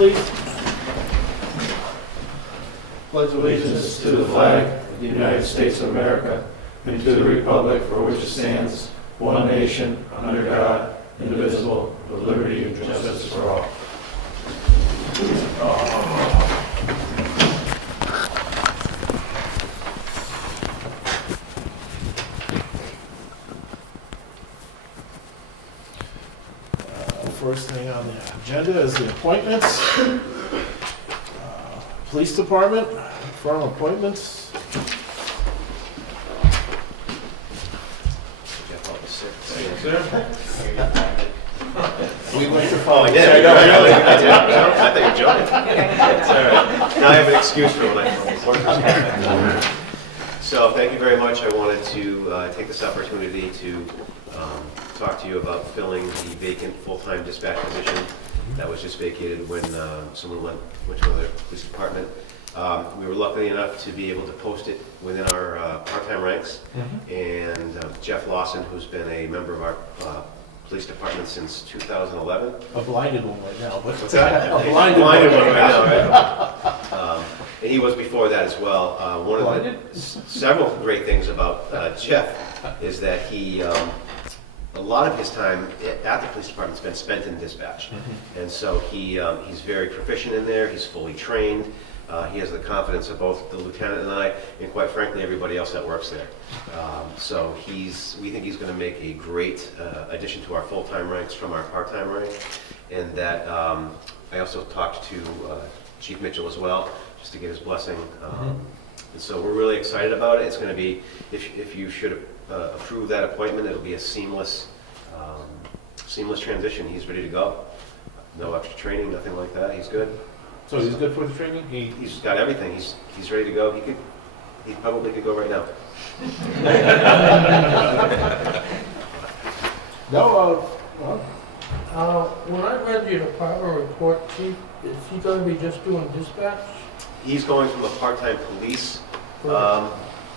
please. Pledge allegiance to the flag of the United States of America and to the republic for which it stands, one nation, under God, indivisible, with liberty and justice for all. First thing on the agenda is the appointments. Police Department, firm appointments. We went to follow. Oh, I did. I think you're joking. It's all right. Now I have an excuse for when I So thank you very much. I wanted to take this opportunity to talk to you about filling the vacant full-time dispatch position that was just vacated when someone went to the police department. We were lucky enough to be able to post it within our part-time ranks, and Jeff Lawson, who's been a member of our police department since 2011. A blinded one right now. What's that? A blinded one right now, right? And he was before that as well. One of the several great things about Jeff is that he, a lot of his time at the police department has been spent in dispatch. And so he's very proficient in there, he's fully trained. He has the confidence of both the lieutenant and I, and quite frankly, everybody else that works there. So we think he's going to make a great addition to our full-time ranks from our part-time rank. And that I also talked to Chief Mitchell as well, just to get his blessing. And so we're really excited about it. It's going to be, if you should approve that appointment, it'll be a seamless transition. He's ready to go. No extra training, nothing like that. He's good. So he's good for the training? He's got everything. He's ready to go. He probably could go right now. No, When I read your department report, Chief, is he going to be just doing dispatch? He's going from a part-time police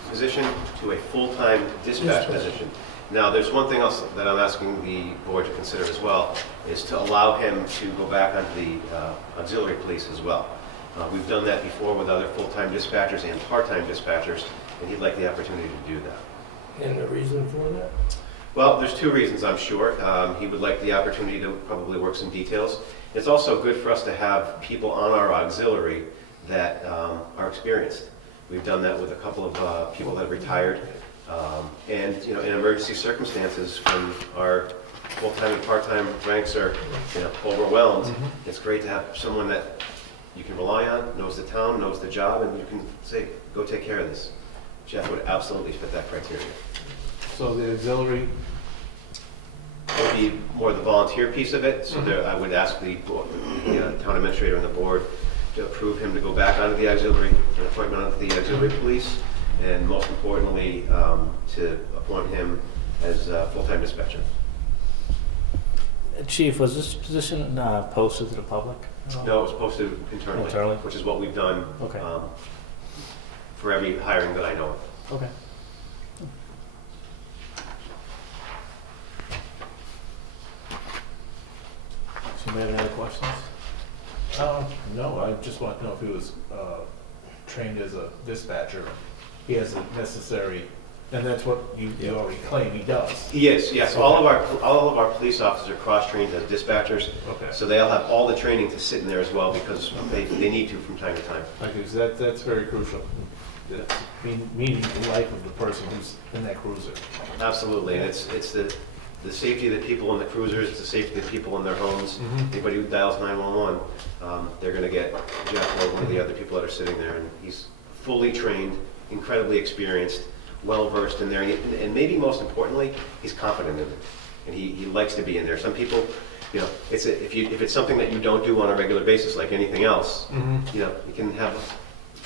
position to a full-time dispatch position. Now, there's one thing else that I'm asking the board to consider as well, is to allow him to go back onto the auxiliary police as well. We've done that before with other full-time dispatchers and part-time dispatchers, and he'd like the opportunity to do that. And the reason for that? Well, there's two reasons, I'm sure. He would like the opportunity to probably work some details. It's also good for us to have people on our auxiliary that are experienced. We've done that with a couple of people that have retired. And in emergency circumstances, when our full-time and part-time ranks are overwhelmed, it's great to have someone that you can rely on, knows the town, knows the job, and you can say, go take care of this. Jeff would absolutely fit that criteria. so the auxiliary, Would be more the volunteer piece of it, so I would ask the town administrator and the board to approve him to go back onto the auxiliary, an appointment onto the auxiliary police, and most importantly, to appoint him as a full-time dispatcher. Chief, was this position posted to the public? No, it was posted internally, which is what we've done for every hiring that I know of. Okay. somebody have any other questions? No, I just want to know if he was trained as a dispatcher. He has the necessary, and that's what you already claim he does. Yes. Okay. All of our police officers are cross-trained as dispatchers, so they'll have all the training to sit in there as well because they need to from time to time. Because that's very crucial. That's meaning the life of the person who's in that cruiser. Absolutely, and it's the safety of the people in the cruisers, it's the safety of the people in their homes. Anybody who dials 911, they're going to get Jeff or one of the other people that are sitting there, and he's fully trained, incredibly experienced, well-versed in there, and maybe most importantly, he's confident in it, and he likes to be in there. Some people, if it's something that you don't do on a regular basis like anything else, you can have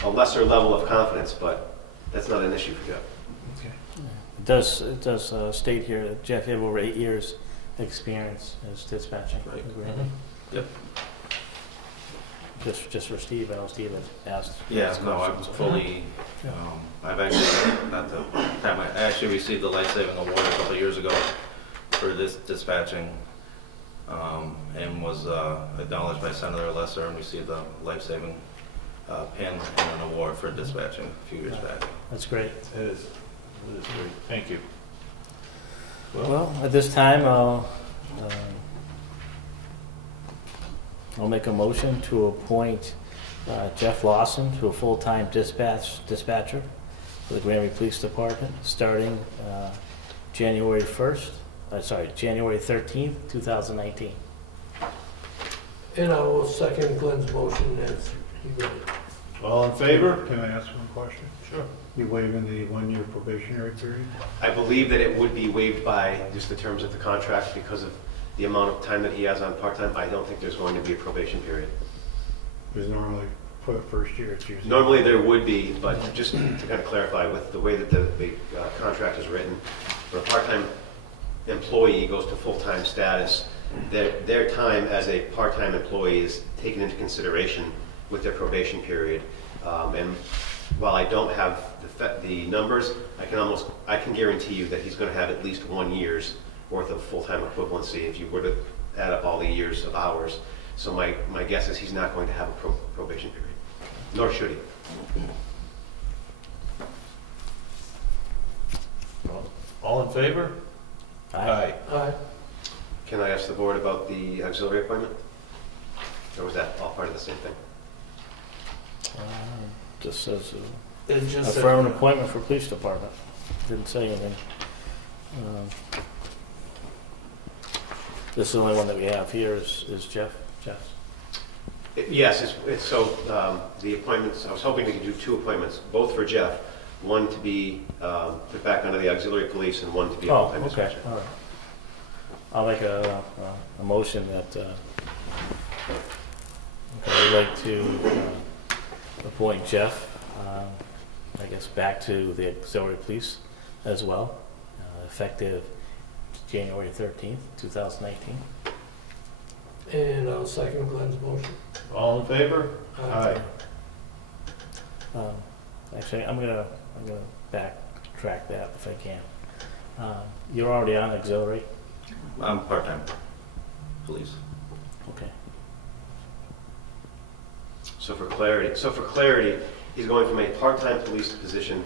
a lesser level of confidence, but that's not an issue for Jeff. It does state here that Jeff had over 8 years experience as dispatching. Right. Yep. Just for Steve, I know Steve had asked. Yeah, no, I'm fully, I've actually, not the time, I actually received the life-saving award a couple of years ago for this dispatching and was acknowledged by Senator Lesser and received a life-saving pin and an award for dispatching a few years back. That's great. It is great. Thank you. Well, at this time, I'll make a motion to appoint Jeff Lawson to a full-time dispatcher for the Granby Police Department, starting January 13th, 2019. And I will second Glenn's motion as he read it. All in favor? Can I ask one question? Sure. You waiving the 1-year probationary period? I believe that it would be waived by just the terms of the contract because of the amount of time that he has on part-time. I don't think there's going to be a probation period. Because normally for the first year it's usually... Normally there would be, but just to kind of clarify with the way that the contract is written, for a part-time employee goes to full-time status, their time as a part-time employee is taken into consideration with their probation period. And while I don't have the numbers, I can guarantee you that he's going to have at least 1 year's worth of full-time equivalency if you were to add up all the years of hours. So my guess is he's not going to have a probation period, nor should he. All in favor? Aye. Aye. Can I ask the board about the auxiliary appointment? Or was that all part of the same thing? Just says It just said- affirm an appointment for police department. Didn't say anything. This is the only one that we have here is Jeff's. Yes, so the appointments, I was hoping we could do 2 appointments, both for Jeff. One to be put back under the auxiliary police and one to be a Oh, full-time okay, dispatcher. all right. I'll make a motion that we'd like to appoint Jeff, I guess, back to the auxiliary police as well, effective January 13th, 2019. And I'll second Glenn's motion. All in favor? Aye. Actually, I'm gonna backtrack that if I can. You're already on auxiliary. I'm part-time police. Okay. So for clarity, he's going from a part-time police position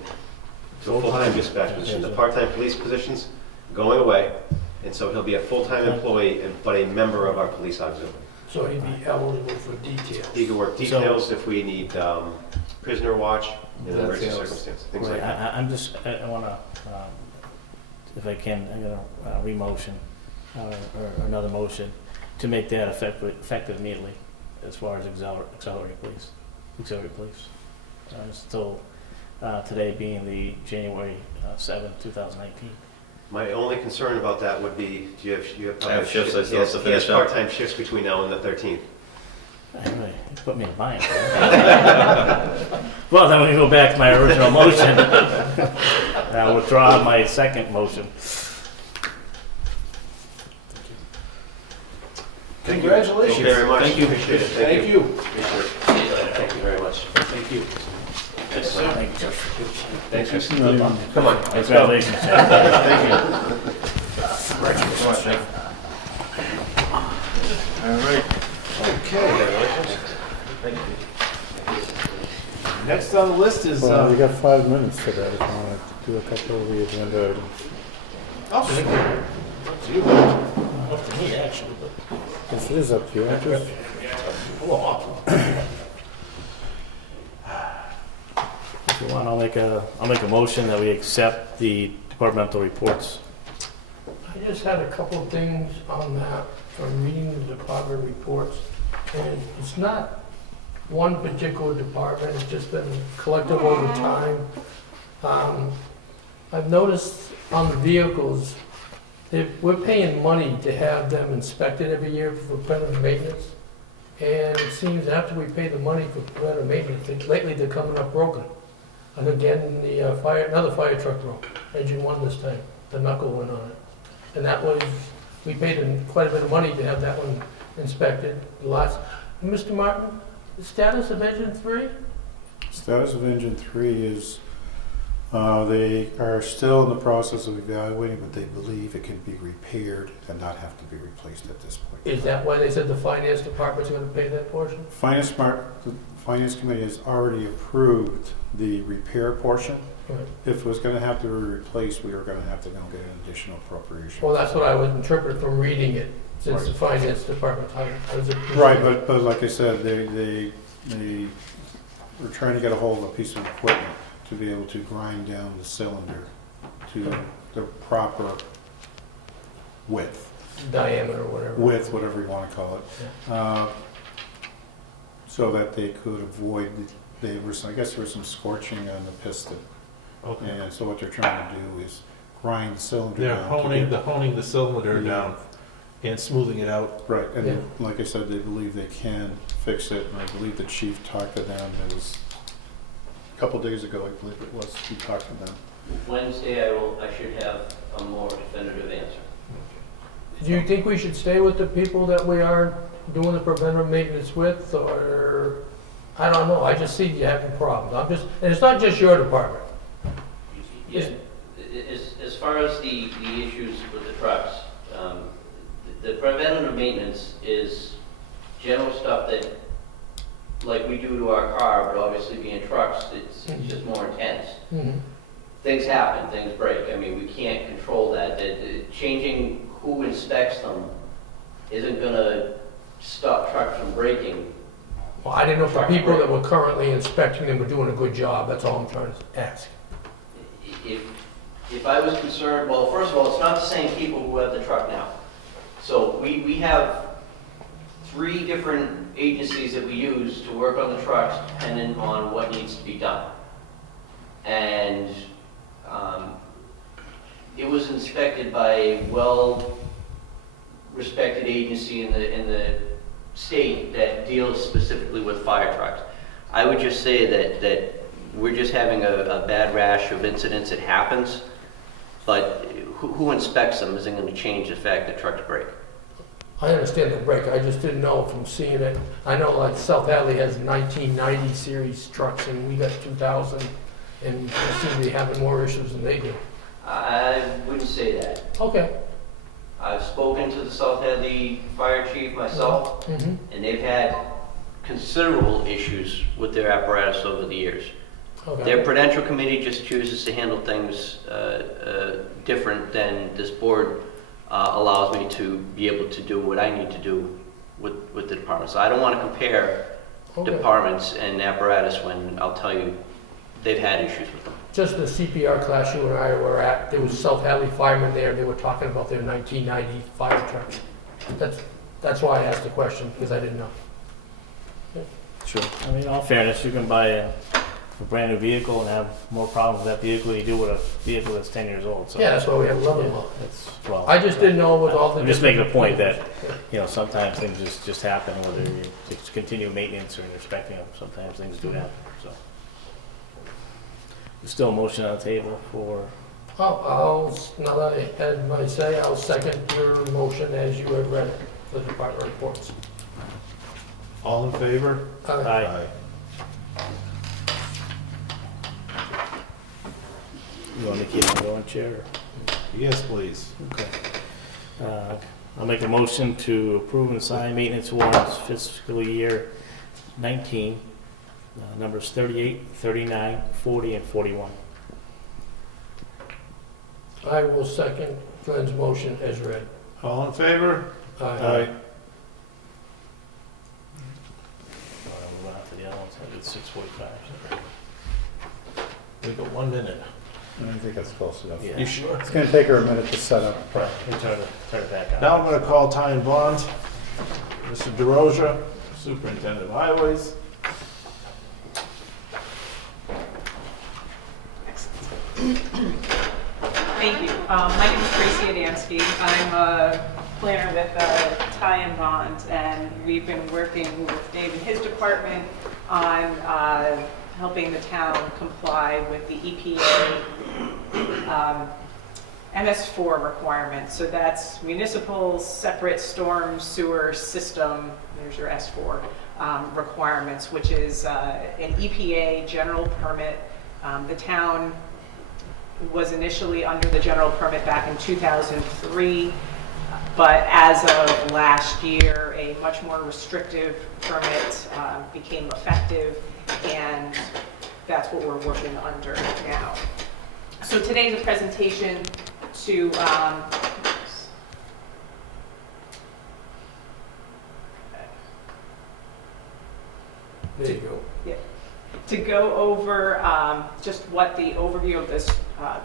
to a full-time dispatch position. The part-time police position's going away, and so he'll be a full-time employee, but a member of our police auxiliary. So he'd be eligible for details. He can work details if we need prisoner watch in an emergency circumstance, things like that. I want to, if I can, I'm going to re-motion or another motion to make that effective immediately as far as auxiliary police. Still today being the January 7th, 2019. My only concern about that would be, you have I have shifts I still have to he has finish up. part-time shifts between now and the 13th. Anyway, you put me in a bind. Well, then we go back to my original motion. I'll withdraw my second motion. Congratulations. Thank you very much. Thank you. Appreciate it. Thank you. Appreciate it. Thank you very much. Thank you. Excellent. Thanks. Come on. Congratulations. Thank you. All right. Okay. Next on the list is, Well, we got 5 minutes for that if you want to do a couple of the agenda items. oh, thank you. Up to you. Up to me, actually, but This is up to you. I just, if you want, I'll make a motion that we accept the departmental reports. I just had a couple of things on that from reading the department reports. And it's not one particular department, it's just been collective over time. I've noticed on the vehicles, we're paying money to have them inspected every year for preventive maintenance. And it seems after we pay the money for preventive maintenance, lately they're coming up broken. And again, another fire truck broke, engine 1 this time, the knuckle went on it. And that was, we paid them quite a bit of money to have that one inspected. Mr. Martin, the status of engine 3? status of engine 3 is They are still in the process of evaluating, but they believe it can be repaired and not have to be replaced at this point. Is that why they said the finance department's gonna pay that portion? The Finance Committee has already approved the repair portion. Right. If it was gonna have to be replaced, we were gonna have to now get an additional appropriation. Well, that's what I would interpret from reading it, since Right. the finance department, I was. Right, but like I said, they were trying to get a hold of a piece of equipment to be able to grind down the cylinder to the proper width, Diameter or whatever. whatever you want to call it, so that they could avoid, I guess there was some scorching on the piston. Okay. And so what they're trying to do is grind the cylinder They're down. honing the cylinder Yeah. down and smoothing it out. Right, and Yeah. like I said, they believe they can fix it, and I believe the chief talked to them, it was a couple days ago, I believe it was, he talked to them. Wednesday, I should have a more definitive answer. Do you think we should stay with the people that we are doing the preventive maintenance with, or, I don't know, I just see you having problems. And it's not just your department. Yeah, as far as the issues with the trucks, the preventative maintenance is general stuff that, like we do to our car, but obviously being trucks, it's just more intense. Mhm. Things happen, things break. I mean, we can't control that. Changing who inspects them isn't gonna stop trucks from breaking. Well, I didn't know if the people that were currently inspecting them were doing a good job, that's all I'm trying to ask. If I was concerned, well, first of all, it's not the same people who have the truck now. So we have 3 different agencies that we use to work on the trucks depending on what needs to be done. And it was inspected by a well-respected agency in the state that deals specifically with fire trucks. I would just say that we're just having a bad rash of incidents. It happens, but who inspects them isn't going to change the fact that trucks break. I understand the break, I just didn't know from seeing it. I know like South Hadley has 1990 series trucks and we got 2000, and they seem to be having more issues than they do. I wouldn't say that. Okay. I've spoken to the South Hadley fire chief myself, Mhm. and they've had considerable issues with their apparatus over the years. Okay. Their prudential committee just chooses to handle things different than this board allows me to be able to do what I need to do with the department. So I don't want to compare Okay. departments and apparatus when I'll tell you they've had issues with them. Just the CPR class you and I were at, there was South Hadley firemen there, they were talking about their 1990 fire trucks. That's why I asked the question, because I didn't know. Sure. I mean, in all fairness, you can buy a brand new vehicle and have more problems with that vehicle than you do with a vehicle that's 10 years old. So Yeah, that's why we have 11 law. it's, well, I just didn't know with all the. I'm just making a point that, sometimes things just happen, whether you just continue maintenance or inspecting them, sometimes things do happen, so. There's still a motion on the table for, Now that I had my say, I'll second your motion as you have read the department reports. All in favor? Aye. You want me to keep on going, Chair? Yes, please. Okay. I'll make a motion to approve and sign maintenance warrants fiscal year 19, numbers 38, 39, 40, and 41. I will second Glenn's motion as read. All in favor? Aye. We'll run out to the other ones, I did 6:45. We got 1 minute. I think that's close enough. Yeah. You sure? It's gonna take her a minute to set up. Right, and turn it back on. Now I'm gonna call Ty and Bond. Mr. DeRosa, Superintendent of Highways. Thank you. My name is Tracy Adamski. I'm a planner with Ty and Bond, and we've been working with Dave and his department on helping the town comply with the EPA MS4 requirements. So that's municipal separate storm sewer system, there's your S4, requirements, which is an EPA general permit. The town was initially under the general permit back in 2003, but as of last year, a much more restrictive permit became effective, and that's what we're working under now. So today's a presentation to There you go. to go over just what the overview of this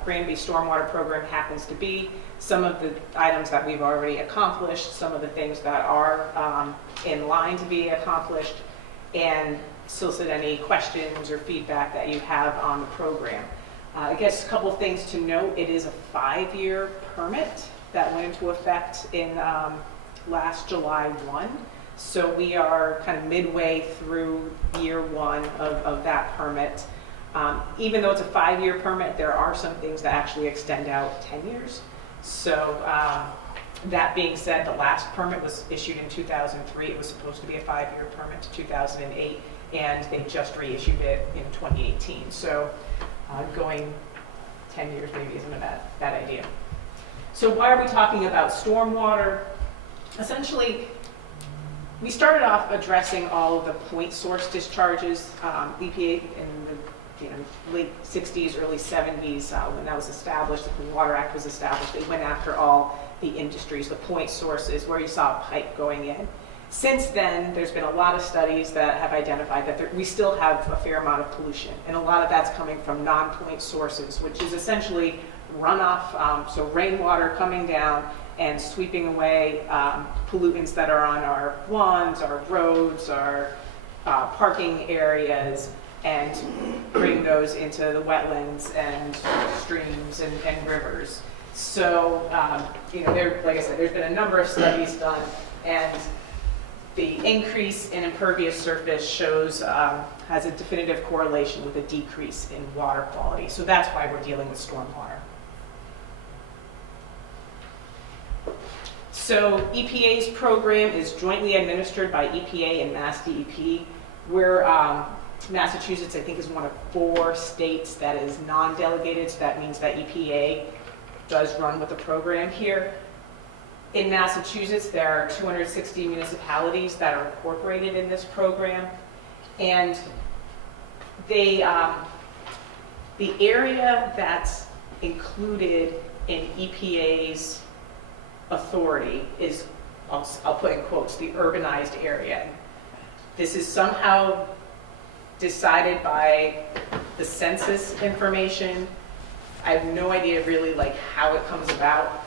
Granby Stormwater Program happens to be, some of the items that we've already accomplished, some of the things that are in line to be accomplished, and solicit any questions or feedback that you have on the program. I guess a couple of things to note: it is a 5-year permit that went into effect in last July 1. So we are kind of midway through year 1 of that permit. Even though it's a 5-year permit, there are some things that actually extend out 10 years. So that being said, the last permit was issued in 2003. It was supposed to be a 5-year permit to 2008, and they just reissued it in 2018. So going 10 years maybe isn't a bad idea. So why are we talking about stormwater? Essentially, we started off addressing all of the point source discharges. EPA in the late 60s, early 70s, when that was established, the Clean Water Act was established, they went after all the industries, the point sources where you saw a pipe going in. Since then, there's been a lot of studies that have identified that we still have a fair amount of pollution, and a lot of that's coming from non-point sources, which is essentially runoff, so rainwater coming down and sweeping away pollutants that are on our lawns, our roads, our parking areas, and bring those into the wetlands and streams and rivers. So, like I said, there's been a number of studies done, and the increase in impervious surface shows has a definitive correlation with a decrease in water quality. So that's why we're dealing with stormwater. So EPA's program is jointly administered by EPA and Mass DEP. We're, Massachusetts, I think, is one of 4 states that is non-delegated, so that means that EPA does run with the program here. In Massachusetts, there are 260 municipalities that are incorporated in this program, and they, the area that's included in EPA's authority is, I'll put in quotes, the urbanized area. This is somehow decided by the census information. I have no idea really like how it comes about,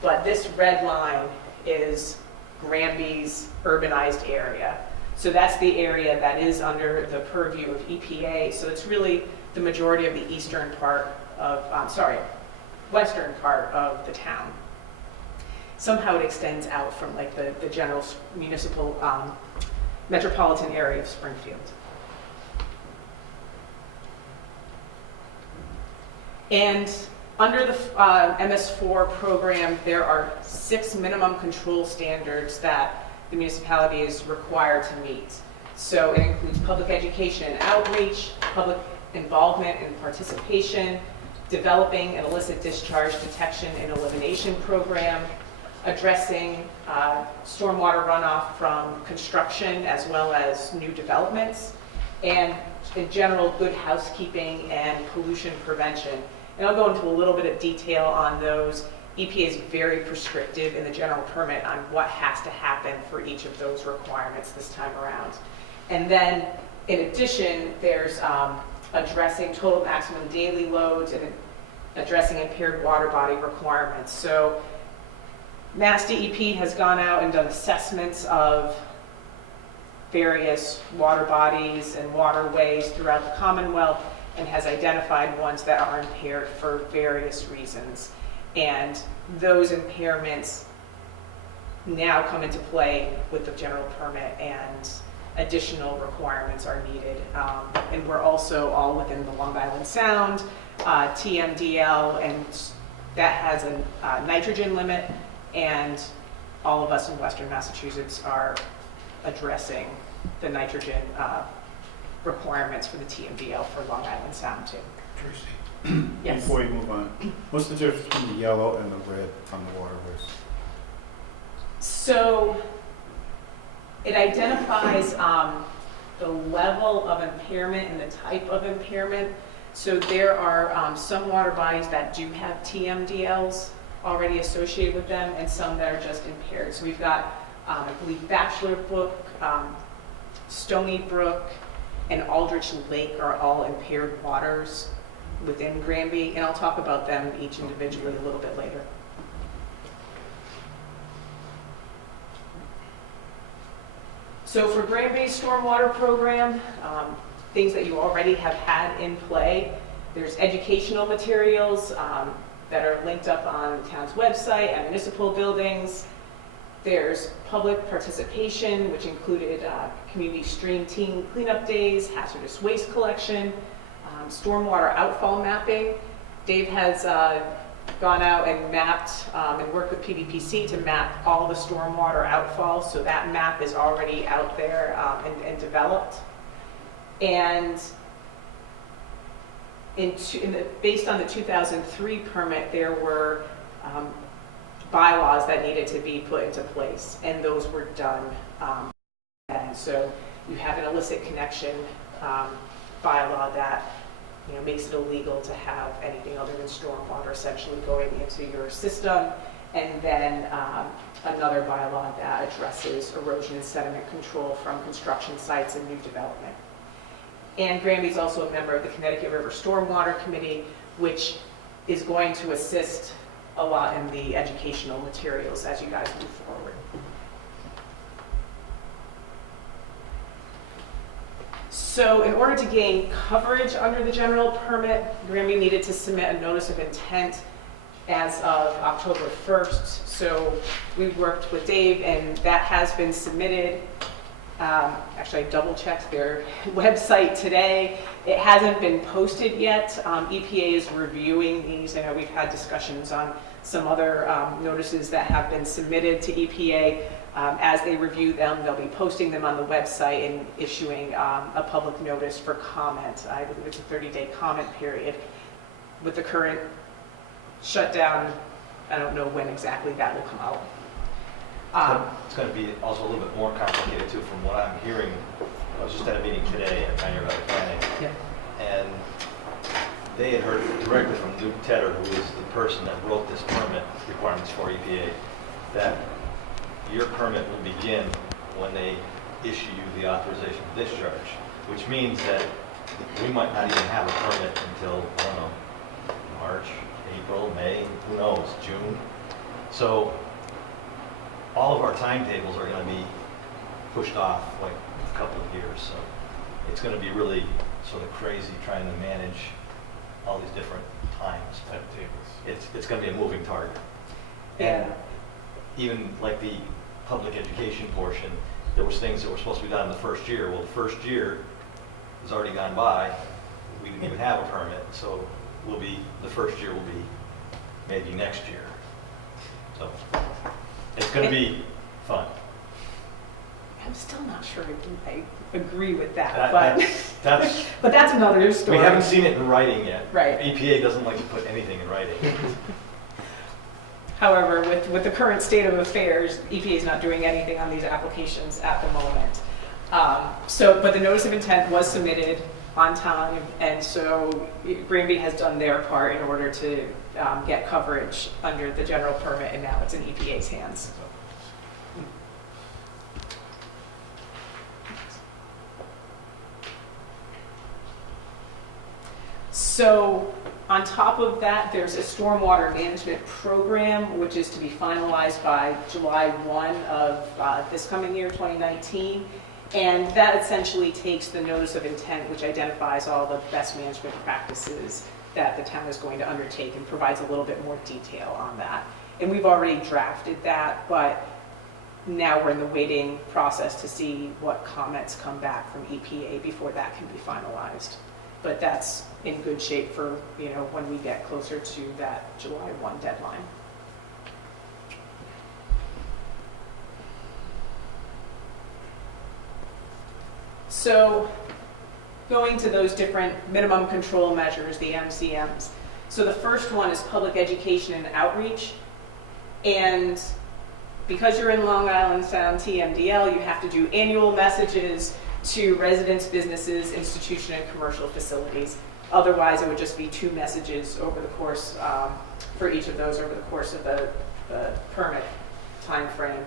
but this red line is Granby's urbanized area. So that's the area that is under the purview of EPA. So it's really the majority of the eastern part of, western part of the town. Somehow it extends out from like the general municipal metropolitan area of Springfield. And under the MS4 program, there are 6 minimum control standards that the municipality is required to meet. So it includes public education and outreach, public involvement and participation, developing an illicit discharge detection and elimination program, addressing stormwater runoff from construction as well as new developments, and in general, good housekeeping and pollution prevention. And I'll go into a little bit of detail on those. EPA is very prescriptive in the general permit on what has to happen for each of those requirements this time around. And then, in addition, there's addressing total maximum daily loads and addressing impaired water body requirements. So Mass DEP has gone out and done assessments of various water bodies and waterways throughout the Commonwealth and has identified ones that are impaired for various reasons. And those impairments now come into play with the general permit, and additional requirements are needed. And we're also all within the Long Island Sound, TMDL, and that has a nitrogen limit, and all of us in Western Massachusetts are addressing the nitrogen requirements for the TMDL for Long Island Sound too. Tracy, Yes. Before you move on, what's the difference between the yellow and the red on the waterways? So it identifies the level of impairment and the type of impairment. So there are some water bodies that do have TMDLs already associated with them and some that are just impaired. So we've got, I believe, Bachelor Brook, Stony Brook, and Aldrich Lake are all impaired waters within Granby, and I'll talk about them each individually a little bit later. So for Granby's stormwater program, things that you already have had in play, there's educational materials that are linked up on the town's website and municipal buildings. There's public participation, which included community stream team cleanup days, hazardous waste collection, stormwater outfall mapping. Dave has gone out and mapped and worked with PVPC to map all the stormwater outfall, so that map is already out there and developed. And based on the 2003 permit, there were bylaws that needed to be put into place, and those were done. And so you have an illicit connection bylaw that makes it illegal to have anything other than stormwater essentially going into your system, and then another bylaw that addresses erosion and sediment control from construction sites and new development. And Granby's also a member of the Connecticut River Stormwater Committee, which is going to assist a lot in the educational materials as you guys move forward. So in order to gain coverage under the general permit, Granby needed to submit a notice of intent as of October 1st. So we worked with Dave, and that has been submitted. Actually, I double-checked their website today. It hasn't been posted yet. EPA is reviewing these. I know we've had discussions on some other notices that have been submitted to EPA. As they review them, they'll be posting them on the website and issuing a public notice for comment. I believe it's a 30-day comment period. With the current shutdown, I don't know when exactly that will come out. It's going to be also a little bit more complicated too, from what I'm hearing. I was just at a meeting today at Pioneer Valley Planning, and they had heard directly from Luke Tedder, who is the person that wrote this permit requirements for EPA, that your permit will begin when they issue you the authorization of discharge, which means that we might not even have a permit until, I don't know, March, April, May, who knows, June. So all of our timetables are going to be pushed off like a couple of years. So it's going to be really sort of crazy trying to manage all these different times. Timetables. It's going to be a moving target. Yeah. And even like the public education portion, there was things that were supposed to be done in the first year. Well, the first year has already gone by. We didn't even have a permit, so the first year will be maybe next year. So it's going to be fun. I'm still not sure I agree with that, That's but that's another story. we haven't seen it in writing yet. Right. EPA doesn't like to put anything in writing. However, with the current state of affairs, EPA is not doing anything on these applications at the moment. But the notice of intent was submitted on time, and so Granby has done their part in order to get coverage under the general permit, and now it's in EPA's hands. So on top of that, there's a stormwater management program, which is to be finalized by July 1 of this coming year, 2019. And that essentially takes the notice of intent, which identifies all the best management practices that the town is going to undertake, and provides a little bit more detail on that. And we've already drafted that, but now we're in the waiting process to see what comments come back from EPA before that can be finalized. But that's in good shape for, when we get closer to that July 1 deadline. So going to those different minimum control measures, the MCMs. So the first one is public education and outreach. And because you're in Long Island Sound TMDL, you have to do annual messages to residents, businesses, institution, and commercial facilities. Otherwise, it would just be 2 messages over the course, for each of those over the course of the permit time frame.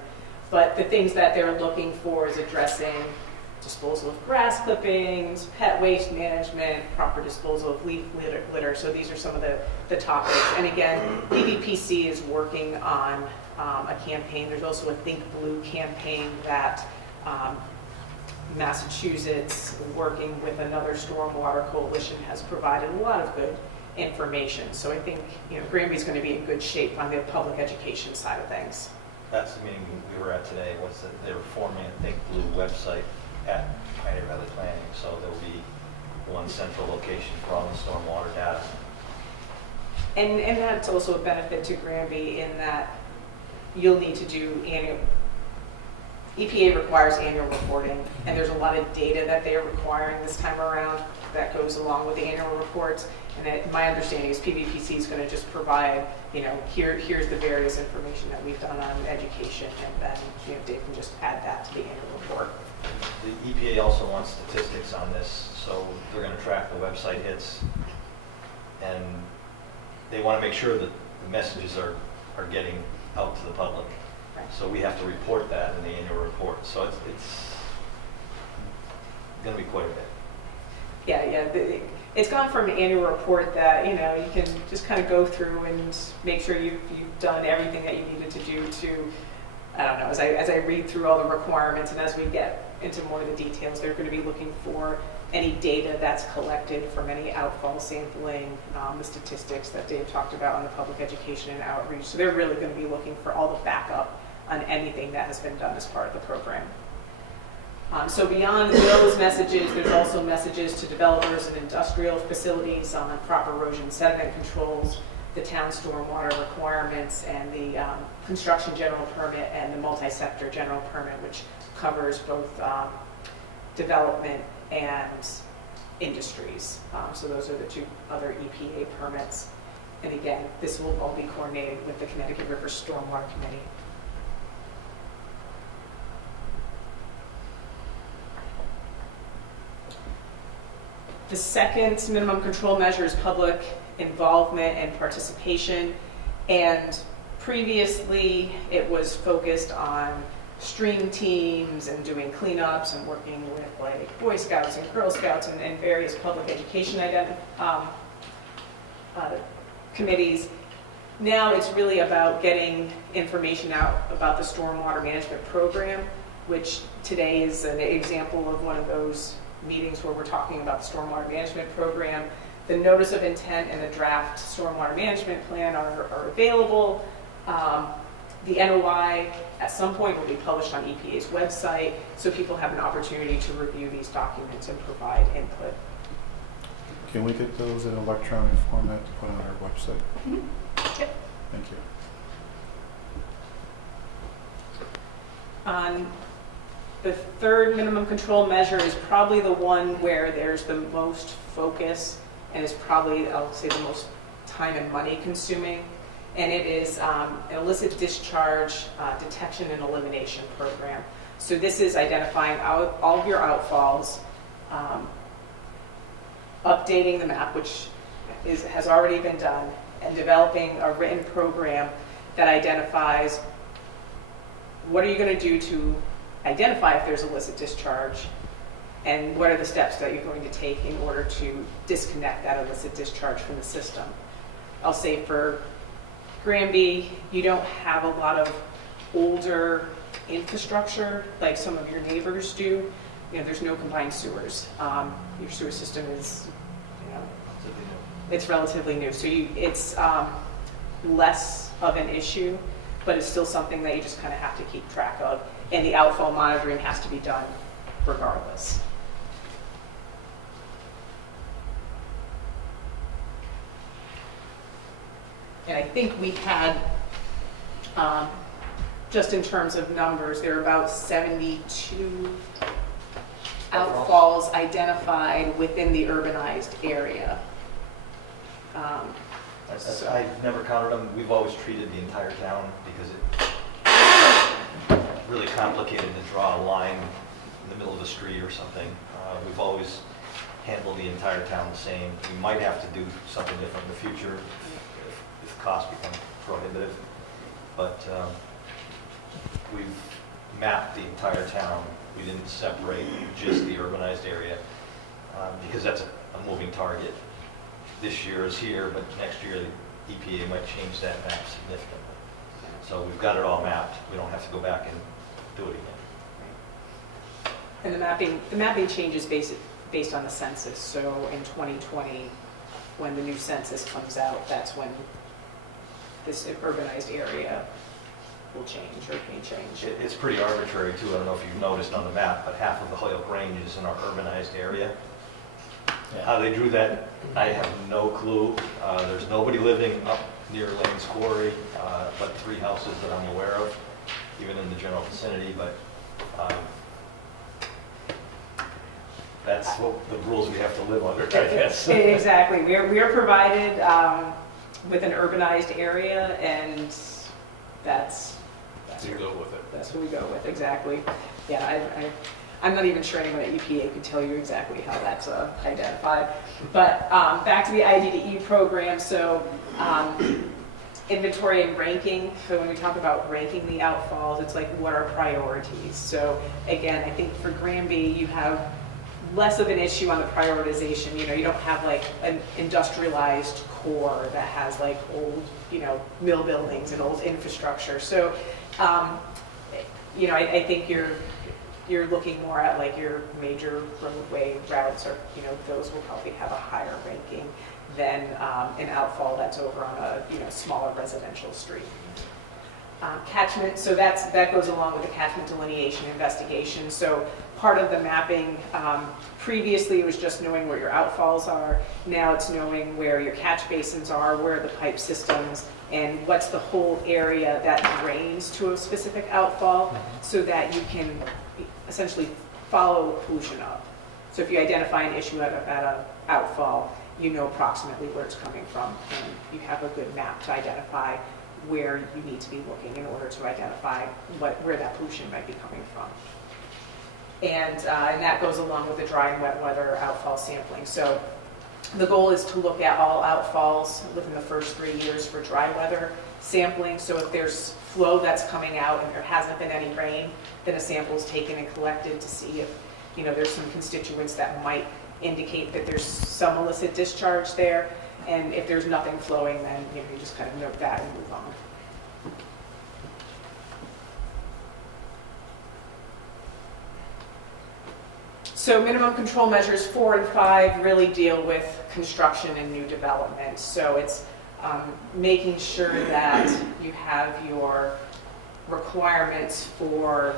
But the things that they're looking for is addressing disposal of grass clippings, pet waste management, proper disposal of leaf litter. So these are some of the topics. And again, PVPC is working on a campaign. There's also a Think Blue campaign that Massachusetts, working with another stormwater coalition, has provided a lot of good information. So I think, Granby's going to be in good shape on the public education side of things. That's the meeting we were at today, was that they were forming a Think Blue website at Pioneer Valley Planning, so there will be one central location for all the stormwater data. And that's also a benefit to Granby in that you'll need to do EPA requires annual reporting, and there's a lot of data that they are requiring this time around that goes along with the annual reports. And my understanding is PVPC is going to just provide, here's the various information that we've done on education, and then Dave can just add that to the annual report. The EPA also wants statistics on this, so they're going to track the website hits, and they want to make sure that the messages are getting out to the public. Right. So we have to report that in the annual report. So it's going to be quite a bit. Yeah. It's gone from an annual report that, you can just kind of go through and make sure you've done everything that you needed to do to, I don't know, as I read through all the requirements and as we get into more of the details, they're going to be looking for any data that's collected from any outfall sampling, the statistics that Dave talked about on the public education and outreach. So they're really going to be looking for all the backup on anything that has been done as part of the program. So beyond those messages, there's also messages to developers and industrial facilities on crop erosion sediment controls, the town stormwater requirements, and the construction general permit and the multi-sector general permit, which covers both development and industries. So those are the 2 other EPA permits. And again, this will all be coordinated with the Connecticut River Stormwater Committee. The second minimum control measure is public involvement and participation. And previously, it was focused on stream teams and doing cleanups and working with like Boy Scouts and Girl Scouts and various public education committees. Now it's really about getting information out about the stormwater management program, which today is an example of one of those meetings where we're talking about the stormwater management program. The notice of intent and the draft stormwater management plan are available. The NOI at some point will be published on EPA's website, so people have an opportunity to review these documents and provide input. Can we get those in electronic format to put on our website? Mm-hmm. Yep. Thank you. The third minimum control measure is probably the one where there's the most focus and is probably, I'll say, the most time and money consuming. And it is an illicit discharge detection and elimination program. So this is identifying all of your outfalls, updating the map, which has already been done, and developing a written program that identifies what are you going to do to identify if there's illicit discharge, and what are the steps that you're going to take in order to disconnect that illicit discharge from the system. I'll say for Granby, you don't have a lot of older infrastructure like some of your neighbors do. There's no combined sewers. Your sewer system is, it's relatively new. So it's less of an issue, but it's still something that you just kind of have to keep track of. And the outfall monitoring has to be done regardless. And I think we had, just in terms of numbers, there are about 72 outfalls identified within the urbanized area. I've never counted them. We've always treated the entire town because it's really complicated to draw a line in the middle of the street or something. We've always handled the entire town the same. We might have to do something different in the future if costs become prohibitive. But we've mapped the entire town. We didn't separate just the urbanized area because that's a moving target. This year is here, but next year the EPA might change that map significantly. So we've got it all mapped. We don't have to go back and do it again. And the mapping changes based on the census. So in 2020, when the new census comes out, that's when this urbanized area will change or may change. It's pretty arbitrary too. I don't know if you've noticed on the map, but half of the Holyoke Range is in our urbanized area. How they drew that, I have no clue. There's nobody living up near Lane's Quarry, but 3 houses that I'm aware of, even in the general vicinity. But that's what the rules we have to live under, I guess. Exactly. We are provided with an urbanized area, and that's You go with it. That's what we go with, exactly. Yeah, I'm not even sure anyone at EPA could tell you exactly how that's identified. But back to the ID2E program, so inventory and ranking. So when we talk about ranking the outfalls, it's like, what are priorities? So again, I think for Granby, you have less of an issue on the prioritization. You know, you don't have like an industrialized core that has like old, mill buildings and old infrastructure. So, I think you're looking more at like your major roadway routes, or those will probably have a higher ranking than an outfall that's over on a smaller residential street. Catchment, so that goes along with the catchment delineation investigation. So part of the mapping, previously it was just knowing where your outfalls are. Now it's knowing where your catch basins are, where are the pipe systems, and what's the whole area that drains to a specific outfall, so that you can essentially follow pollution up. So if you identify an issue at an outfall, you know approximately where it's coming from, and you have a good map to identify where you need to be looking in order to identify where that pollution might be coming from. And that goes along with the dry and wet weather outfall sampling. So the goal is to look at all outfalls within the first 3 years for dry weather sampling. So if there's flow that's coming out and there hasn't been any rain, then a sample is taken and collected to see if there's some constituents that might indicate that there's some illicit discharge there. And if there's nothing flowing, then you just kind of note that and move on. So minimum control measures 4 and 5 really deal with construction and new development. So it's making sure that you have your requirements for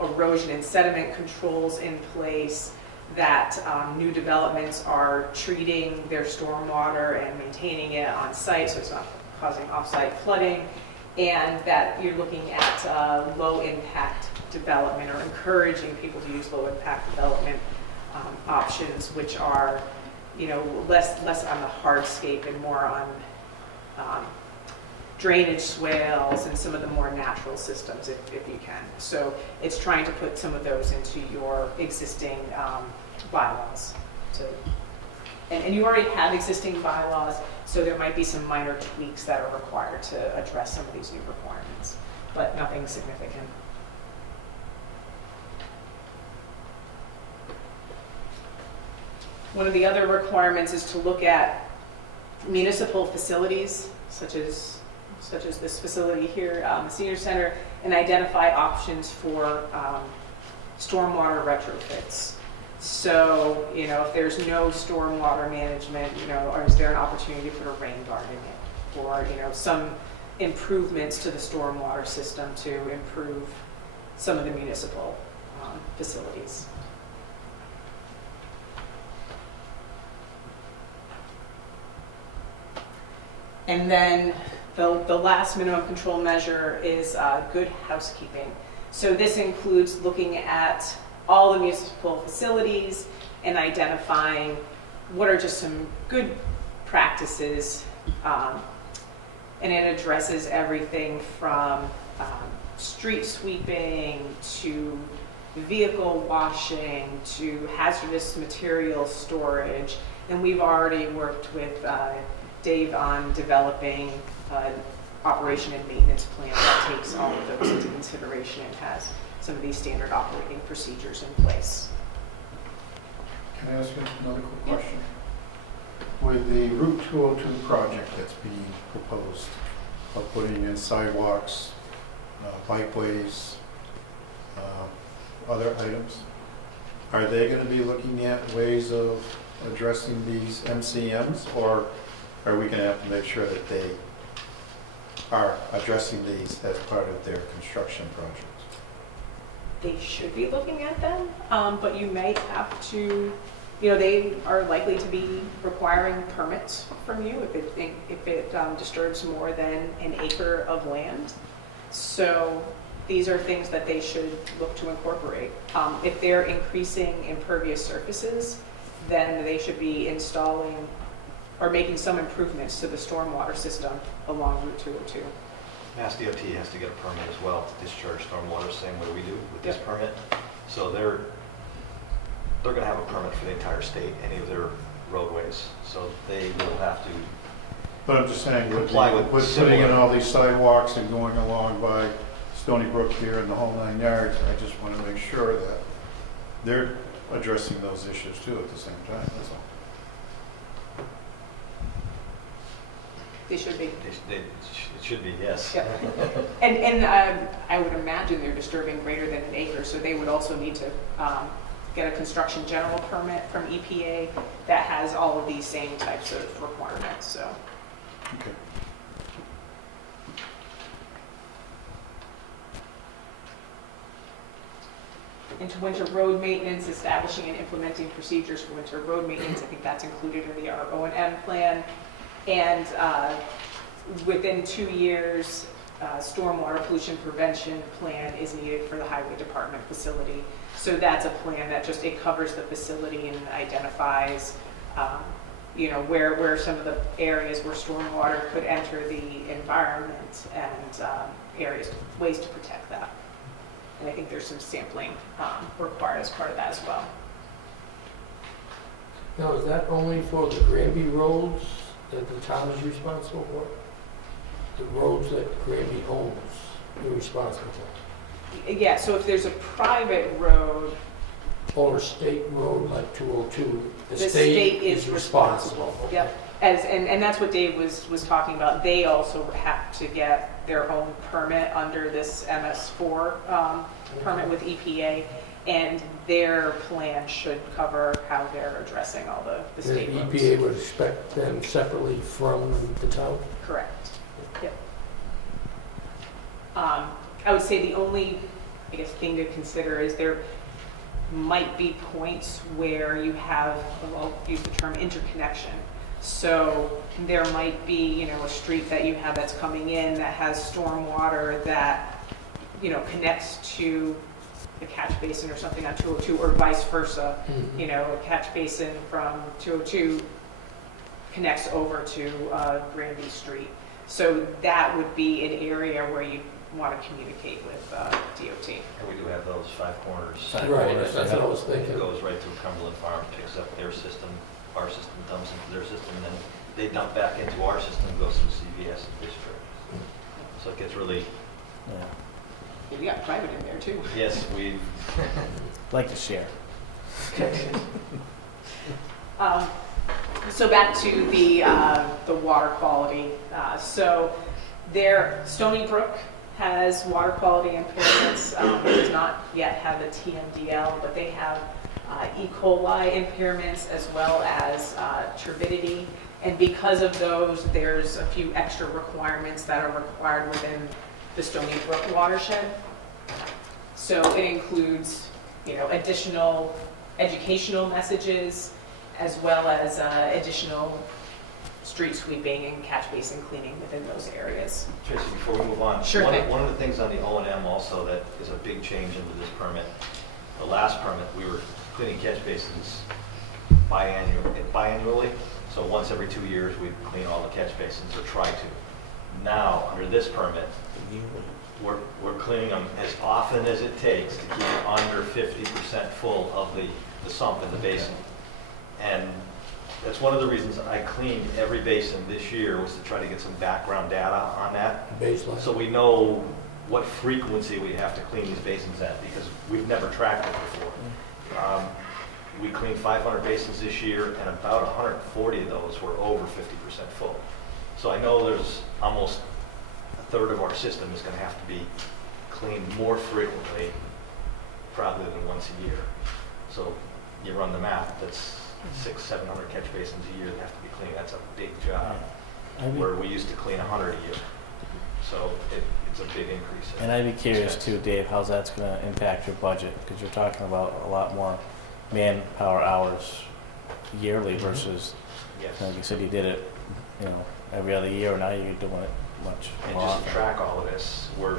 erosion and sediment controls in place, that new developments are treating their stormwater and maintaining it on site so it's not causing off-site flooding, and that you're looking at low impact development, or encouraging people to use low impact development options, which are less on the hardscape and more on drainage swales and some of the more natural systems if you can. So it's trying to put some of those into your existing bylaws. And you already have existing bylaws, so there might be some minor tweaks that are required to address some of these new requirements, but nothing significant. One of the other requirements is to look at municipal facilities, such as this facility here, the senior center, and identify options for stormwater retrofits. So, if there's no stormwater management, or is there an opportunity to put a rain garden in it, or some improvements to the stormwater system to improve some of the municipal facilities. And then the last minimum control measure is good housekeeping. So this includes looking at all the municipal facilities and identifying what are just some good practices. And it addresses everything from street sweeping to vehicle washing to hazardous material storage. And we've already worked with Dave on developing an operation and maintenance plan that takes all of those into consideration and has some of these standard operating procedures in place. Can I ask you another quick question? With the Route 202 project that's being proposed, of putting in sidewalks, bikeways, other items, are they going to be looking at ways of addressing these MCMs, or are we going to have to make sure that they are addressing these as part of their construction projects? They should be looking at them, but you may have to, they are likely to be requiring permits from you if it disturbs more than an acre of land. So these are things that they should look to incorporate. If they're increasing impervious surfaces, then they should be installing or making some improvements to the stormwater system along Route 202. Mass DOT has to get a permit as well to discharge stormwater, same way we do with this permit. So they're going to have a permit for the entire state, any of their roadways. So they will have to. But I'm just saying, Comply with putting in similar- all these sidewalks and going along by Stony Brook here and the whole 9 yards, I just want to make sure that they're addressing those issues too at the same time, that's all. They should be. It should be, yes. Yeah. And I would imagine they're disturbing greater than an acre, so they would also need to get a construction general permit from EPA that has all of these same types of requirements, so. Okay. Into winter road maintenance, establishing and implementing procedures for winter road maintenance. I think that's included in the O&M plan. And within 2 years, stormwater pollution prevention plan is needed for the highway department facility. So that's a plan that just, it covers the facility and identifies, where some of the areas where stormwater could enter the environment and ways to protect that. And I think there's some sampling required as part of that as well. Now, is that only for the Granby roads that the town is responsible for? The roads that Granby owns, you're responsible for? Yeah, so if there's a private road, Or a state road like 202, the state is responsible. Yep. And that's what Dave was talking about. They also have to get their own permit under this MS4 permit with EPA, and their plan should cover how they're addressing all the state roads. The EPA would expect them separately from the town? Correct. Yep. I would say the only, thing to consider is there might be points where you have, I'll use the term interconnection. So there might be, a street that you have that's coming in that has stormwater that, connects to the catch basin or something on 202, or vice versa. Mm-hmm. A catch basin from 202 connects over to Granby Street. So that would be an area where you want to communicate with DOT. And we do have those 5 corners. Right, that's what I was thinking. It goes right through Cumberland Farm, picks up their system, our system dumps into their system, and then they dump back into our system and goes through CVS and district. So it gets really, We got private in there too. yes, we Like to share. So back to the water quality. So Stony Brook has water quality impairments. It does not yet have a TMDL, but they have E. coli impairments as well as turbidity. And because of those, there's a few extra requirements that are required within the Stony Brook watershed. So it includes, additional educational messages, as well as additional street sweeping and catch basin cleaning within those areas. Tracy, before we move on, Sure thing. one of the things on the O&M also that is a big change into this permit The last permit, we were cleaning catch basins biannually, so once every 2 years, we'd clean all the catch basins, or try to. Now, under this permit, we're cleaning them as often as it takes to keep it under 50% full of the sump in the basin. And that's one of the reasons I cleaned every basin this year, was to try to get some background data on that. Baseline. So we know what frequency we have to clean these basins at, because we've never tracked it before. We cleaned 500 basins this year, and about 140 of those were over 50% full. So I know there's almost a third of our system is going to have to be cleaned more frequently, probably than once a year. So you run the math, that's 600-700 catch basins a year that have to be cleaned. That's a big job, where we used to clean 100 a year. So it's a big increase. And I'd be curious too, Dave, how that's going to impact your budget, because you're talking about a lot more manpower hours yearly versus, Yes. like you said, you did it, every other year. Now you're doing it much And more just often. to track all of this, we're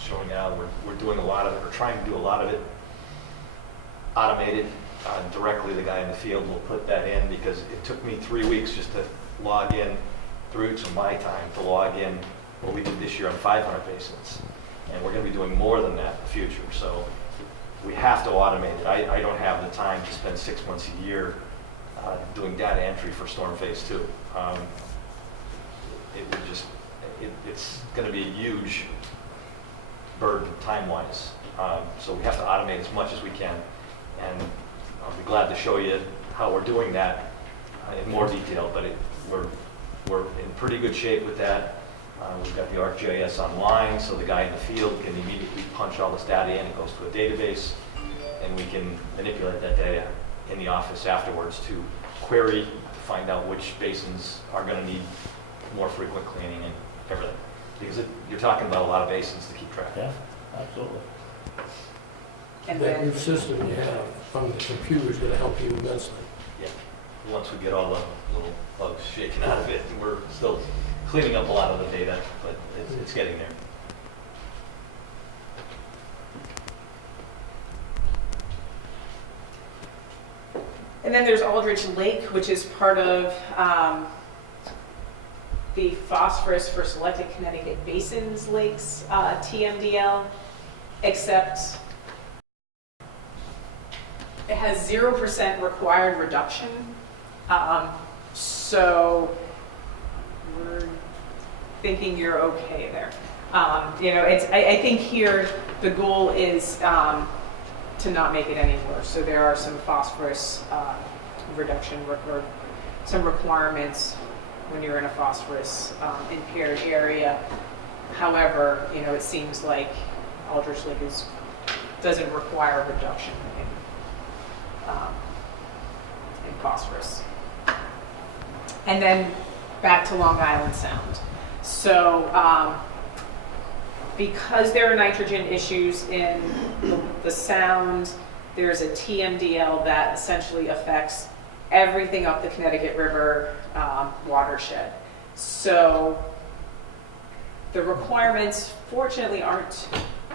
showing out, we're doing a lot of it, we're trying to do a lot of it automated. Directly, the guy in the field will put that in, because it took me 3 weeks just to log in, 3 weeks of my time to log in what we did this year on 500 basins. And we're going to be doing more than that in the future. So we have to automate it. I don't have the time to spend 6 months a year doing data entry for Storm Phase 2. It's going to be a huge burden time-wise. So we have to automate as much as we can. And I'll be glad to show you how we're doing that in more detail, but we're in pretty good shape with that. We've got the ArcGIS online, so the guy in the field can immediately punch all this data in. It goes to a database, and we can manipulate that data in the office afterwards to query, to find out which basins are going to need more frequent cleaning and everything. Because you're talking about a lot of basins to keep track of. Yeah, absolutely. And That then, new system you have from the computer is going to help you immensely. Yeah. Once we get all the little bugs shaken out of it, we're still cleaning up a lot of the data, but it's getting there. and then there's Aldrich Lake, which is part of the phosphorus for selected Connecticut basins lakes, TMDL, except it has 0% required reduction. So we're thinking you're okay there. I think here the goal is to not make it any worse. So there are some phosphorus reduction or some requirements when you're in a phosphorus impaired area. However, it seems like Aldrich Lake doesn't require reduction in phosphorus. And then back to Long Island Sound. So because there are nitrogen issues in the sound, there's a TMDL that essentially affects everything up the Connecticut River watershed. So the requirements, fortunately, aren't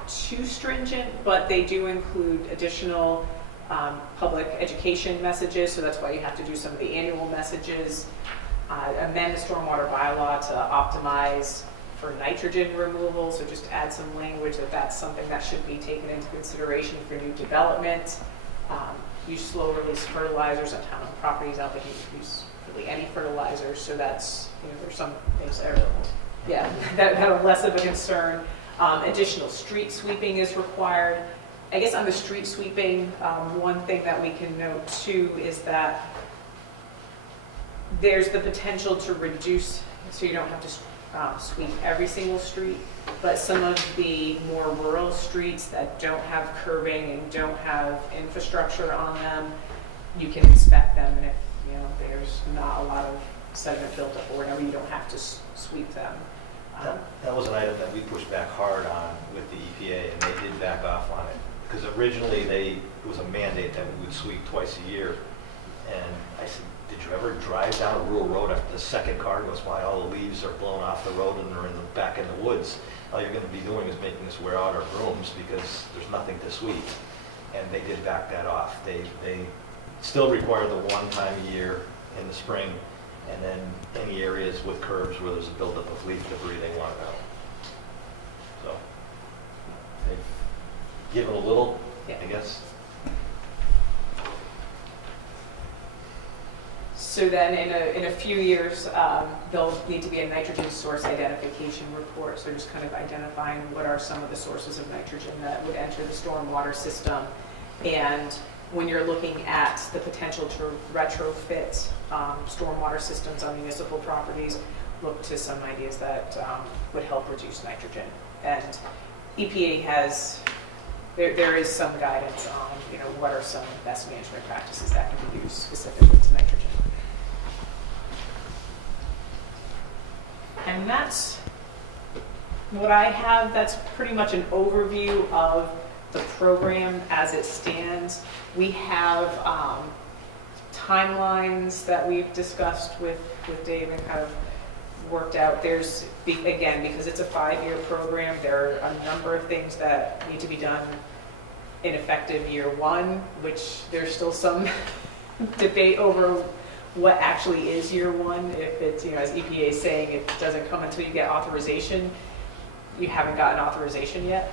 too stringent, but they do include additional public education messages, so that's why you have to do some of the annual messages, amend the stormwater bylaw to optimize for nitrogen removal, so just add some language that that's something that should be taken into consideration for new development. Use slow release fertilizers on town properties. I don't think you can use really any fertilizers, so that's, there's some things there that are less of a concern. Additional street sweeping is required. I guess on the street sweeping, one thing that we can note too is that there's the potential to reduce, so you don't have to sweep every single street, but some of the more rural streets that don't have curbing and don't have infrastructure on them, you can inspect them, and if there's not a lot of sediment built up or whatever, you don't have to sweep them. That was an item that we pushed back hard on with the EPA, and they did back off on it. Because originally it was a mandate that we would sweep twice a year. And I said, did you ever drive down a rural road after the second car goes by, all the leaves are blown off the road and they're back in the woods? All you're going to be doing is making us wear out our brooms because there's nothing to sweep. and they did back that off. They still require the one time a year in the spring, and then any areas with curbs where there's a buildup of leaf debris, they want it out. So they've given a little, I guess. So then in a few years, there'll need to be a nitrogen source identification report. So just kind of identifying what are some of the sources of nitrogen that would enter the stormwater system. And when you're looking at the potential to retrofit stormwater systems on municipal properties, look to some ideas that would help reduce nitrogen. And EPA has, there is some guidance on, what are some best management practices that can be used specifically to nitrogen. And that's what I have. That's pretty much an overview of the program as it stands. We have timelines that we've discussed with Dave and kind of worked out. There's, again, because it's a 5-year program, there are a number of things that need to be done in effective year 1, which there's still some debate over what actually is year 1. If it's, as EPA is saying, it doesn't come until you get authorization. You haven't gotten authorization yet.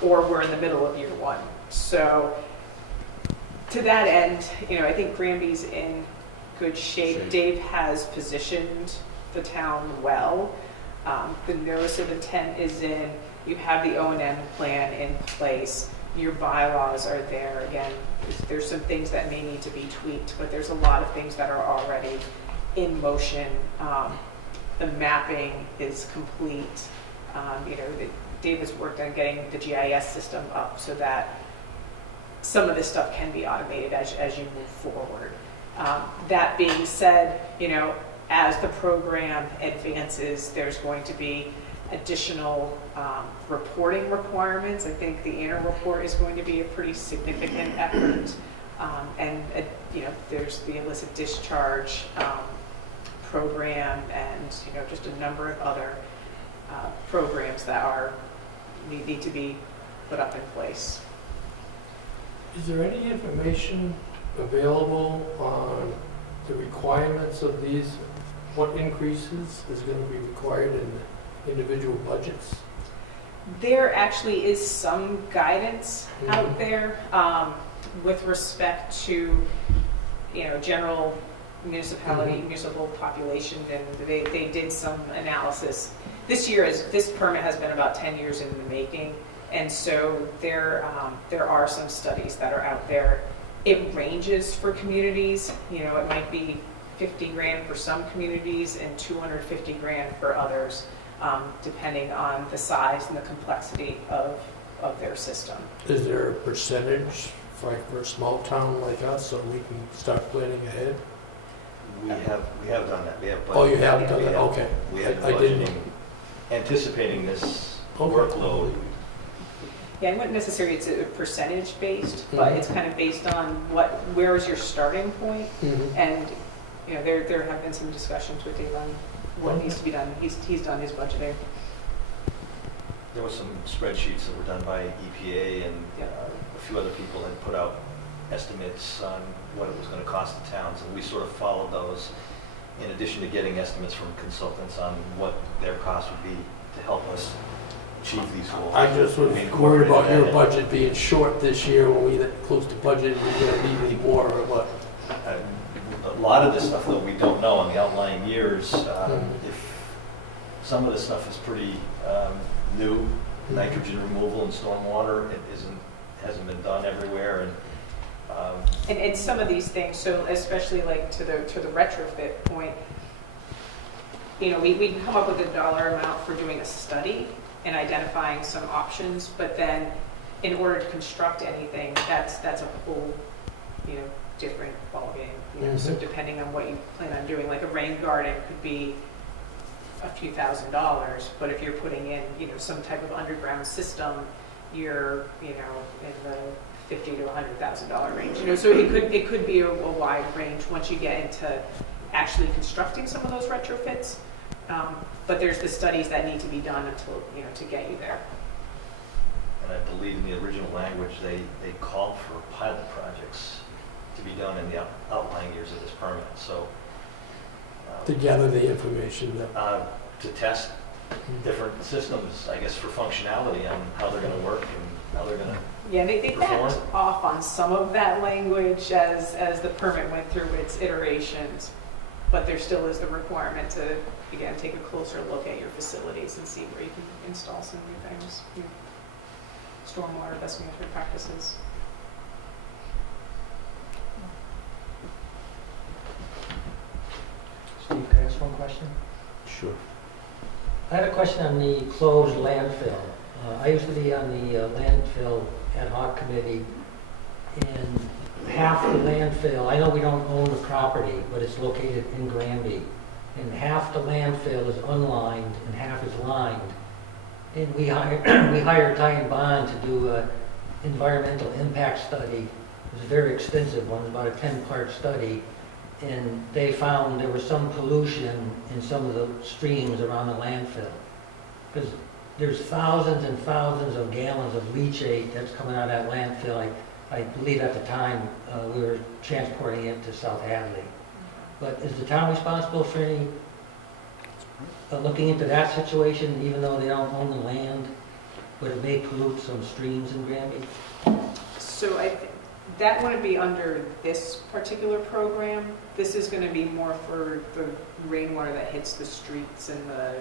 Or we're in the middle of year 1. So to that end, I think Granby's in good shape. Dave has positioned the town well. The notice of intent is in. You have the O&M plan in place. Your bylaws are there. Again, there's some things that may need to be tweaked, but there's a lot of things that are already in motion. The mapping is complete. Dave has worked on getting the GIS system up so that some of this stuff can be automated as you move forward. That being said, as the program advances, there's going to be additional reporting requirements. I think the annual report is going to be a pretty significant effort. There's the illicit discharge program and, just a number of other programs that need to be put up in place. Is there any information available on the requirements of these? What increases is going to be required in the individual budgets? There actually is some guidance out there with respect to, general municipal population, and they did some analysis. This permit has been about 10 years in the making, and so there are some studies that are out there. It ranges for communities. It might be 50 grand for some communities and 250 grand for others, depending on the size and the complexity of their system. Is there a percentage for a small town like us so we can start planning ahead? We have done that. We have budgeted. Oh, you have done that? Okay. We have I didn't budgeting, anticipating this workload. Yeah, I wouldn't necessarily, it's a percentage based, but it's kind of based on where is your starting point? And, there have been some discussions with Dave on what needs to be done. He's done his budgeting. There were some spreadsheets that were done by EPA, and a few other people had put out estimates on what it was going to cost the towns, and we sort of followed those in addition to getting estimates from consultants on what their cost would be to help us achieve these goals. I just was worried about your budget being short this year when we get close to budget, we're going to need any more or what? A lot of this stuff, though, we don't know on the outlying years. If some of this stuff is pretty new, nitrogen removal and stormwater, hasn't been done everywhere, and some of these things, so especially like to the retrofit point, we can come up with a dollar amount for doing a study and identifying some options, but then in order to construct anything, that's a whole different ballgame. So depending on what you plan on doing, like a rain garden could be a few $1,000s, but if you're putting in some type of underground system, you're in the $50,000 to $100,000 range. So it could be a wide range once you get into actually constructing some of those retrofits. But there's the studies that need to be done until to get you there. And I believe in the original language, they called for pilot projects to be done in the outlying years of this permit. So To gather the information that. to test different systems, I guess, for functionality on how they're going to work and how they're going to. Yeah, they Perform. backed off on some of that language as the permit went through its iterations, but there still is the requirement to, again, take a closer look at your facilities and see where you can install some new things, new stormwater best management practices. Steve, can I ask one question? Sure. I had a question on the closed landfill. I used to be on the landfill ad hoc committee, and half the landfill, I know we don't own the property, but it's located in Granby, and half the landfill is unlined and half is lined. And we hired Ty and Bond to do an environmental impact study. It was a very extensive one, about a 10-part study, and they found there was some pollution in some of the streams around the landfill. Because there's thousands and thousands of gallons of leachate that's coming out of that landfill. I believe at the time we were transporting it to South Hadley. But is the town responsible for any, looking into that situation, even though they don't own the land, but it may pollute some streams in Granby? So that wouldn't be under this particular program. This is going to be more for the rainwater that hits the streets and the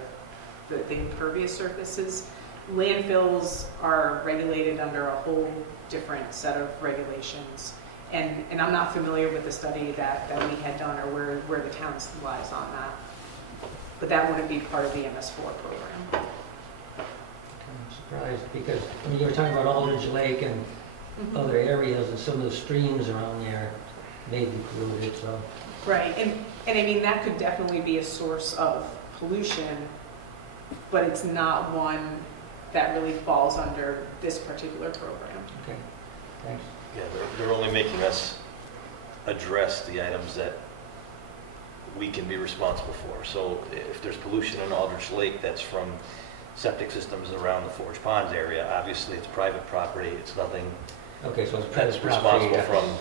impervious surfaces. Landfills are regulated under a whole different set of regulations. And I'm not familiar with the study that we had done or where the town lies on that. But that wouldn't be part of the MS4 program. I'm surprised because, I mean, you were talking about Aldridge Lake and other areas, and some of the streams around there may be polluted, so. Right, and I mean, that could definitely be a source of pollution, but it's not one that really falls under this particular program. Okay, thanks. Yeah, they're only making us address the items that we can be responsible for. So if there's pollution in Aldrich Lake that's from septic systems around the Forge Ponds area, obviously it's private property. It's nothing Okay, so it's that's private property, responsible yeah. from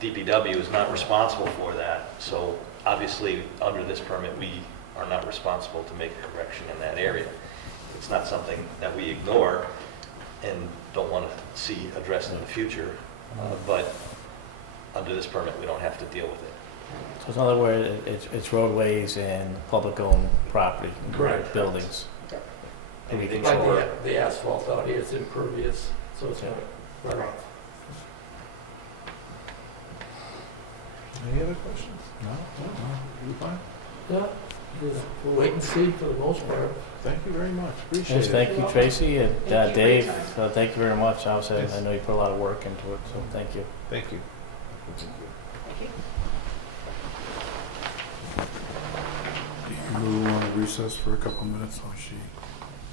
DPW is not responsible for that. So obviously under this permit, we are not responsible to make a correction in that area. It's not something that we ignore and don't want to see addressed in the future, but under this permit, we don't have to deal with it. So in other words, it's roadways and public-owned property, Correct. buildings. Anything Like for, the asphalt out here is impervious, so it's going to run off. Any other questions? No? You fine? Yeah, we'll wait and see for the most part. Thank you very much. Appreciate Yes, it. thank you, Tracy, and Thank you for your Dave, time. thank you very much. Obviously, Yes. I know you put a lot of work into it, so thank you. Thank you. Do you want to recess for a couple minutes while she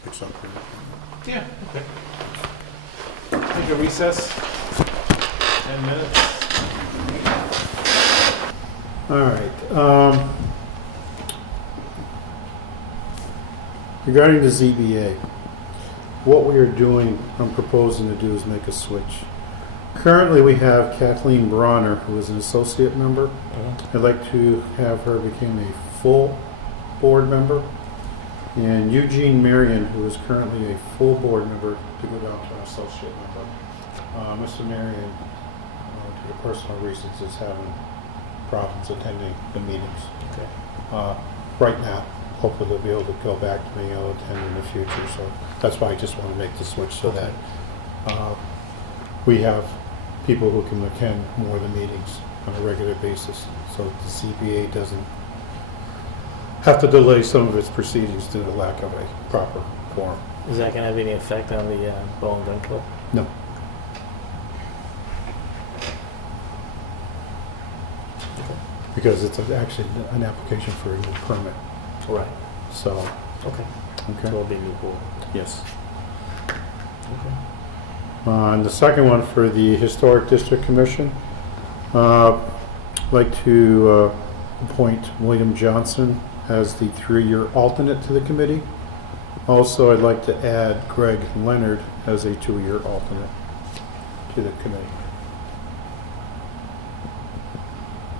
picks up her? Yeah, okay. Take a recess, 10 minutes. All right. Regarding the ZBA, what we are doing, I'm proposing to do is make a switch. Currently, we have Kathleen Bronner, who is an associate member. I'd like to have her become a full board member. And Eugene Marion, who is currently a full board member, to go down to an associate member. Mr. Marion, due to personal reasons, is having problems attending the meetings. Okay. Right now, hopefully they'll be able to go back to being able to attend in the future. So that's why I just want to make the switch so that we have people who can attend more of the meetings on a regular basis, so the CBA doesn't have to delay some of its proceedings due to the lack of a proper quorum. Is that going to have any effect on the Bow and Gun Club? No. Because it's actually an application for a new permit, Right. so, Okay. So okay. it'll be a new board. Yes. Okay. And the second one for the Historic District Commission, I'd like to appoint William Johnson as the 3-year alternate to the committee. Also, I'd like to add Greg Leonard as a 2-year alternate to the committee.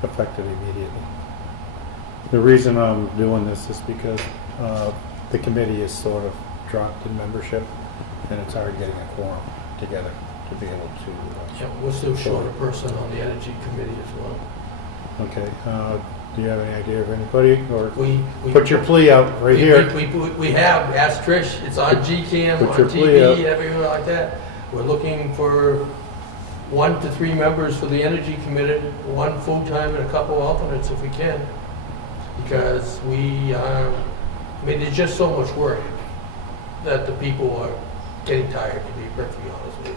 Effective immediately. The reason I'm doing this is because the committee is sort of dropped in membership, and it's hard getting a quorum together to be able to. Yeah, we're still short a person on the energy committee as well. Okay, do you have any idea of anybody, or We put your plea out right here? We have, asked Trish, it's on GCAM, Put on your plea out. TV, everywhere like that. We're looking for 1 to 3 members for the energy committee, 1 full-time and a couple alternates if we can. Because I mean, there's just so much work that the people are getting tired, to be perfectly honest with you.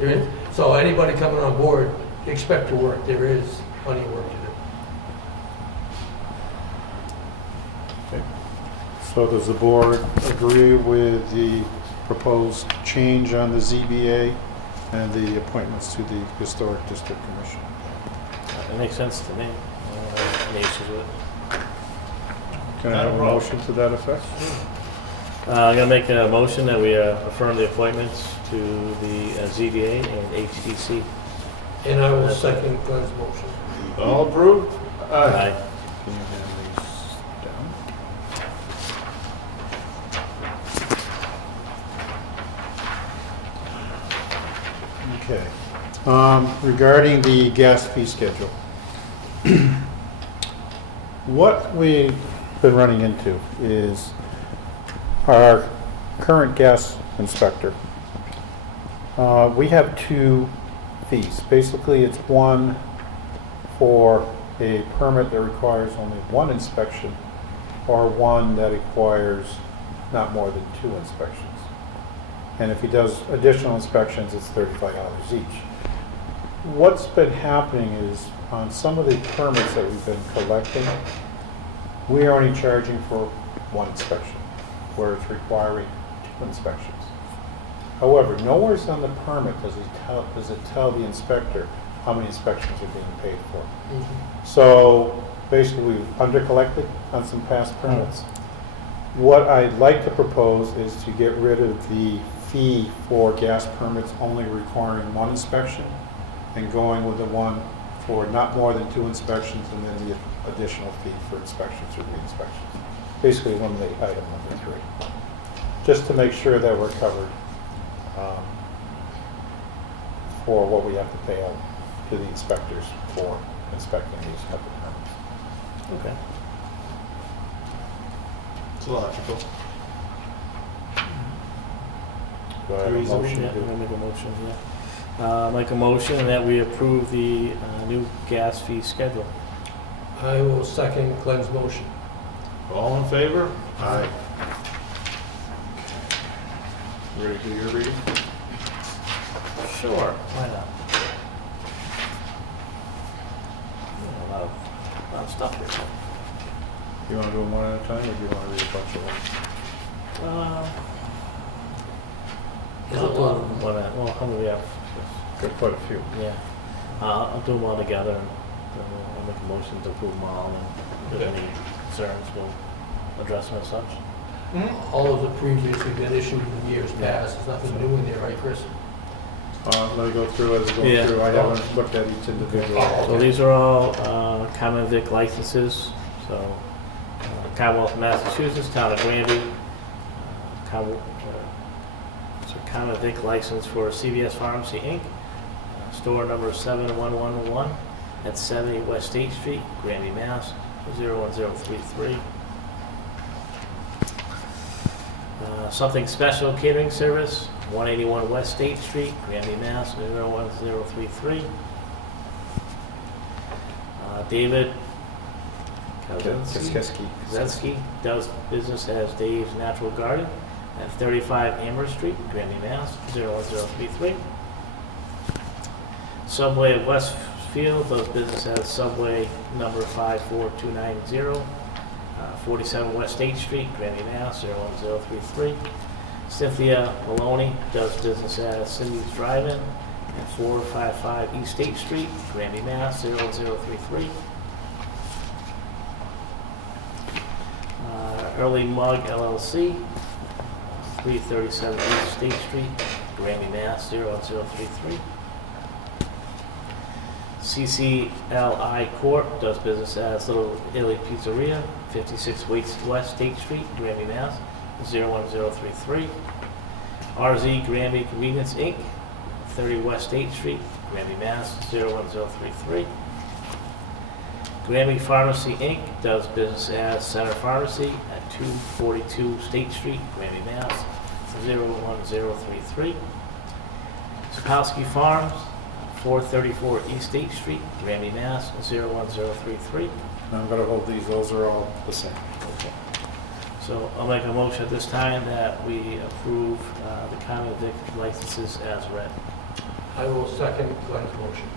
There is, so anybody coming on board, expect to work. There is plenty of work to do. So does the board agree with the proposed change on the ZBA and the appointments to the Historic District Commission? It makes sense to me. Any issues with it? Can I have a motion to that effect? I'm going to make a motion that we affirm the appointments to the ZBA and HDC. And I will second Glenn's motion. All approved? Aye. Can you hand these down? Okay. Regarding the gas fee schedule, what we've been running into is our current gas inspector. We have 2 fees. Basically, it's one for a permit that requires only 1 inspection, or one that requires not more than 2 inspections. And if he does additional inspections, it's $35 each. What's been happening is on some of the permits that we've been collecting, we are only charging for 1 inspection, where it's requiring 2 inspections. However, nowhere on the permit does it tell the inspector how many inspections are being paid for. So basically, we've undercollected on some past permits. What I'd like to propose is to get rid of the fee for gas permits only requiring 1 inspection, and going with the one for not more than 2 inspections, and then the additional fee for inspections or re-inspections. Basically eliminate item number 3, just to make sure that we're covered for what we have to pay out to the inspectors for inspecting these type of permits. Okay. It's logical. Do I have a motion? Yeah, I'm gonna make a motion, yeah. Make a motion that we approve the new gas fee schedule. I will second Glenn's motion. All in favor? Aye. Ready to do your reading? Sure, why not? A lot of stuff here. You want to do them one at a time, or do you want to read a bunch of them? There's a lot of them. Well, how many we have? Got quite a few. Yeah. I'll do them all together, and then I'll make a motion to approve them all, and if there's any concerns, we'll address them as such. All of the previously been issued in years past. There's nothing new in there, right, Chris? Let me go through as I go Yeah. through. I haven't looked at each individual. So these are all common vic licenses. So Commonwealth of Massachusetts, Town of Granby, it's a common vic license for CVS Pharmacy Inc., store number 71111 at 70 West State Street, Granby, Mass. 01033. Something Special Catering Service, 181 West State Street, Granby, Mass. 01033. David Kaczynski does business as Dave's Natural Garden at 35 Amherst Street, Granby, Mass. 01033. Subway of Westfield does business as Subway number 54290, 47 West State Street, Granby, Mass. 01033. Cynthia Maloney does business as Cindy's Drive-In at 455 East State Street, Granby, Mass. 01033. Early Mug LLC, 337 East State Street, Granby, Mass. 01033. CCLI Corp. does business as Little Italy Pizzeria, 56 West State Street, Granby, Mass. 01033. RZ Granby Convenience Inc., 30 West State Street, Granby, Mass. 01033. Granby Pharmacy Inc. does business as Center Pharmacy at 242 State Street, Granby, Mass. 01033. Sapowski Farms, 434 East State Street, Granby, Mass. 01033. I'm gonna hold these, those are all the same. Okay. So I'll make a motion at this time that we approve the common vic licenses as read. I will second Glenn's motion.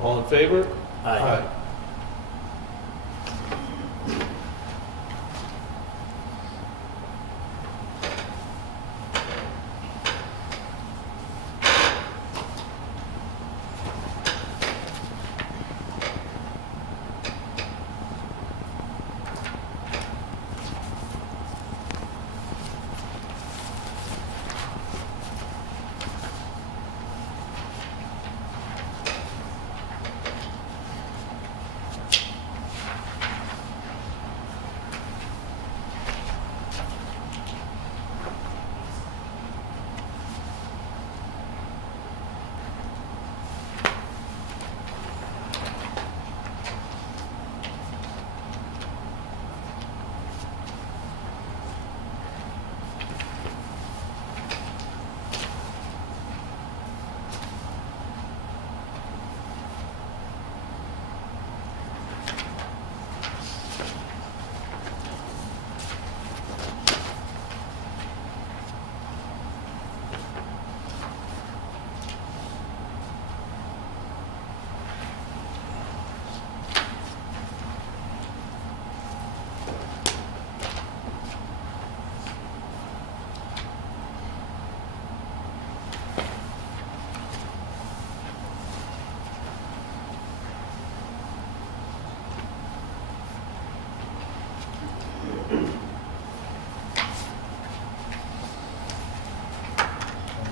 All in favor? Aye.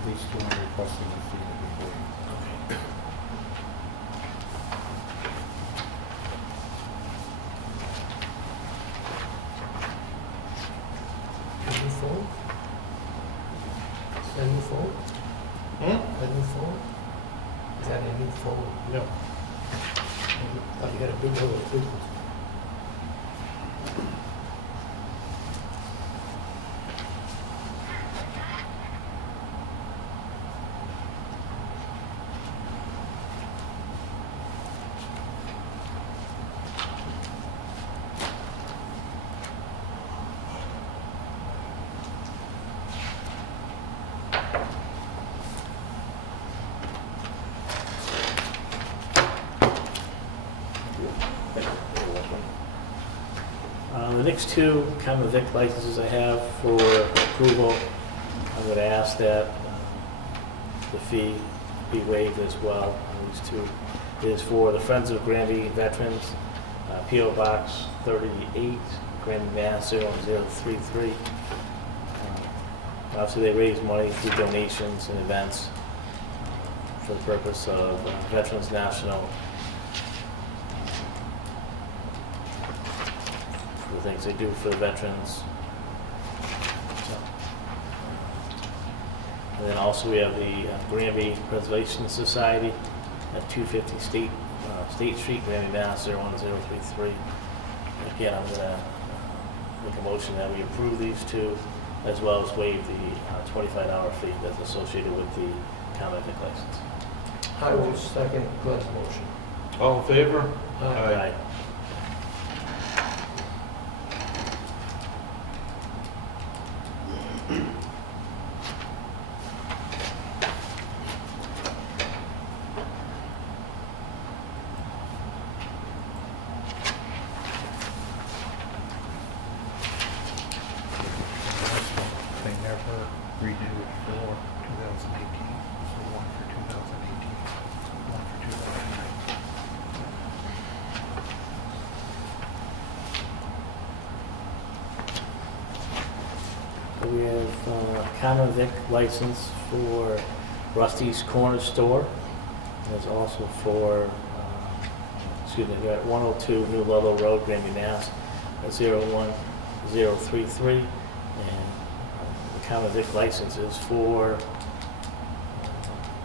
These two are requesting the fee to be waived. Okay. A new phone? Is that a new phone? A new phone? Is that a new phone? No. I thought you had a big one of business. The next two common vic licenses I have for approval, I'm going to ask that the fee be waived as well on these two. It is for the Friends of Granby Veterans, P.O. Box 38, Granby, Mass. 01033. Obviously, they raise money through donations and events for the purpose of Veterans National, for the things they do for the veterans. So, and then also we have the Granby Preservation Society at 250 State Street, Granby, Mass. 01033. Again, I'm going to make a motion that we approve these two, as well as waive the $25 fee that's associated with the common vic license. I will second Glenn's motion. All in favor? Aye. They never redid it for 2018, so one for 2018, one for 2019. We have common vic license for Rusty's Corner Store. There's also for, they're at 102 New Ludlow Road, Granby, Mass. 01033. And the common vic license is for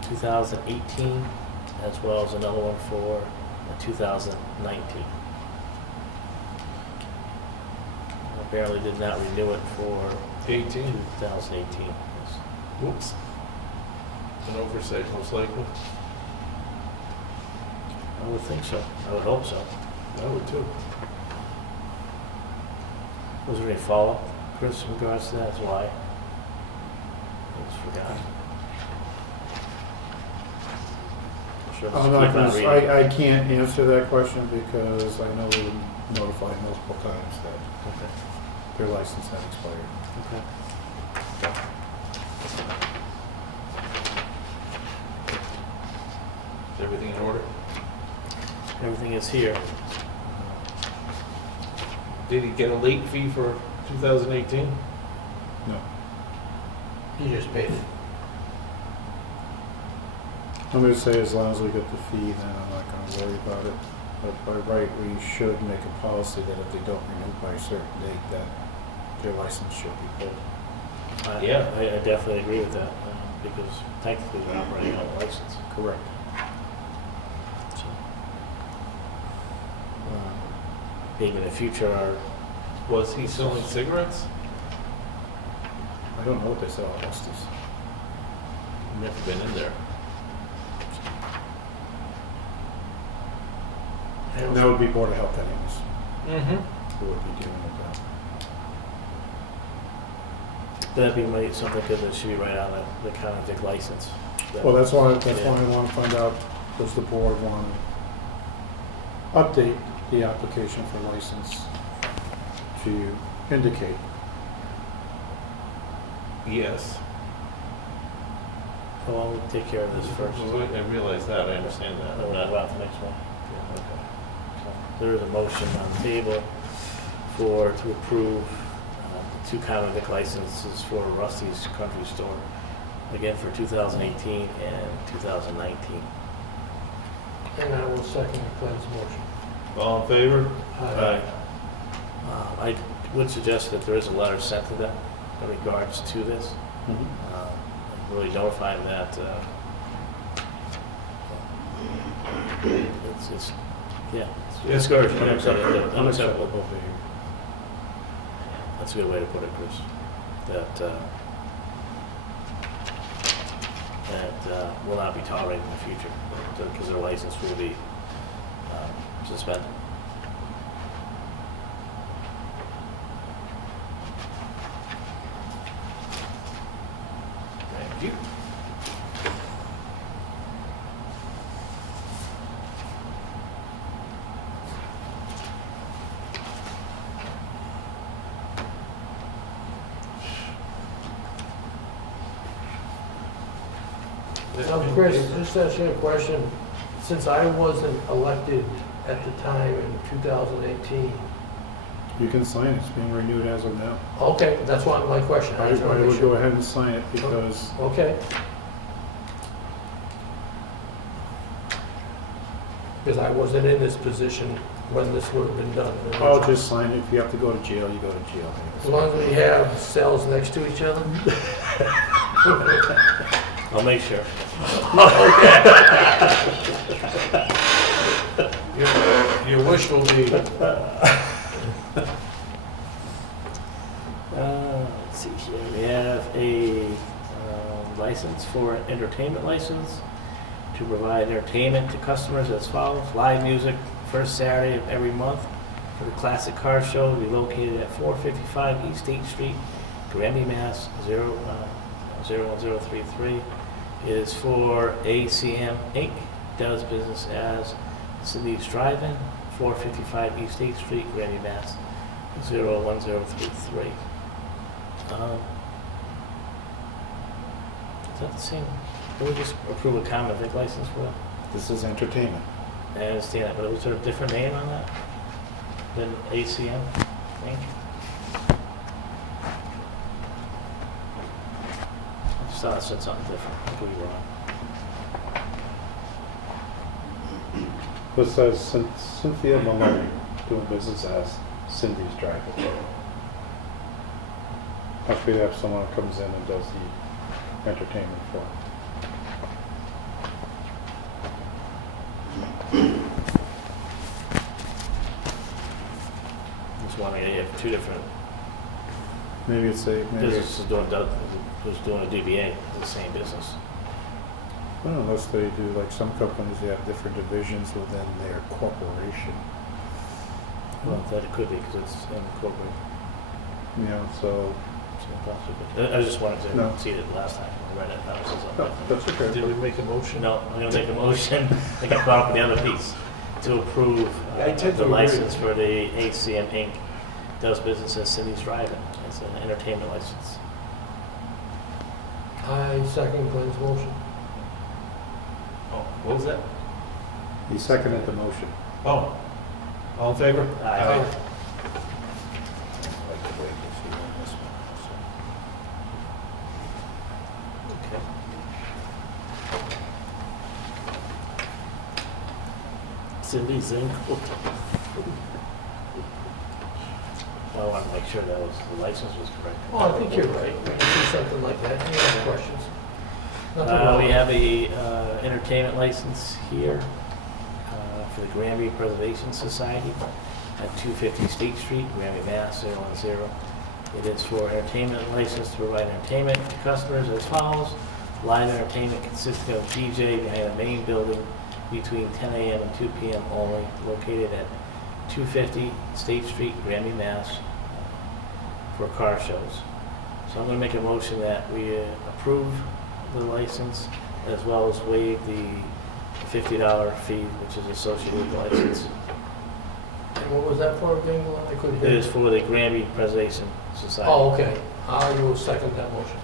2018, as well as another one for 2019. Apparently did not renew it for 2018. Yes. Whoops. An oversight, most likely. I would think so. I would hope so. I would too. Was there any follow-up, Chris, in regards to that? That's why. I just forgot. Sure, just I'm keep not on gonna, reading. I can't answer that question because I know we were notified multiple times that Okay. their license had expired. Okay. Is everything in order? Everything is here. Did he get a late fee for 2018? No. He just paid it. I'm gonna say as long as we get the fee, then I'm not gonna worry about it. But by right, we should make a policy that if they don't renew by a certain date, that their license should be pulled. Yeah. I definitely agree with that, because technically they're operating on a license. Correct. So, maybe in the future, our Was he selling cigarettes? I don't know what they sell at Rusty's. Never been in there. That would be Board of Health anyways, Mm-hmm. who would be dealing with that. that'd be something good that should be right on the common vic license. Well, that's why I want to find out, does the board want to update the application for license to indicate? Yes. Well, we'll take care of this first. I realize that, I understand that. Then I'm we'll not- go out to the next one. Okay. So there is a motion on the table to approve two common vic licenses for Rusty's Country Store, again for 2018 and 2019. And I will second Glenn's motion. All in favor? I would suggest that there is a letter sent to them in regards to this. Really notifying that it's discouraging. Unacceptable. That's a good way to put it, Chris. That will not be tolerated in the future because their license will be suspended. Thank you. Chris, just ask you a question. Since I wasn't elected at the time in 2018, You can sign it, it's being renewed as of now. okay, that's why my question. I just wanna make would sure. go ahead and sign it because Okay. Because I wasn't in this position when this would have been done. I'll just sign it. If you have to go to jail, you go to jail. As long as we have cells next to each other. I'll make sure. Your wish will be, Let's see here. We have a license for an entertainment license to provide entertainment to customers as follows. Live music, first Saturday of every month for the Classic Car Show to be located at 455 East State Street, Granby, Mass. 01033. It is for ACM Inc. Does business as Cindy's Drive-In, 455 East State Street, Granby, Mass. 01033. Is that the same? Did we just approve a common vic license for that? This is entertainment. I understand that, but was there a different name on that than ACM Inc.? thought it said something different. I could be wrong. It says Cynthia Maloney, doing business as Cindy's Drive. Must be have someone who comes in and does the entertainment for them. Just wondering, you have two different Maybe it's businesses who's doing a DBA, the same business. I don't know, unless they do, like some companies, they have different divisions within their corporation. Well, that it could be, because it's incorporated. You know, so, I just wanted No. to see it last time when I read it. That was just no, that's okay. Did we make a motion? No, I'm gonna make a motion, I got caught up with the other piece, to approve I tend to the agree. license for the HCM Inc. Does business as Cindy's Drive-In. It's an entertainment license. I second Glenn's motion. Oh, what was that? He seconded the motion. Oh, all in favor? Aye. I'd like to wait to see on this one, Okay. Cindy's Inc. I want to make sure that was, the license was correct. Oh, I think you're right. I see something like that. Any other questions? Nothing wrong. We have a entertainment license here for the Granby Preservation Society at 250 State Street, Granby, Mass. 010. It is for entertainment license to provide entertainment to customers as follows. Live entertainment consisting of DJ behind the main building between 10 a.m. and 2 p.m. only, located at 250 State Street, Granby, Mass. For car shows. So I'm going to make a motion that we approve the license as well as waive the $50 fee which is associated with the license. And what was that for again, Glenn? I couldn't hear. It is for the Granby Preservation Society. Oh, okay. I will second that motion.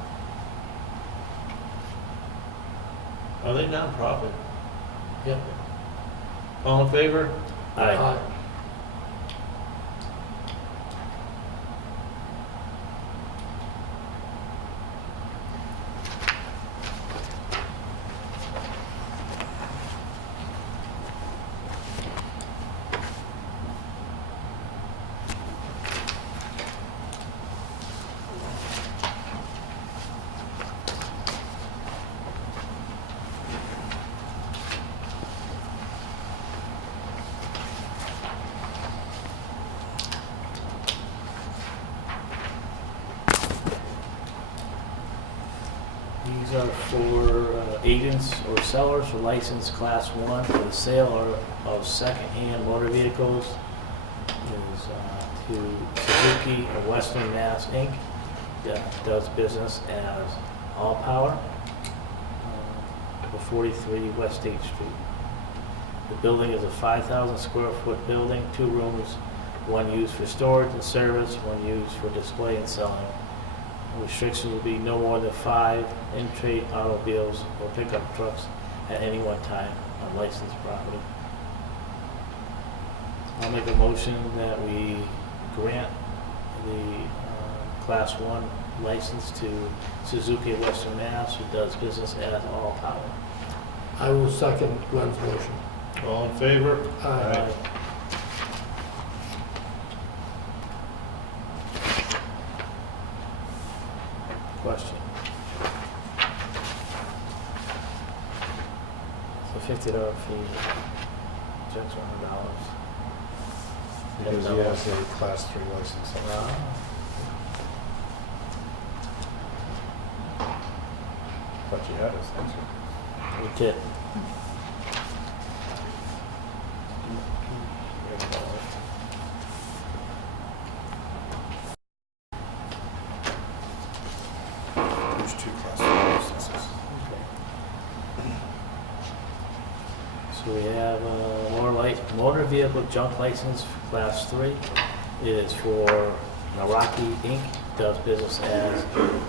Are they non-profit? Yep. All in favor? Aye. These are for agents or sellers for license class 1 for the sale of second-hand motor vehicles. Is to Suzuki of Western Mass Inc. That does business as All Power for 43 West State Street. The building is a 5,000 square foot building, 2 rooms, 1 used for storage and service, 1 used for display and selling. Restrictions will be no more than 5 in-trade automobiles or pickup trucks at any one time on licensed property. I'll make a motion that we grant the Class 1 license to Suzuki of Western Mass, who does business as All Power. I will second Glenn's motion. All in favor? Aye. Question. It's a $50 fee. Checks $100. because he has a class 3 license. But you had his answer. We did. There's 2 class 3 licenses. So we have a motor vehicle junk license for class 3. It is for Naraki Inc. Does business as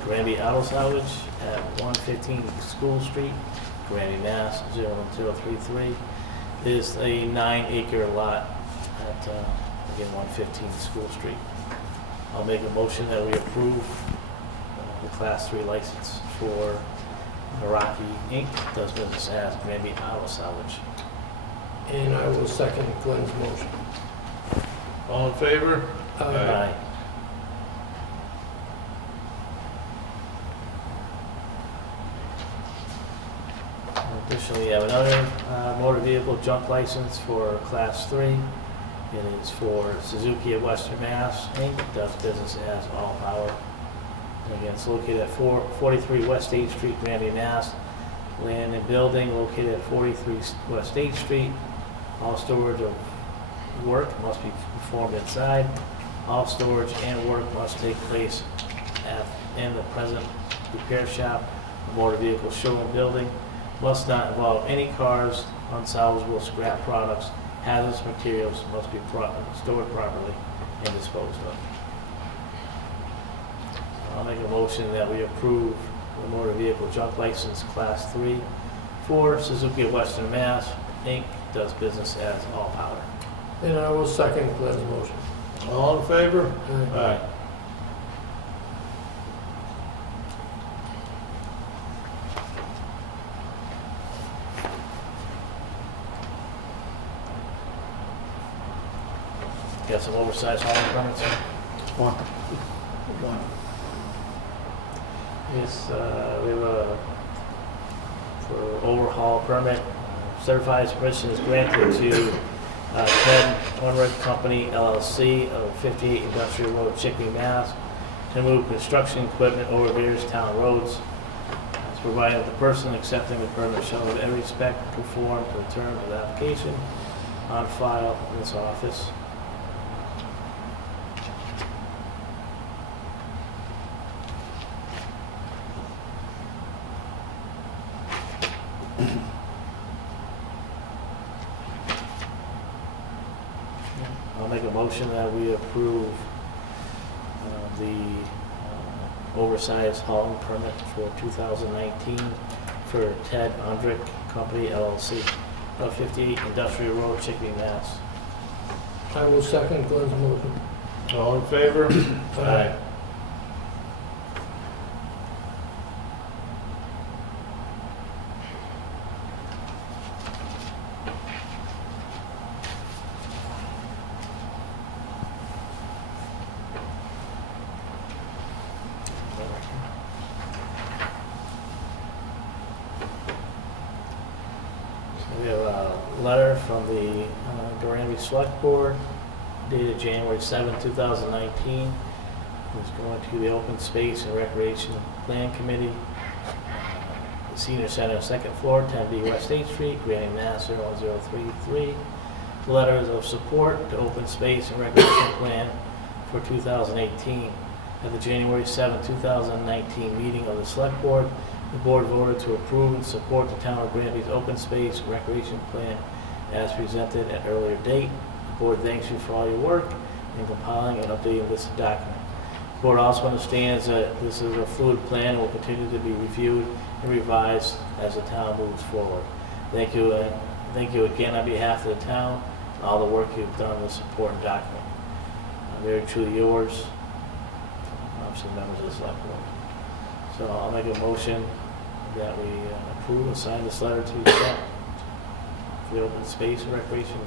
Granby Auto Salvage at 115 School Street, Granby, Mass. 01033. It is a 9-acre lot at again 115 School Street. I'll make a motion that we approve the class 3 license for Meraki Inc. does business as Granby Auto Salvage. And I will second Glenn's motion. All in favor? Aye. Additionally, we have another motor vehicle junk license for Class 3. It is for Suzuki of Western Mass, Inc., does business as All Power. And again, it's located at 43 West 8th Street, Granby, Mass. Land and building located at 43 West 8th Street. All storage of work must be performed inside. All storage and work must take place in the present repair shop, the motor vehicle showroom building. Must not involve any cars, unsalvageable scrap products, hazardous materials must be stored properly and disposed of. I'll make a motion that we approve the motor vehicle junk license Class 3 for Suzuki of Western Mass, Inc., does business as All Power. And I will second Glenn's motion. All in favor? Aye. Got some oversized hauling permits here. One. Yes, we have a, for overhaul permit, certified permission is granted to Ted Hornrick Company LLC of 58 Industrial Road, Chicopee, Mass. to move construction equipment over various town roads. It's provided the person accepting the permit shall have every spec conform to the terms of the application on file in this office. I'll make a motion that we approve the oversized hauling permit for 2019 for Ted Ondrick Company LLC of 58 Industrial Road, Chicopee, Mass. I will second Glenn's motion. All in favor? Aye. We have a letter from the Granby Selectboard dated January 7, 2019. It's going to the Open Space and Recreation Plan Committee, the Senior Center, second floor, 10B West 8th Street, Granby, Mass. 01033. Letters of support to Open Space and Recreation Plan for 2018. At the January 7, 2019 meeting of the Select Board, the board voted to approve and support the town of Granby's open space recreation plan as presented at earlier date. The board thanks you for all your work in compiling and updating this document. The board also understands that this is a fluid plan and will continue to be reviewed and revised as the town moves forward. Thank you, and thank you again on behalf of the town and all the work you've done on this important document. Very truly yours, obviously members of the select board. So I'll make a motion that we approve and sign this letter to Jeff for the open space and recreation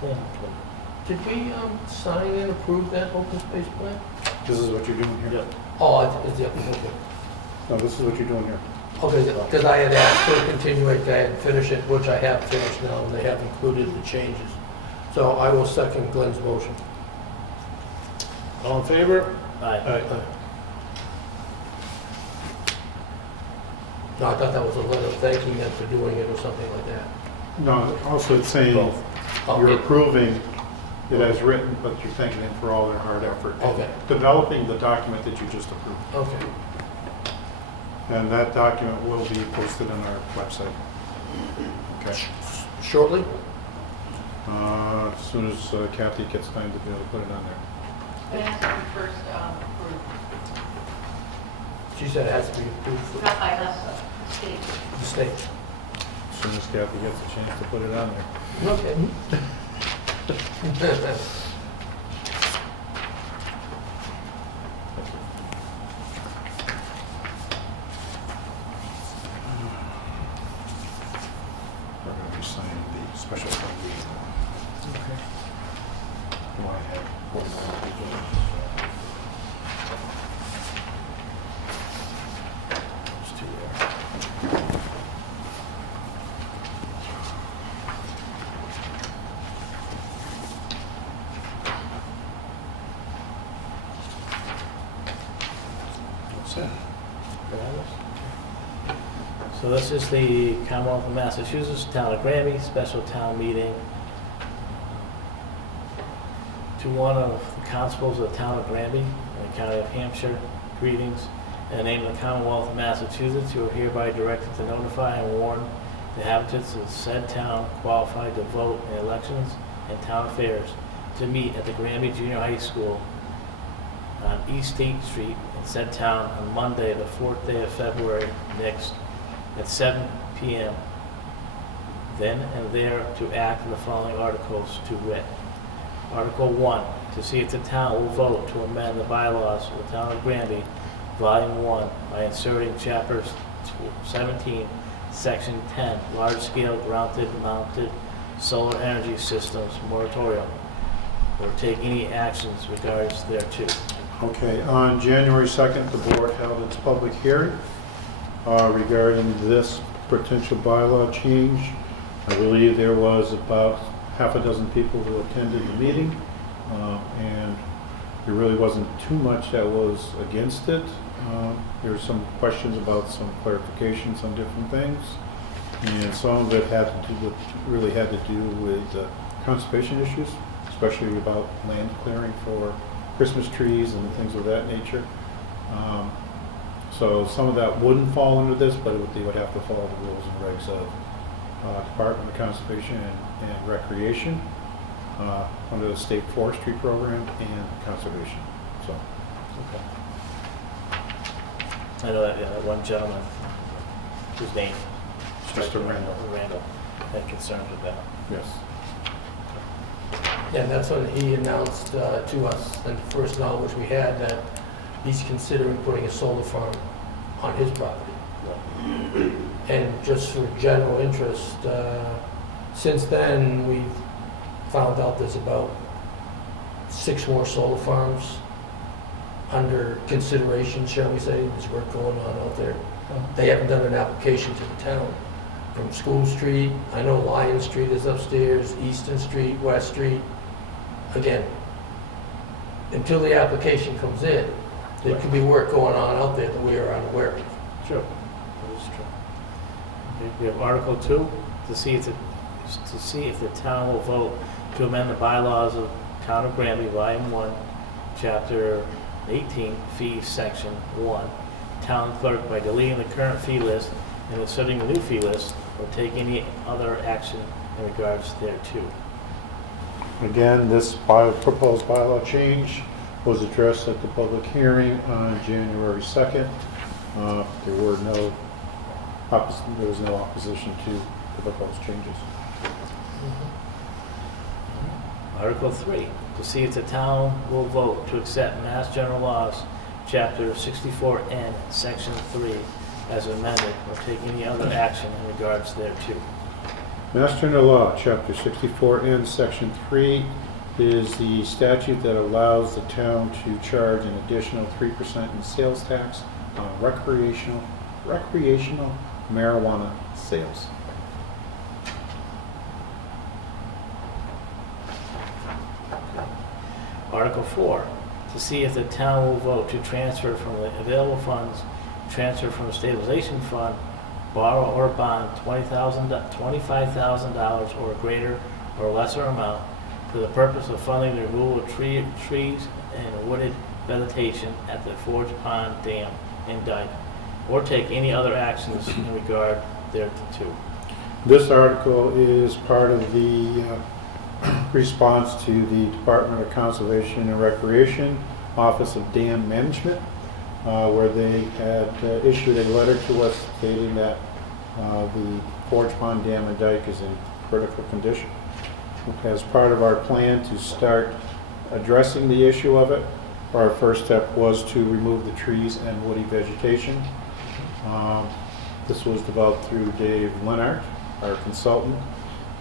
plan. Did we sign and approve that open space plan? This is what you're doing here? Yep. Oh, it's the okay. No, this is what you're doing here. Okay, because I had asked for a continuation, I had finished it, which I have finished now, and they have included the changes. So I will second Glenn's motion. All in favor? Aye. No, I thought that was a letter thanking them for doing it or something like that. No, also it's saying Both. you're Okay. approving it as written, but you're thanking them for all their hard effort in Okay. developing the document that you just approved. Okay. And that document will be posted on our website. Okay. Shortly? As soon as Kathy gets time to be able to put it on there. It has to be first approved. She said it has to be approved for Not by us, the state. the state. As soon as Kathy gets a chance to put it on there. Okay. There's two there. What's that? So this is the Commonwealth of Massachusetts, Town of Granby, special town meeting. To one of the constables of the Town of Granby in the County of Hampshire, greetings. In the name of the Commonwealth of Massachusetts, you are hereby directed to notify and warn the inhabitants of said town qualified to vote in elections and town affairs to meet at the Granby Junior High School on East State Street in said town on Monday, the 4th day of February next at 7 p.m. Then and there to act on the following articles to wit. Article 1, to see if the town will vote to amend the bylaws of the Town of Granby, Volume 1, by inserting Chapter 17, Section 10, large-scale grounded-mounted solar energy systems moratorium, or take any actions regards thereto. Okay, on January 2nd, the board held its public hearing regarding this potential bylaw change. I believe there was about half a dozen people who attended the meeting, and there really wasn't too much that was against it. There were some questions about some clarifications on different things, and some of it had to do with, really had to do with conservation issues, especially about land clearing for Christmas trees and things of that nature. So some of that wouldn't fall under this, but they would have to follow the rules and regs of Department of Conservation and Recreation under the State Forestry Program and Conservation. So, Okay. I know that one gentleman, whose name? Mr. Randall. Randall, had concerns with that. yes. Yeah, and that's when he announced to us, and the first knowledge we had, that he's considering putting a solar farm on his property. And just for general interest, since then, we've found out there's about 6 more solar farms under consideration, shall we say. There's work going on out there. They haven't done an application to the town. From School Street, I know Lion Street is upstairs, Easton Street, West Street. Again, until the application comes in, there could be work going on out there that we are unaware of. Sure, that is true. Okay, we have Article 2, to see if the town will vote to amend the bylaws of Town of Granby, Volume 1, Chapter 18, Fees, Section 1, Town Clerk, by deleting the current fee list and inserting a new fee list, or take any other action in regards thereto. Again, this proposed bylaw change was addressed at the public hearing on January 2nd. There was no opposition to the proposed changes. Article 3, to see if the town will vote to accept Mass General Laws, Chapter 64N, Section 3, as amended, or take any other action in regards thereto. Mass General Law, Chapter 64N, Section 3 is the statute that allows the town to charge an additional 3% in sales tax on recreational marijuana sales. Article 4, to see if the town will vote to transfer from the available funds, transfer from the stabilization fund, borrow or bond $25,000 or a greater or lesser amount for the purpose of funding the removal of trees and wooded vegetation at the Forge Pond Dam and Dike, or take any other actions in regard thereto. This article is part of the response to the Department of Conservation and Recreation, Office of Dam Management, where they had issued a letter to us stating that the Forge Pond Dam and Dike is in critical condition. As part of our plan to start addressing the issue of it, our first step was to remove the trees and woody vegetation. This was developed through Dave Leonard, our consultant.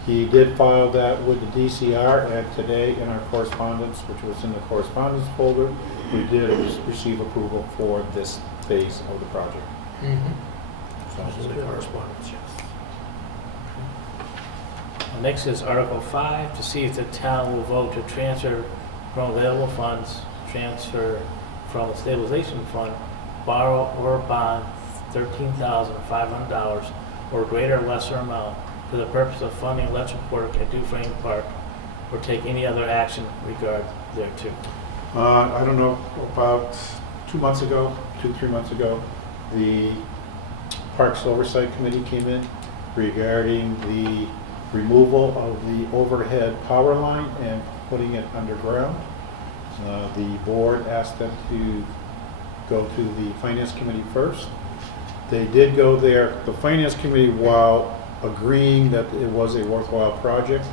He did file that with the DCR, and today in our correspondence, which was in the correspondence folder, we did receive approval for this phase of the project. So, This is the correspondence, yes. Next is Article 5, to see if the town will vote to transfer from available funds, transfer from the stabilization fund, borrow or bond $13,500 or greater or lesser amount for the purpose of funding electric work at Dufresne Park, or take any other action regard thereto. I don't know, about 3 months ago, the Parks Oversight Committee came in regarding the removal of the overhead power line and putting it underground. The board asked them to go to the Finance Committee first. They did go there. The Finance Committee, while agreeing that it was a worthwhile project,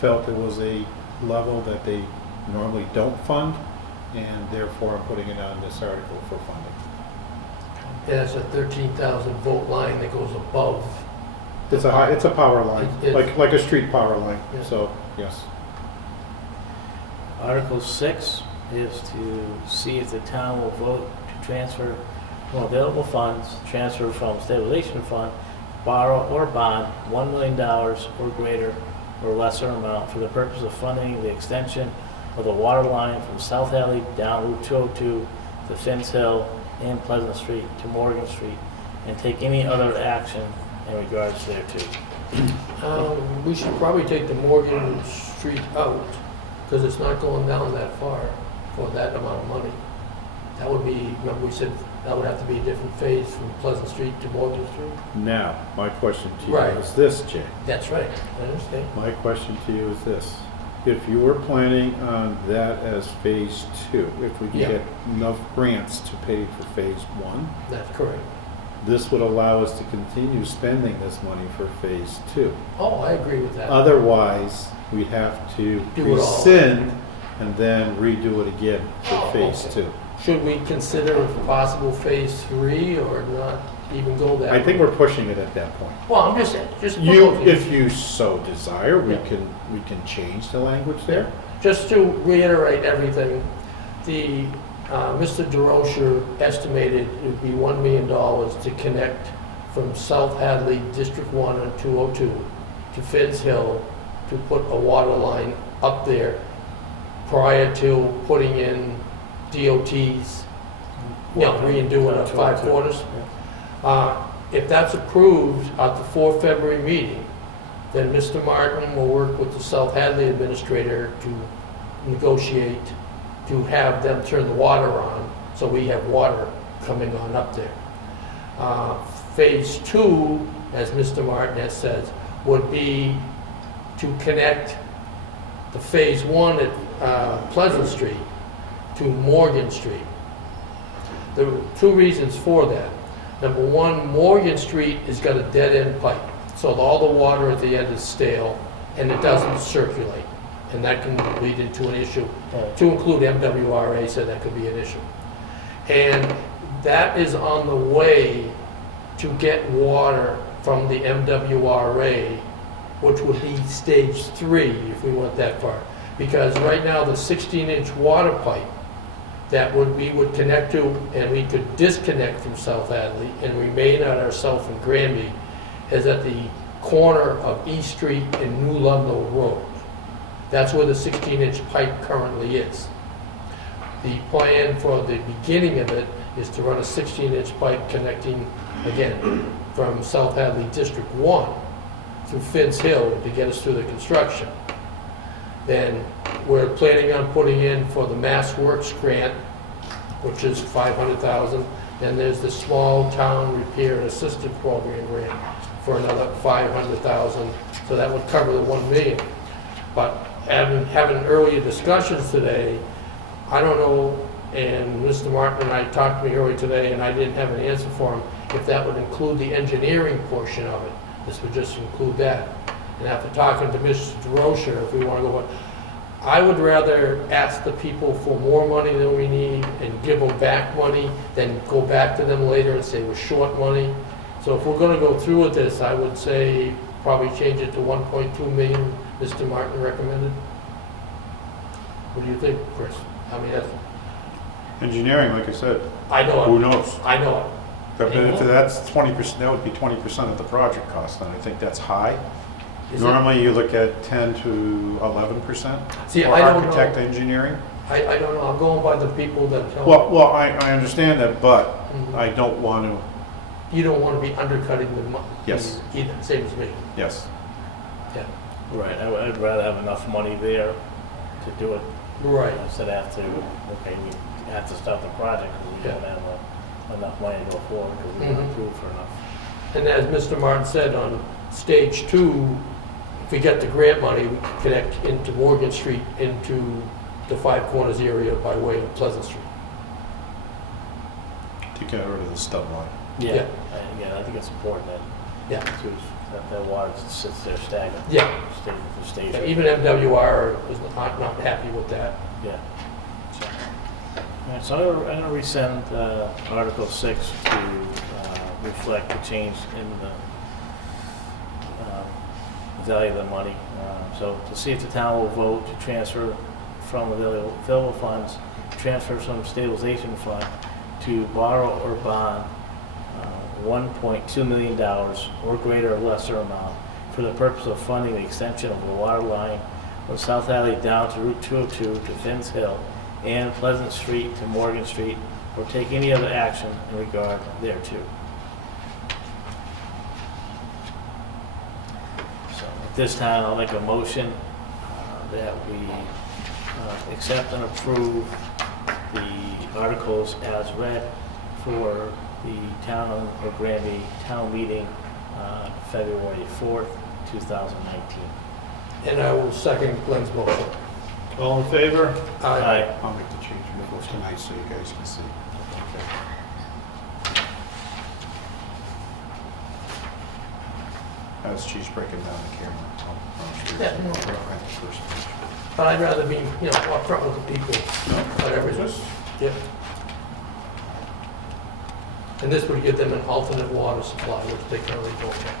felt it was a level that they normally don't fund, and therefore I'm putting it on this article for funding. Yeah, it's a 13,000 volt line that goes above. It's a power line, like a street power line, Yeah. so, yes. Article 6 is to see if the town will vote to transfer from available funds, transfer from stabilization fund, borrow or bond $1 million or greater or lesser amount for the purpose of funding the extension of the water line from South Hadley down Route 202 to Finns Hill and Pleasant Street to Morgan Street, and take any other action in regards thereto. We should probably take the Morgan Street out, because it's not going down that far for that amount of money. That would be, remember we said that would have to be a different phase from Pleasant Street to Morgan Street? Now, my question to you Right. is this, Jay. That's right, I understand. My question to you is this. If you were planning on that as phase 2, if we could Yeah. get enough grants to pay for phase 1, That's correct. this would allow us to continue spending this money for phase 2. Oh, I agree with that. Otherwise, we have to Do it all. rescind and then redo it again for Oh, phase okay. 2. Should we consider a possible phase 3 or not even go that? I think way? we're pushing it at that point. Well, I'm just You, proposing. if you so desire, we Yeah. can change the language there. Just to reiterate everything, the, Mr. DeRocher estimated it would be $1 million to connect from South Hadley District 1 on 202 to Finns Hill to put a water line up there prior to putting in DOTs, redoing a 5 quarters. If that's approved at the 4 February meeting, then Mr. Martin will work with the South Hadley administrator to negotiate to have them turn the water on, so we have water coming on up there. Phase 2, as Mr. Martin has said, would be to connect the Phase 1 at Pleasant Street to Morgan Street. There were 2 reasons for that. Number 1, Morgan Street has got a dead-end pipe, so all the water at the end is stale, and it doesn't circulate. And that can lead into an issue. To include MWRA said that could be an issue. And that is on the way to get water from the MWRA, which would be stage 3 if we went that far. Because right now, the 16-inch water pipe that we would connect to, and we could disconnect from South Hadley and remain on ourselves in Granby, is at the corner of East Street and New Ludlow Road. That's where the 16-inch pipe currently is. The plan for the beginning of it is to run a 16-inch pipe connecting, again, from South Hadley District 1 through Finns Hill to get us through the construction. Then we're planning on putting in for the Mass Works grant, which is $500,000. Then there's the Small Town Repair and Assistance Program grant for another $500,000. So that would cover the $1 million. But having earlier discussions today, I don't know, and Mr. Martin and I talked to me earlier today, and I didn't have an answer for him, if that would include the engineering portion of it. This would just include that. And after talking to Mr. DeRocher, if we want to go, I would rather ask the people for more money than we need and give them back money than go back to them later and say we're short money. So if we're going to go through with this, I would say probably change it to 1.2 million, Mr. Martin recommended. What do you think, Chris? I mean, that's, Engineering, like I said, I know who it, knows? I know it. But if that's 20%, that would be 20% of the project cost, and I think that's high. Is it? Normally, you look at 10 to 11% See, for I don't architect know. engineering. I don't know, I'm going by the people that tell me. Well, I understand that, but Mhm. I don't want to, You don't want to be undercutting the money. Yes. Either, same as me. yes. Right, I'd rather have enough money there to do it. Right. Instead of have to, okay, we have to stop the project because we don't have enough money to go forward because we weren't Mhm. approved for enough. And as Mr. Martin said, on stage 2, if we get the grant money, we can connect into Morgan Street into the Five Corners area by way of Pleasant Street. To get rid of the stub line. Yeah. Yeah, I think it's important that, Yeah. that water sits there stagnant. Yeah. Stay for stage. Yeah, even MWR was not happy with that. Yeah. So, all right, so I'm going to resend Article 6 to reflect the change in the value of the money. So to see if the town will vote to transfer from available funds, transfer from stabilization fund to borrow or bond $1.2 million or greater or lesser amount for the purpose of funding the extension of the water line from South Alley down to Route 202 to Finn's Hill and Pleasant Street to Morgan Street, or take any other action in regard thereto. So at this time, I'll make a motion that we accept and approve the articles as read for the town of Granby town meeting February 4th, 2019. And I will second Glenn's motion. All in favor? Aye. I'll make the change before tonight so you guys can see. As she's breaking down the camera. I'll show you. Yeah, no. Right, the first page. But I'd rather be, upfront with the people, whatever it is. Yep. And this would give them an alternate water supply, which they currently don't have.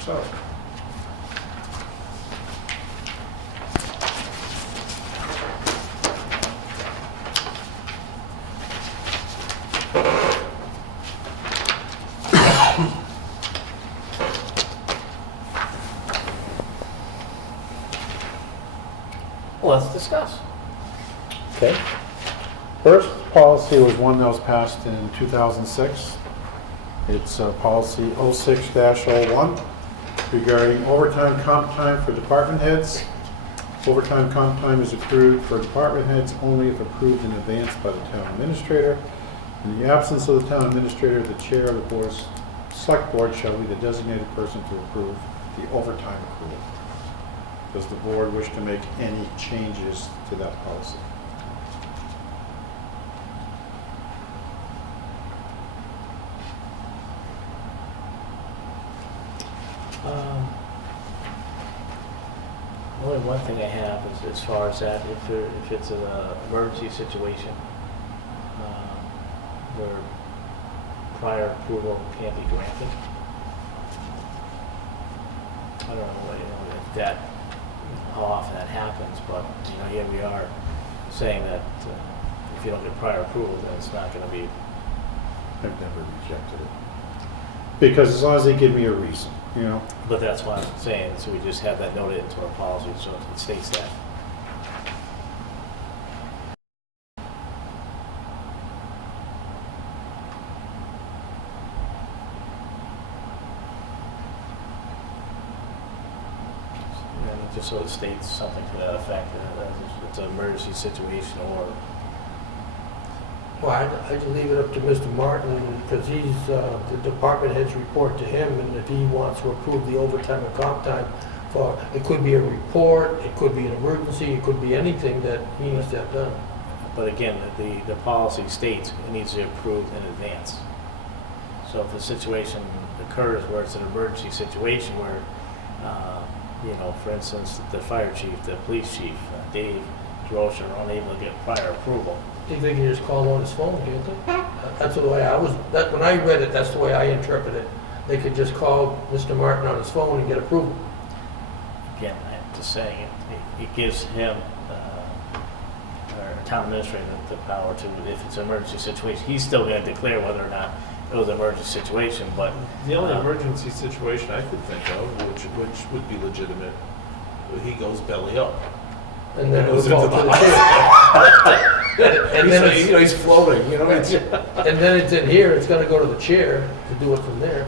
So, Let's discuss. okay. First policy was one that was passed in 2006. It's policy 06-01 regarding overtime comp time for department heads. Overtime comp time is accrued for department heads only if approved in advance by the town administrator. In the absence of the town administrator, the chair of the board's select board shall be the designated person to approve the overtime accrual. Does the board wish to make any changes to that policy? one thing I have is as far as that, if it's an emergency situation, where prior approval can't be granted. I don't know, if that, how often that happens, but, here we are saying that if you don't get prior approval, then it's not gonna be. I've never rejected it. Because as long as they give me a reason, But that's what I'm saying, so we just have that noted into our policy, so it states that. And just so it states something to that effect, that it's an emergency situation or. Well, I'd leave it up to Mr. Martin, because he's, the department heads report to him, and if he wants to approve the overtime and comp time for, it could be a report, it could be an emergency, it could be anything that he needs to have done. But again, the policy states it needs to be approved in advance. So if a situation occurs where it's an emergency situation where, for instance, the fire chief, the police chief, Dave Roche are unable to get prior approval. They can just call him on his phone, can't they? That's the way when I read it, that's the way I interpret it. They could just call Mr. Martin on his phone and get approval. Again, I'm just saying, it gives him, our town administrator, the power to, if it's an emergency situation, he's still going to declare whether or not it was an emergency situation, but. The only emergency situation I could think of, which would be legitimate, he goes belly up. And then it Goes would fall into to the the chair. And then he's floating, it's. And then it's in here, it's gonna go to the chair to do it from there.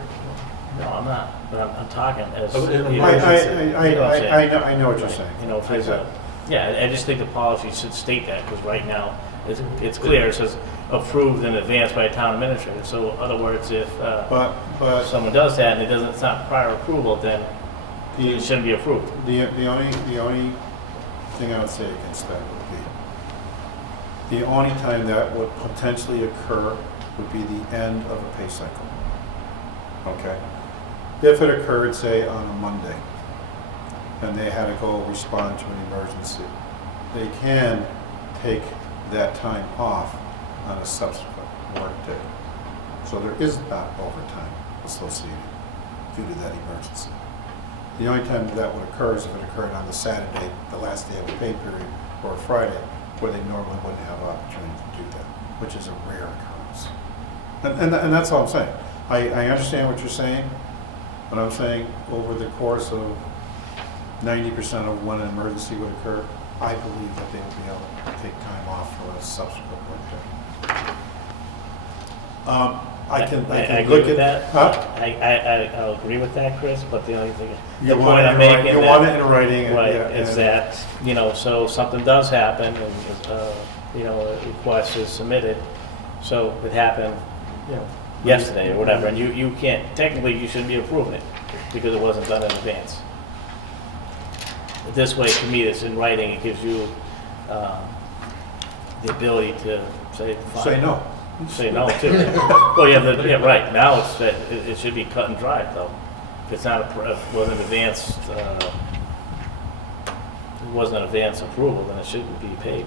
No, I'm not, but I'm talking as. Oh, in you know, I know what you're saying. If there's I just think the policy should state that, because right now, it's clear, it says approved in advance by a town administrator. So in other words, if But someone does that and it's not prior approval, then it shouldn't be approved. the only thing I would say against that would be, the only time that would potentially occur would be the end of a pay cycle. Okay? If it occurred, say, on a Monday, and they had to go respond to an emergency, they can take that time off on a subsequent work day. So there is not overtime associated due to that emergency. The only time that would occur is if it occurred on the Saturday, the last day of a pay period, or a Friday, where they normally wouldn't have an opportunity to do that, which is a rare occurrence. And that's all I'm saying. I understand what you're saying, but I'm saying over the course of 90% of when an emergency would occur, I believe that they will be able to take time off for a subsequent work day. I can agree look with at that. Huh? I'll agree with that, Chris, but the only thing, You the want point it I'm in making writing. You that- want it in writing. and- right, yeah, is and- that, so something does happen and, a request is submitted, so it happened, yesterday or whatever, and you can't, technically you shouldn't be approving it because it wasn't done in advance. This way, to me, it's in writing, it gives you, the ability to say, fine. Say no. Say no too. Well, right, now it should be cut and dried though. If it's not, if it wasn't advanced, it wasn't an advance approval, then it shouldn't be paid.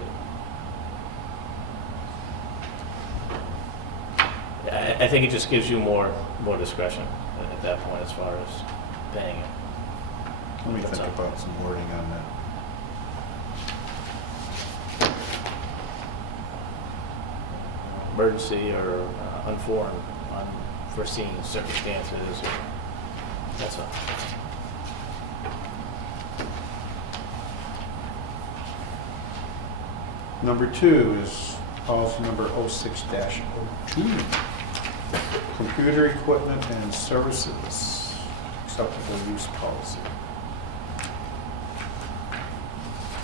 I think it just gives you more discretion at that point as far as paying it. Let me That's think all. about some wording on that. Emergency or unforeseen circumstances, or that's all. Number 2 is policy number 06-02. Computer equipment and services, acceptable use policy.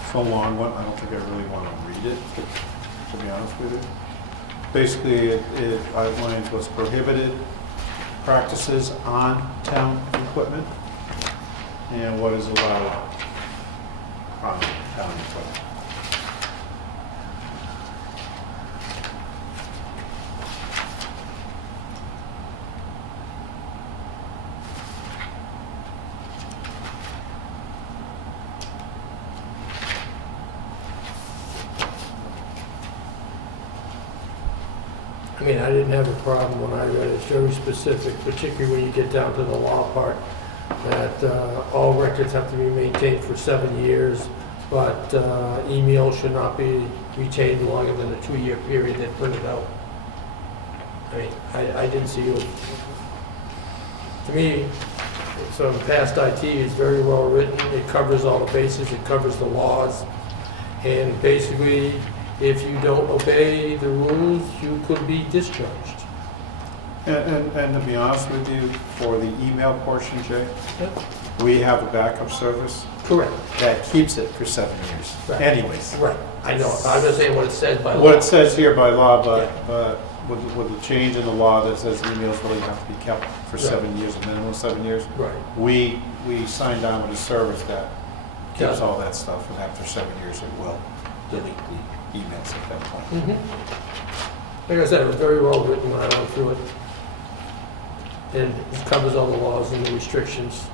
It's a long one. I don't think I really want to read it, to be honest with you. Basically, it outlines what's prohibited practices on town equipment and what is allowed on town equipment. mean, I didn't have a problem when I read it. It's very specific, particularly when you get down to the law part, that all records have to be maintained for 7 years, but email should not be retained longer than a 2-year period they printed out. I mean, I didn't see it. To me, so past IT is very well written. It covers all the bases. It covers the laws. And basically, if you don't obey the rules, you could be discharged. And to be honest with you, for the email portion, Jay, Yep. we have a backup service Correct. that keeps it for 7 years. Right. Anyways, Right. I know. I'm just saying what it says by law. what it says here by law, but with the change in the law that says emails really have to be kept for Right. 7 years, a minimum of 7 years, Right. we signed on with a service that keeps Yeah. all that stuff, and after 7 years, it will delete the emails at that point. Mm-hmm. Like I said, it was very well written when I went through it. And it covers all the laws and the restrictions,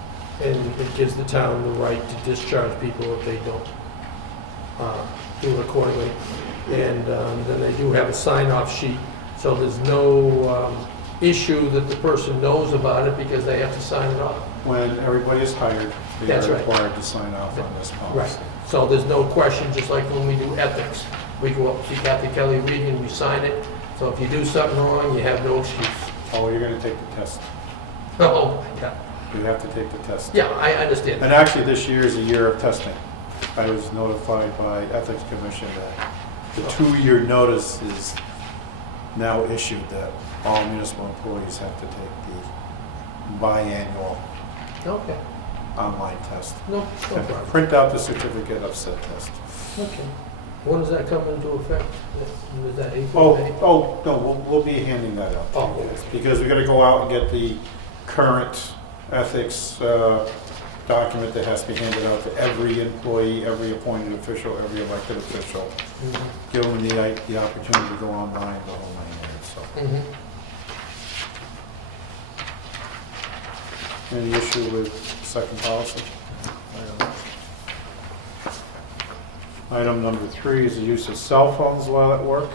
and it gives the town the right to discharge people if they don't do it accordingly. And then they do have a sign-off sheet, so there's no issue that the person knows about it because they have to sign it off. When everybody is hired, they That's are right. required to sign off on this policy. Right. So there's no question, just like when we do ethics. We go up to Kathy Kelly Regan, you sign it. So if you do something wrong, you have no excuse. Oh, you're gonna take the test. Oh, my God. You have to take the test. Yeah, I understand. And actually, this year is a year of testing. I was notified by Ethics Commission that the 2-year notice is now issued that all municipal employees have to take the biannual Okay. online test. No And problem. print out the certificate of said test. Okay. When does that come into effect? Is that April, May? Oh, no, we'll be handing that out to Oh, you guys, because we're gonna go out and get the current ethics document that has to be handed out to every employee, every appointed official, every elected official. Mhm. Give them the opportunity to go online, the whole 9 years, so. Mhm. Any issue with second policy? Item number 3 is the use of cell phones while at work.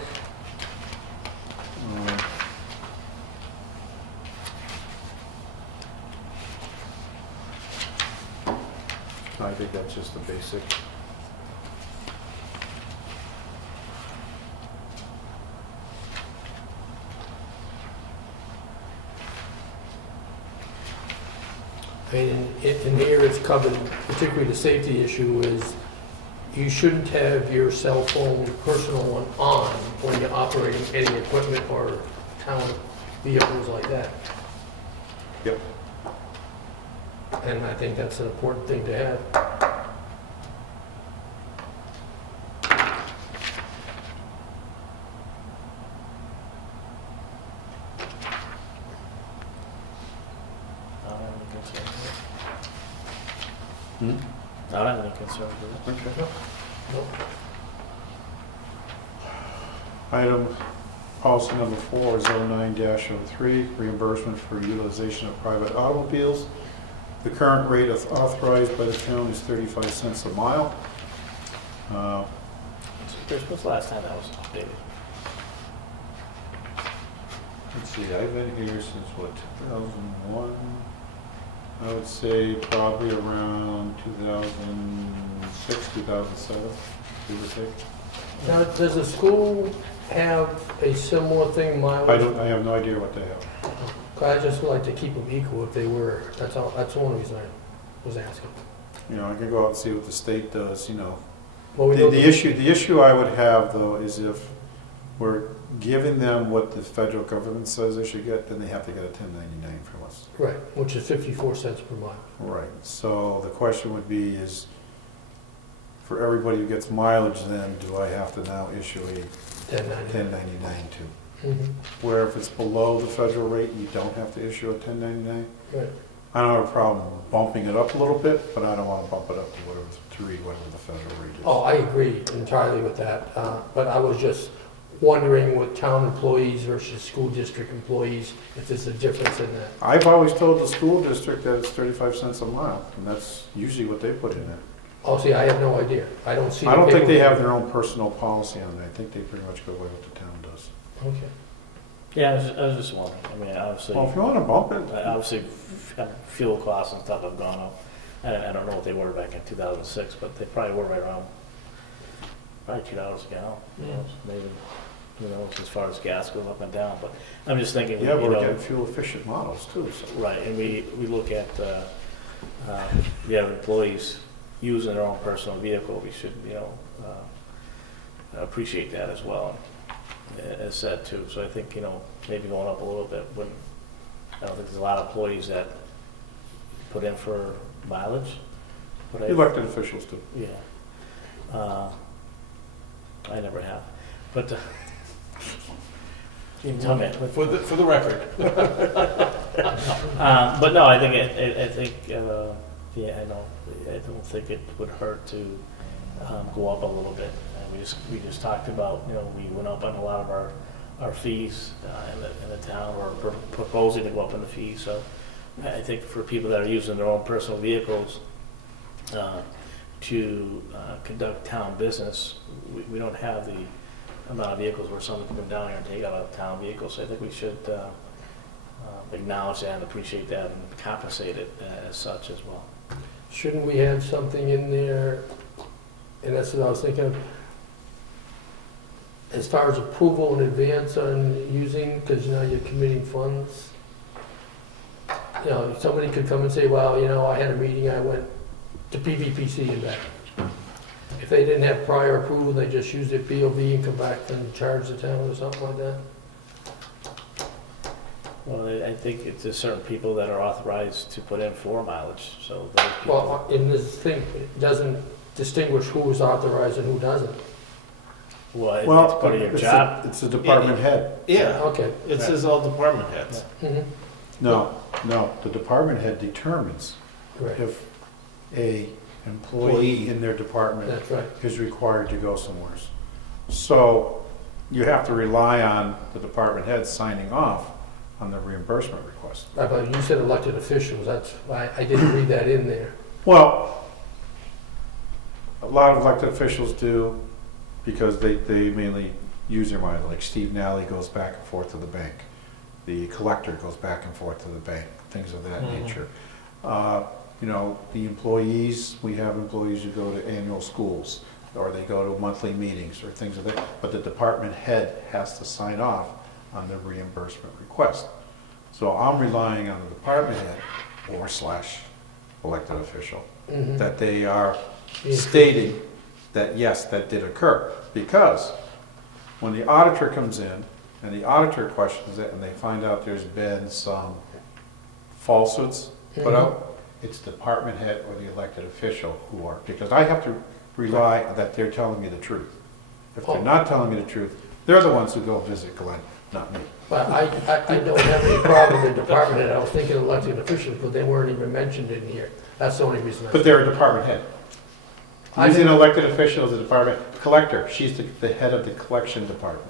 I think that's just the basic. And in here it's covered, particularly the safety issue is you shouldn't have your cell phone, personal one, on when you're operating any equipment or town vehicles like that. Yep. And I think that's an important thing to have. I don't have any concerns with Hmm? it. I don't have any concerns with it. Okay. Nope. Item, policy number 4 is 09-03, reimbursement for utilization of private automobiles. The current rate authorized by the town is 35 cents a mile. Chris, when's the last time that was updated? Let's see, I've been here since, what, 2001? I would say probably around 2006, 2007, give or take. Now, does the school have a similar thing, mileage? I have no idea what they have. I just would like to keep them equal if they were. That's all, that's the only reason I was asking. You know, I can go out and see what the state does, you know. Well, we know The issue I would have, though, is if we're giving them what the federal government says they should get, then they have to get a 1099 from us. Right, which is 54 cents per mile. Right, so the question would be is, for everybody who gets mileage, then do I have to now issue a 1099 to? Mhm. Where if it's below the federal rate, you don't have to issue a 1099? Right. I don't have a problem bumping it up a little bit, but I don't want to bump it up to whatever the federal rate is. Oh, I agree entirely with that, but I was just wondering with town employees versus school district employees, if there's a difference in that. I've always told the school district that it's 35 cents a mile, and that's usually what they put in there. Oh, see, I have no idea. I don't see. I don't think they paperwork. have their own personal policy on that. I think they pretty much go by what the town does. Okay. Yeah, I was just wondering. I mean, obviously, Well, if you wanna bump it, obviously, fuel costs and stuff have gone up. I don't know what they were back in 2006, but they probably were right around, probably $2 a gallon. You know, maybe, you know, as far as gas goes up and down. But I'm just thinking, yeah, you we're know, getting fuel efficient models too, so. right, and we look at the other employees using their own personal vehicle. We should, you know, appreciate that as well, as said too. So I think, you know, maybe going up a little bit wouldn't. I don't think there's a lot of employees that put in for mileage. But Elected officials do. yeah, I never have. But you can tell me. For the record. But no, I think yeah, I know. I don't think it would hurt to go up a little bit. And we just talked about, you know, we went up on a lot of our fees in the town, or proposing to go up in the fees. So I think for people that are using their own personal vehicles to conduct town business, we don't have the amount of vehicles where someone can come down here and take out a town vehicle. So I think we should acknowledge that and appreciate that and compensate it as such as well. Shouldn't we have something in there, and that's what I was thinking of, as far as approval in advance on using, because now you're committing funds? You know, somebody could come and say, well, you know, I had a meeting, I went to PVPC and back. If they didn't have prior approval, they just used their POV and come back and charge the town or something like that? Well, I think it's just certain people that are authorized to put in for mileage, so those people. Well, in this thing, it doesn't distinguish who is authorized and who doesn't. Well, it's Well, part of your it's job. it's a department head. Yeah, Okay. it says all department heads. Mhm. No, the department head determines Right, if a employee in their department that's right. is required to go somewhere. So you have to rely on the department head signing off on the reimbursement request. But you said elected officials, that's why I didn't read that in there. Well, a lot of elected officials do because they mainly use their money. Like Steve Nally goes back and forth to the bank. The collector goes back and forth to the bank, things of that nature. You know, the employees, we have employees who go to annual schools or they go to monthly meetings or things of that. But the department head has to sign off on the reimbursement request. So I'm relying on the department head / elected official Mhm. that they are Yeah. stating that, yes, that did occur. Because when the auditor comes in and the auditor questions it and they find out there's been some falsehoods put out, it's department head or the elected official who are, because I have to rely that they're telling me the truth. If they're not telling me the truth, they're the ones who go visit Glenn, not me. But I don't have any problem with the department head. I was thinking elected officials, but they weren't even mentioned in here. That's the only reason. But they're a department head. He's an elected official of the department. Collector, she's the head of the collection department.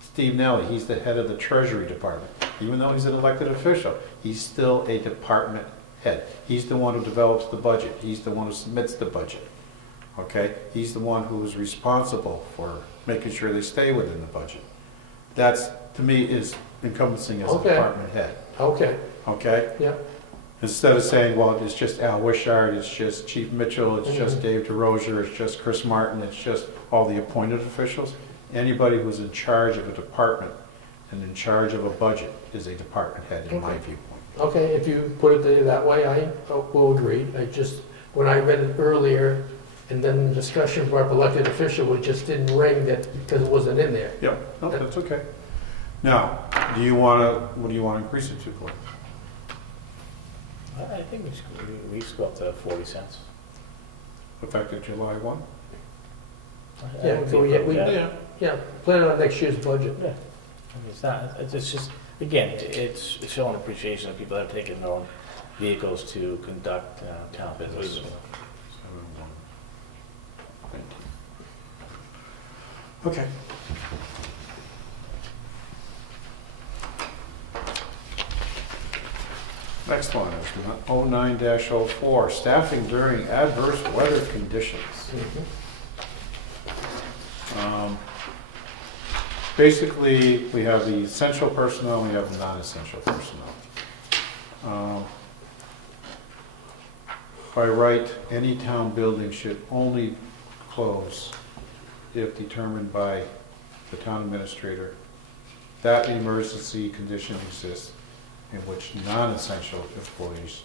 Steve Nelly, he's the head of the treasury department. Even though he's an elected official, he's still a department head. He's the one who develops the budget. He's the one who submits the budget. Okay? He's the one who is responsible for making sure they stay within the budget. That's, to me, is encompassing as a Okay. department head. Okay, Okay? yeah. Instead of saying, well, it's just Al Wishart, it's just Chief Mitchell, it's just Dave DeRozier, it's just Chris Martin, it's just all the appointed officials. Anybody who's in charge of a department and in charge of a budget is a department head, in my Okay. viewpoint. Okay, if you put it that way, I will agree. I just, when I read it earlier, and then the discussion brought up elected official, it just didn't ring that because it wasn't in there. Yep, no, that's okay. Now, what do you want to increase it to, Glenn? I think we should go up to 40 cents. Effective July 1? Yeah, yeah, plan on next year's budget. Yeah. I mean, it's not, it's just, again, it's showing appreciation of people that have taken their own vehicles to conduct town business. Okay. Next one is 09-04, staffing during adverse weather conditions. basically, we have the essential personnel, and we have the non-essential personnel. By right, any town building should only close if determined by the town administrator that an emergency condition exists in which non-essential employees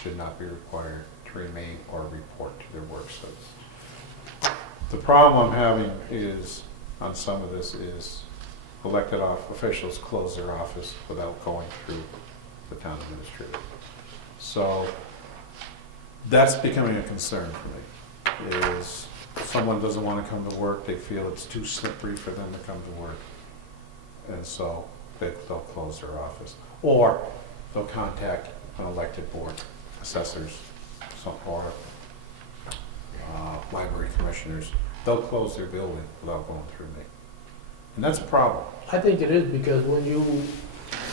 should not be required to remain or report to their work sites. The problem I'm having is, on some of this, is elected officials close their office without going through the town administrator. So that's becoming a concern for me, is someone doesn't want to come to work, they feel it's too slippery for them to come to work, and so they'll close their office. Or they'll contact an elected board, assessors, or library commissioners. They'll close their building without going through me. And that's a problem. I think it is, because when you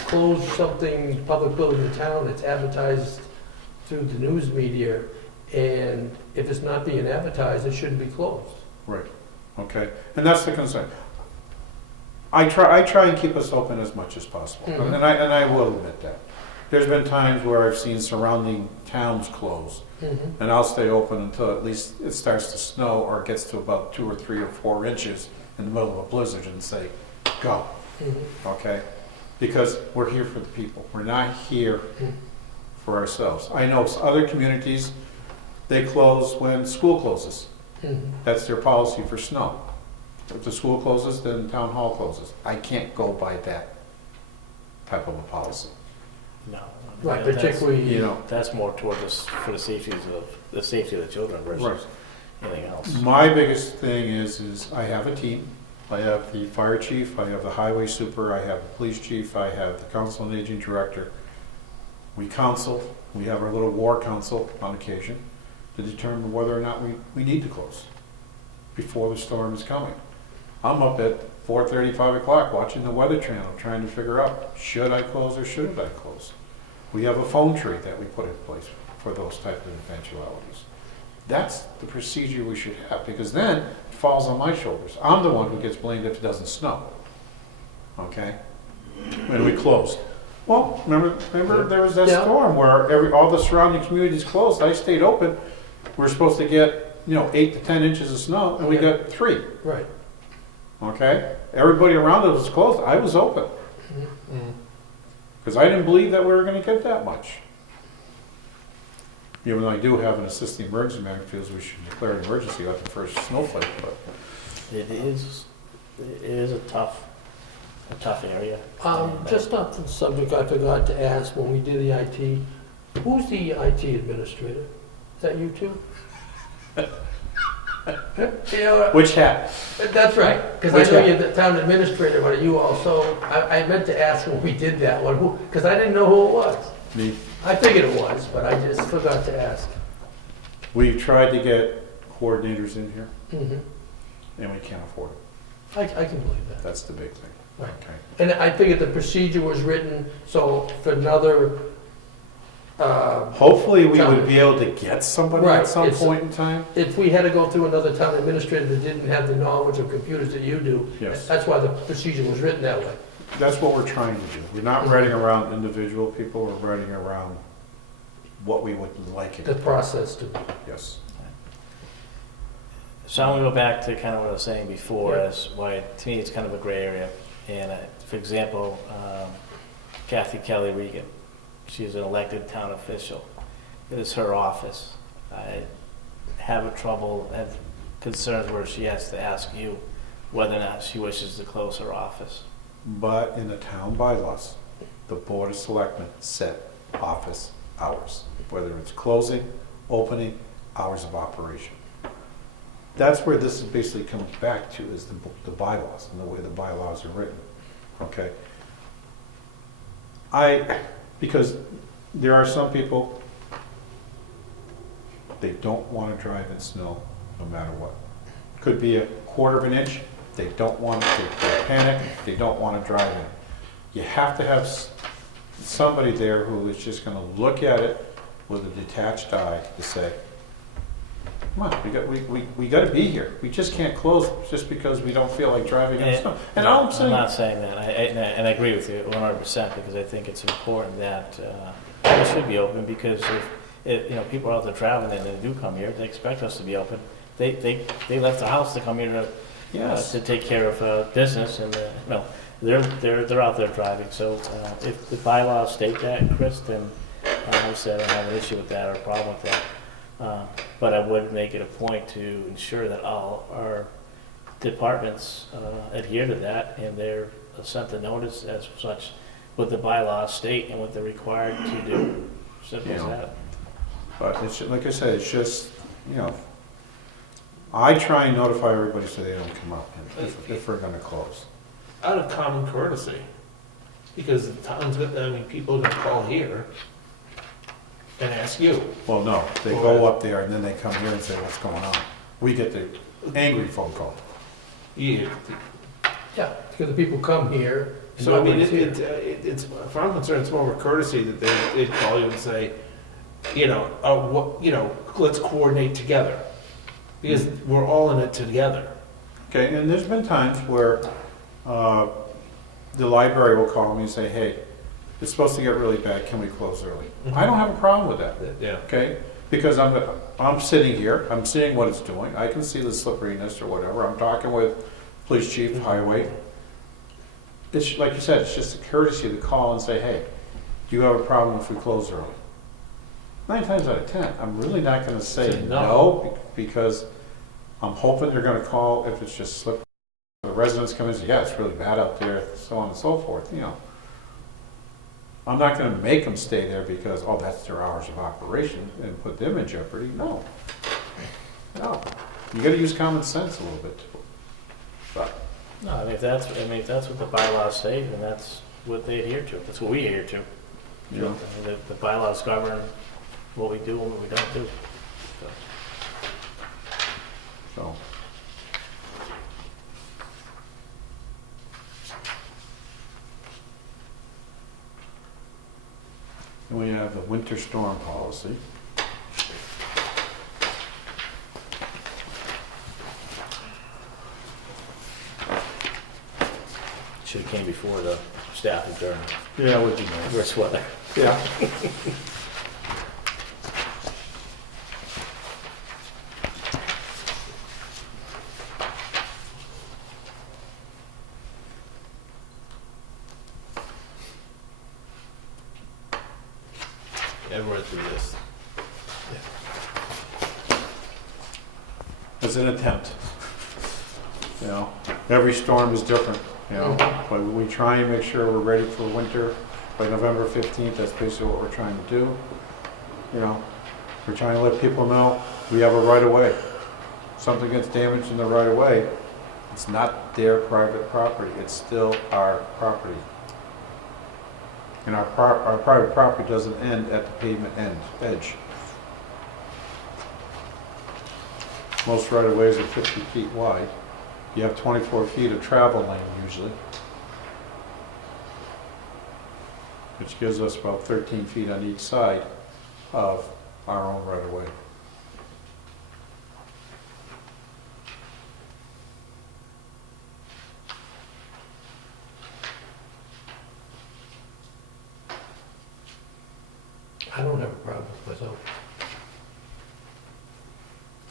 close something, public building in town, it's advertised through the news media, and if it's not being advertised, it shouldn't be closed. Right, okay. And that's the concern. I try and keep us open as much as possible, Mhm. and I will admit that. There's been times where I've seen surrounding towns close, and I'll stay open until at least it starts to snow or it gets to about 2 or 3 or 4 inches in the middle of a blizzard and say, go, okay? Because we're here for the people. We're not here for ourselves. I know other communities, they close when school closes. That's their policy for snow. If the school closes, then town hall closes. I can't go by that type of a policy. No. Right, That's- particularly, You know, That's more toward for the safety of the children Right. versus anything else. my biggest thing is I have a team. I have the fire chief, I have the highway super, I have the police chief, I have the council and aging director. We counsel, we have our little war council on occasion to determine whether or not we need to close before the storm is coming. I'm up at 4:30, 5 o'clock watching the Weather Channel, trying to figure out, should I close or shouldn't I close? We have a phone tree that we put in place for those type of eventualities. That's the procedure we should have, because then it falls on my shoulders. I'm the one who gets blamed if it doesn't snow. Okay? And we closed. Well, remember there was that Yeah. storm where all the surrounding communities closed. I stayed open. We were supposed to get, 8 to 10 inches of snow, and we Yeah. got 3. right. Okay? Everybody around us was closed. I was open. Because I didn't believe that we were going to get that much. Even though I do have an assistant emergency manager feels we should declare an emergency after the first snowflake, but It is a tough area. Just off the subject, I forgot to ask when we did the IT, who's the IT administrator? Is that you too? Yeah, which hat? that's right, because Which I know hat? you're the town administrator, but are you also, I meant to ask when we did that one, because I didn't know who it was. Me. I figured it was, but I just forgot to ask. We've tried to get coordinators in here, Mhm. and we can't afford it. I can believe that. That's the big thing. Right. Okay. And I figured the procedure was written, so for another, Hopefully, we would be able to get somebody Right, at some it's- point in time. if we had to go through another town administrator that didn't have the knowledge of computers that you do, Yes. that's why the procedure was written that way. That's what we're trying to do. We're not writing around individual people, we're writing around what we would like it The to be. process to, Yes. So I want to go back to kind of what I was saying before, Yeah. as why, to me, it's kind of a gray area. And for example, Kathy Kelly Regan, she's an elected town official. It is her office. I have concerns where she has to ask you whether or not she wishes to close her office. But in the town bylaws, the Board of Selectmen set office hours, whether it's closing, opening, hours of operation. That's where this basically comes back to, is the bylaws and the way the bylaws are written, okay? Because there are some people, they don't want to drive in snow no matter what. Could be a quarter of an inch, they don't want to, they panic, they don't want to drive in. You have to have somebody there who is just going to look at it with a detached eye to say, come on, we gotta be here. We just can't close just because we don't feel like driving in the snow. And all I'm I'm saying, not saying that, and I agree with you 100%, because I think it's important that it should be open, because if you know, people are out there traveling and they do come here, they expect us to be open. They left the house to come here to yes, to take care of business, and no, they're out there driving. So if the bylaws state that, Chris, then obviously I don't have an issue with that or a problem with that. But I would make it a point to ensure that all our departments adhere to that, and they're sent a notice as such what the bylaws state and what they're required to do. Simple as that. but it's, like I said, it's just, you know, I try and notify everybody so they don't come up if we're gonna close. Out of common courtesy, because the town's, I mean, people are gonna call here and ask you. Well, no, they go up there and then they come here and say, what's going on? We get the angry phone call. Yeah. Yeah, because the people come here. and So I mean, nobody's here. it's, as far as I'm concerned, it's more of a courtesy that they'd call you and say, you know, what, you know, let's coordinate together. Because we're all in it together. Okay, and there's been times where the library will call me and say, hey, it's supposed to get really bad, can we close early? I don't have a problem with that, Yeah. okay? Because I'm sitting here, I'm seeing what it's doing, I can see the slipperiness or whatever, I'm talking with police chief, highway. It's, like you said, it's just a courtesy to call and say, hey, do you have a problem if we close early? 9 times out of 10, I'm really not gonna say no, because I'm hoping they're gonna call if it's just slip. The residents come in and say, yeah, it's really bad out there, so on and so forth, you know. I'm not gonna make them stay there because, oh, that's their hours of operation and put them in jeopardy. No. No. You gotta use common sense a little bit too. But, No, I mean, if that's what the bylaws state, then that's what they adhere to. That's what we adhere to. you know, I mean, the bylaws govern what we do and what we don't do. so. And we have the winter storm policy. Should have came before the staff adjourned. Yeah, would you know? Worse weather. Yeah. I've read through this. It's an attempt. You know, every storm is different, you know, but we try and make sure we're ready for winter by November 15th. That's basically what we're trying to do. You know, we're trying to let people know we have a right of way. Something gets damaged in the right of way, it's not their private property, it's still our property. And our private property doesn't end at the pavement edge. Most right-of-ways are 50 feet wide. You have 24 feet of travel lane usually, which gives us about 13 feet on each side of our own right-of-way. I don't have a problem myself.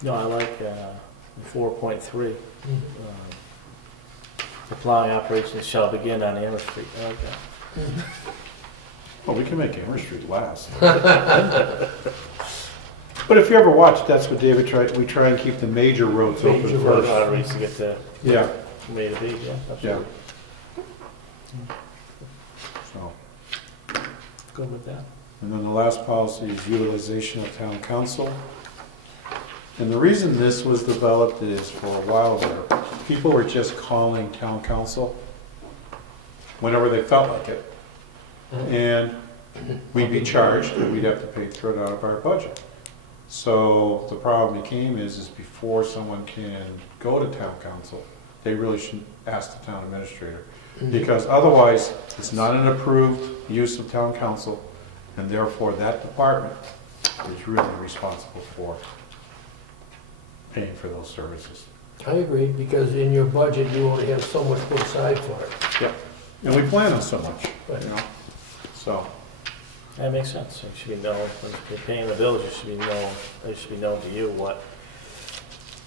No, I like 4.3. The plowing operations shall begin on Amherst Street. I like that. Well, we can make Amherst Street last. But if you ever watch, that's what David tried, we try and keep the major roads open Major first. Arteries to get to Yeah, from A to B, yeah, absolutely. so. Good with that. And then the last policy is utilization of town council. And the reason this was developed is for a while there, people were just calling town council whenever they felt like it. And we'd be charged and we'd have to pay through it out of our budget. So the problem became is before someone can go to town council, they really should ask the town administrator. Because otherwise, it's not an approved use of town council, and therefore that department is really responsible for paying for those services. I agree, because in your budget, you only have so much put aside for it. And we plan on so much, Right. you know, so. That makes sense. It should be known, when you're paying the bills, it should be known to you what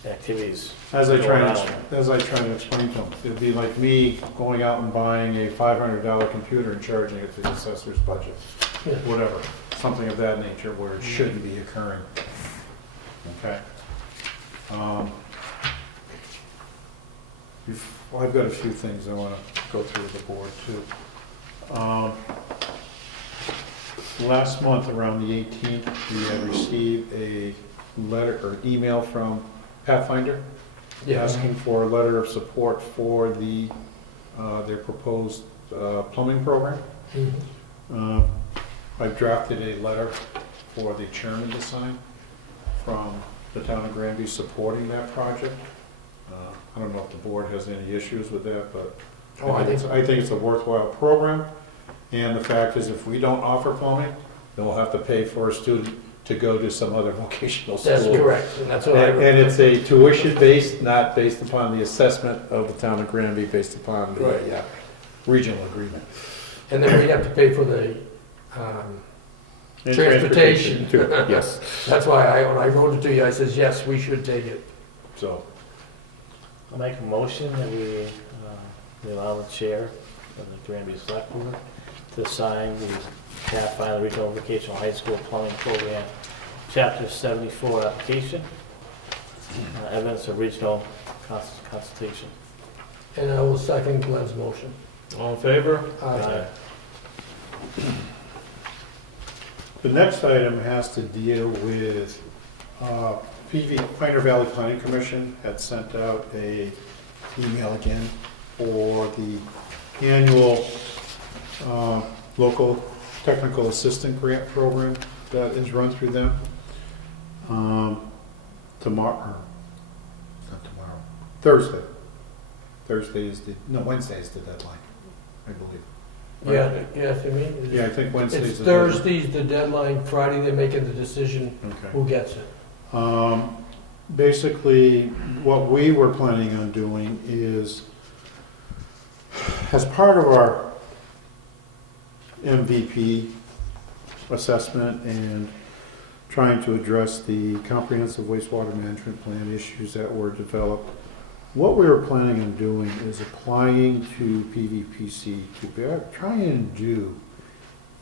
activities. As I try going to, on. as I try to explain to them, it'd be like me going out and buying a $500 computer and charging it to the assessor's budget. Yeah. Whatever, something of that nature where it shouldn't be occurring. Okay? Well, I've got a few things I want to go through with the board too. Last month, around the 18th, we had received a letter or email from Pathfinder asking for a letter of support for their proposed plumbing program. Mhm. I've drafted a letter for the chairman to sign from the town of Granby supporting that project. I don't know if the board has any issues with that, but I think it's a worthwhile program. And the fact is, if we don't offer plumbing, then we'll have to pay for a student to go to some other vocational school. That's correct, and that's what I. And it's a tuition-based, not based upon the assessment of the town of Granby, based upon Right. the regional agreement. And then we have to pay for the And transportation. too, yes. That's why when I wrote it to you, I says, yes, we should take it. So, I'll make a motion that we allow the chair of the Granby Selectboard to sign the Pathfinder Regional Vocational High School Plumbing Program, Chapter 74 application, evidence of regional consultation. And I will second Glenn's motion. All in favor? Aye. the next item has to deal with, Pioneer Valley Planning Commission had sent out a email again for the annual, local technical assistant grant program that is run through them. Thursday. Wednesday is the deadline, I believe. Yeah, to me. Yeah, I think Wednesday It's is the deadline. Thursday's the deadline, Friday they're making the decision Okay. who gets it. Basically, what we were planning on doing is, as part of our MVP assessment and trying to address the comprehensive wastewater management plan issues that were developed, what we were planning on doing is applying to PVPC to try and do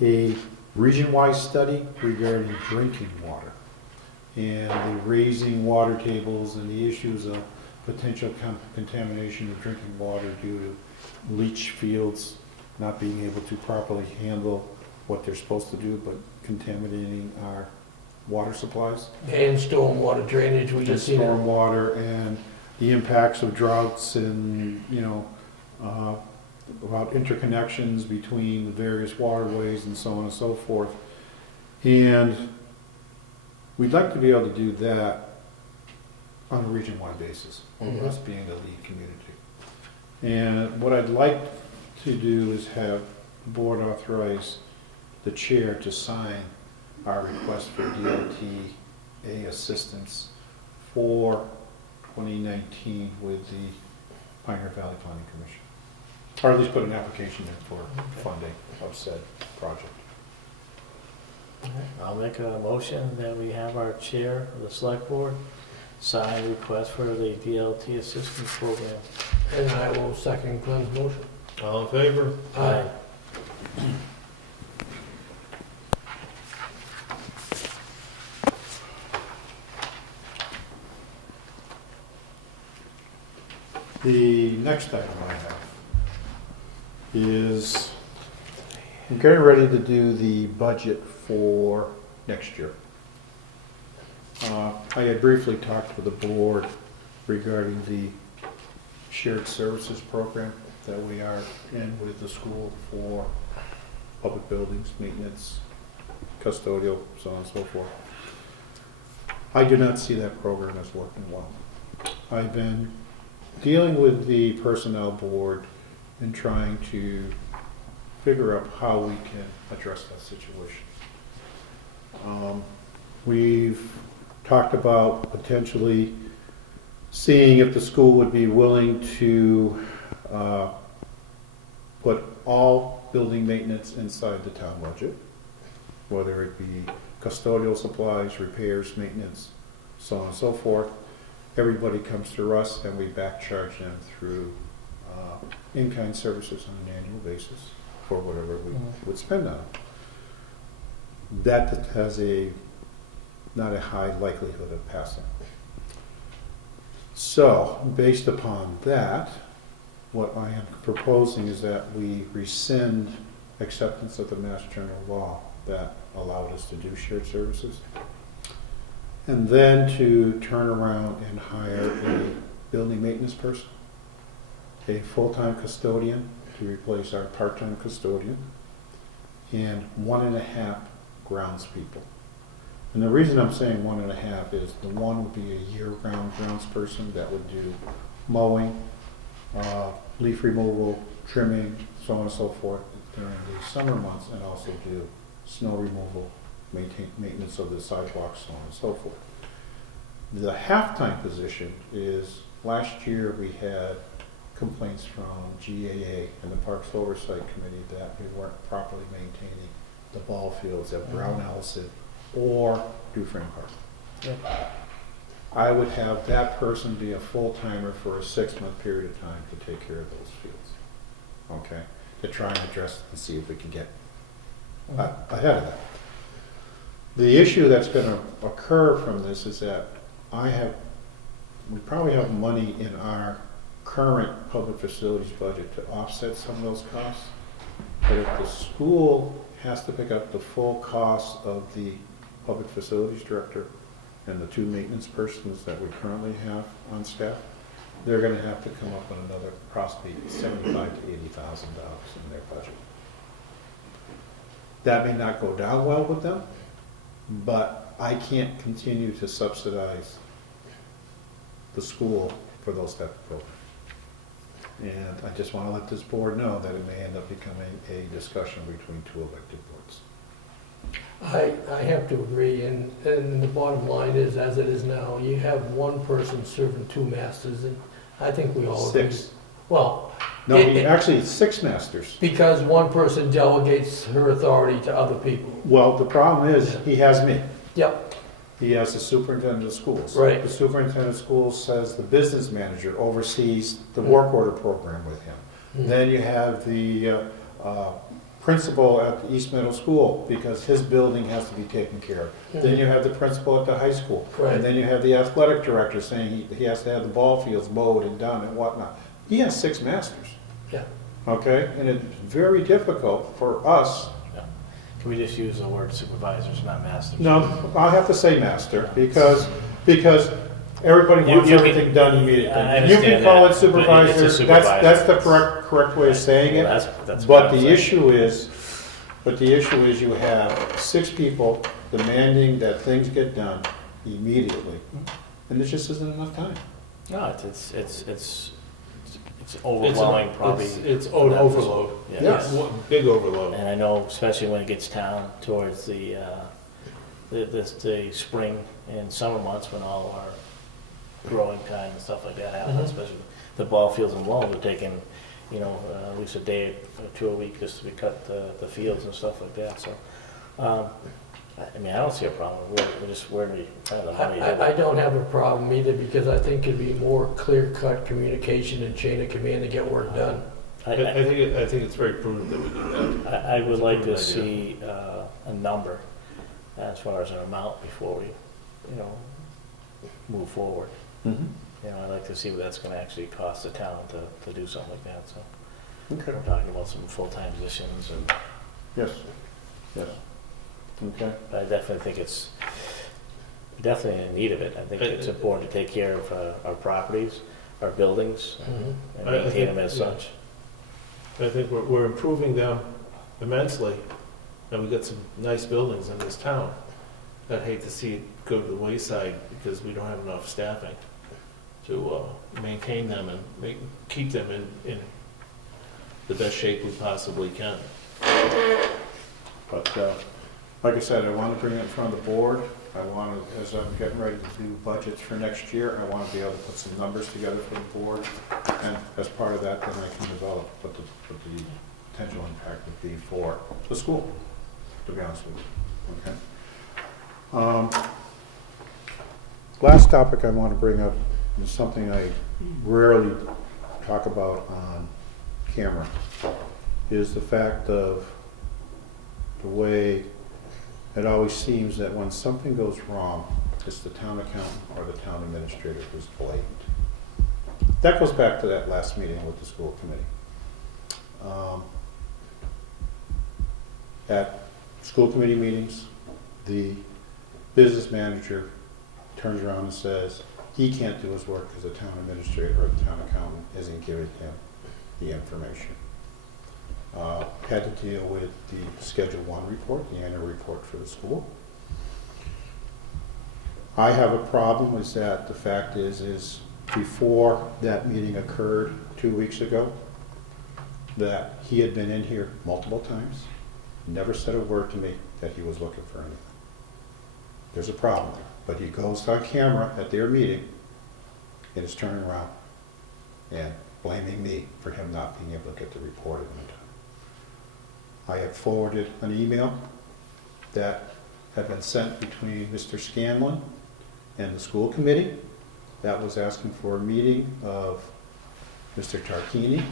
a region-wide study regarding drinking water and the raising water tables and the issues of potential contamination of drinking water due to leach fields not being able to properly handle what they're supposed to do, but contaminating our water supplies. And stormwater drainage, we And just seen it. stormwater and the impacts of droughts and, about interconnections between the various waterways and so on and so forth. And we'd like to be able to do that on a region-wide basis, with us being the lead community. And what I'd like to do is have the board authorize the chair to sign our request for DLTA assistance for 2019 with the Pioneer Valley Planning Commission. Or at least put an application in for funding of said project. I'll make a motion that we have our chair of the select board sign request for the DLT assistance program. And I will second Glenn's motion. All in favor? Aye. The next item I have is, I'm getting ready to do the budget for next year. I had briefly talked with the board regarding the shared services program that we are in with the school for public buildings, maintenance, custodial, so on and so forth. I do not see that program as working well. I've been dealing with the personnel board and trying to figure out how we can address that situation. We've talked about potentially seeing if the school would be willing to put all building maintenance inside the town budget, whether it be custodial supplies, repairs, maintenance, so on and so forth. Everybody comes through us and we back charge them through in-kind services on an annual basis for whatever we would spend on it. That has not a high likelihood of passing. So, based upon that, what I am proposing is that we rescind acceptance of the Mass General Law that allowed us to do shared services, and then to turn around and hire a building maintenance person, a full-time custodian to replace our part-time custodian, and 1.5 grounds people. And the reason I'm saying 1.5 is the one would be a year-round grounds person that would do mowing, leaf removal, trimming, so on and so forth during the summer months, and also do snow removal, maintenance of the sidewalks, so on and so forth. The half-time position is, last year we had complaints from GAA and the Parks Oversight Committee that we weren't properly maintaining the ball fields at Brown Allison or Dufresne Park. Yep. I would have that person be a full-timer for a 6-month period of time to take care of those fields, okay? To try and address and see if we can get ahead of that. The issue that's going to occur from this is that we probably have money in our current public facilities budget to offset some of those costs, but if the school has to pick up the full cost of the public facilities director and the 2 maintenance persons that we currently have on staff, they're going to have to come up with another possibly $75,000 to $80,000 in their budget. That may not go down well with them, but I can't continue to subsidize the school for those type of programs. And I just want to let this board know that it may end up becoming a discussion between 2 elected boards. I have to agree, and the bottom line is, as it is now, you have one person serving 2 masters, and I think we all agree. 6. Well, No, actually 6 masters. because one person delegates her authority to other people. Well, the problem is, he has me. Yep, He has the superintendent of schools. Right. The superintendent of schools says the business manager oversees the work order program with him. Mhm. Then you have the principal at the East Middle School, because his building has to be taken care of. Then you have the principal at the high school. Right. And then you have the athletic director saying he has to have the ball fields mowed and done and whatnot. He has 6 masters. Yeah. Okay? And it's very difficult for us. Can we just use the word supervisors, not masters? No, I'll have to say master, because everybody wants You- everything done immediately. I You can understand call that, it supervisor, but it's a supervisor. that's the correct way of saying Well, it. that's But what I'm the saying. issue is you have 6 people demanding that things get done immediately, and there just isn't enough time. No, it's overwhelming, probably. It's an overload. Yeah. Yes. Big overload. And I know, especially when it gets down towards the spring and summer months, when all our growing time and stuff like that happens, Mhm. especially the ball fields and lawns are taking, at least a day or 2 a week just to cut the fields and stuff like that, so. I mean, I don't see a problem. We're just, where we find the money. I don't have a problem either, because I think it'd be more clear-cut communication and chain of command to get work done. I think it's very prudent that we do that. I would like to Good idea. see a number as far as an amount before we, move forward. I'd like to see what that's gonna actually cost the town to do something like that, so. Okay. We're talking about some full-time positions, and Yes. Okay. I definitely think it's definitely in need of it. I think it's important to take care of our properties, our buildings, and maintain them as such. I think we're improving them immensely, and we've got some nice buildings in this town. I'd hate to see it go to the wayside because we don't have enough staffing to maintain them and keep them in the best shape we possibly can. But Like I said, I want to bring it in front of the board. I want to, as I'm getting ready to do budgets for next year, I want to be able to put some numbers together for the board. And as part of that, then I can develop what the potential impact would be for the school, to be honest with you. Okay. Last topic I want to bring up is something I rarely talk about on camera, is the fact of the way it always seems that when something goes wrong, it's the town accountant or the town administrator who's blamed. That goes back to that last meeting with the school committee. At school committee meetings, the business manager turns around and says he can't do his work because the town administrator or the town accountant isn't giving him the information. Had to deal with the Schedule 1 report, the annual report for the school. I have a problem is that the fact is before that meeting occurred 2 weeks ago, that he had been in here multiple times, never said a word to me that he was looking for anything. There's a problem there. But he goes on camera at their meeting and is turning around and blaming me for him not being able to get the report in time. I have forwarded an email that had been sent between Mr. Scanlon and the school committee that was asking for a meeting of Mr. Tarquini,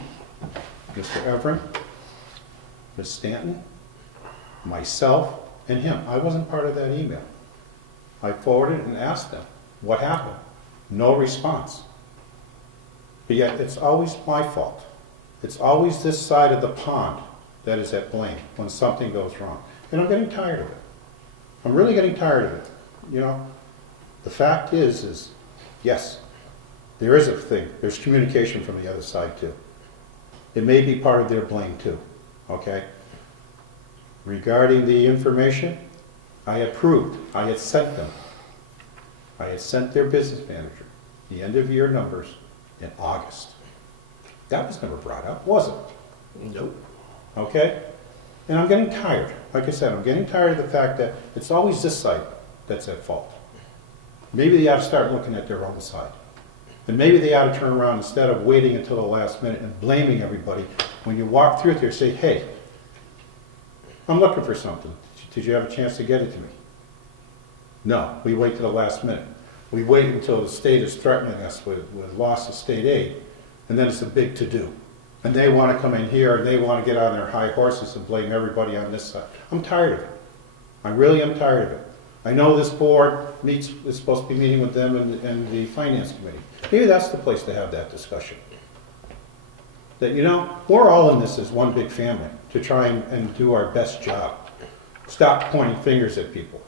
Mr. Everin, Ms. Stanton, myself, and him. I wasn't part of that email. I forwarded and asked them, what happened? No response. But yet it's always my fault. It's always this side of the pond that is at blame when something goes wrong. And I'm getting tired of it. I'm really getting tired of it. You know, the fact is yes, there is a thing. There's communication from the other side too. It may be part of their blame too, okay? Regarding the information, I approved, I had sent them. I had sent their business manager the end of year numbers in August. That was never brought up, was it? Nope. Okay? And I'm getting tired. Like I said, I'm getting tired of the fact that it's always this side that's at fault. Maybe they ought to start looking at their own side. And maybe they ought to turn around instead of waiting until the last minute and blaming everybody. When you walk through it there, say, hey, I'm looking for something. Did you have a chance to get it to me? No, we wait to the last minute. We wait until the state is threatening us with loss of state aid, and then it's a big to-do. And they want to come in here and they want to get on their high horses and blame everybody on this side. I'm tired of it. I really am tired of it. I know this board is supposed to be meeting with them and the finance committee. Maybe that's the place to have that discussion. That, you know, we're all in this as one big family to try and do our best job. Stop pointing fingers at people.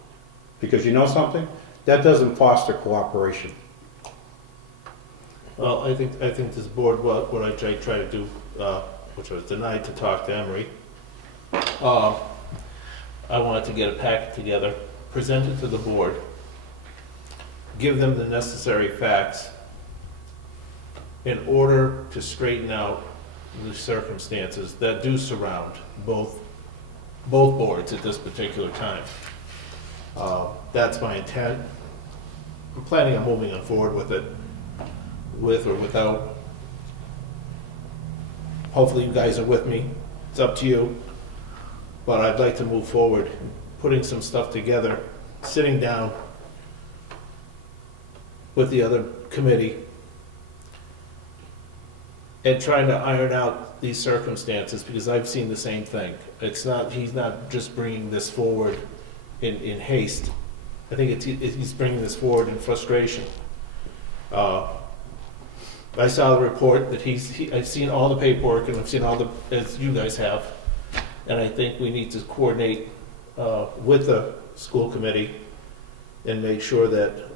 Because you know something? That doesn't foster cooperation. Well, I think this board, what I tried to do, which was denied to talk to Emery, I wanted to get a packet together, present it to the board, give them the necessary facts in order to straighten out the circumstances that do surround both boards at this particular time. That's my intent. I'm planning on moving on forward with it, with or without. Hopefully you guys are with me. It's up to you. But I'd like to move forward, putting some stuff together, sitting down with the other committee and trying to iron out these circumstances, because I've seen the same thing. He's not just bringing this forward in haste. I think he's bringing this forward in frustration. I saw the report that I've seen all the paperwork, and I've seen all as you guys have, and I think we need to coordinate with the school committee and make sure that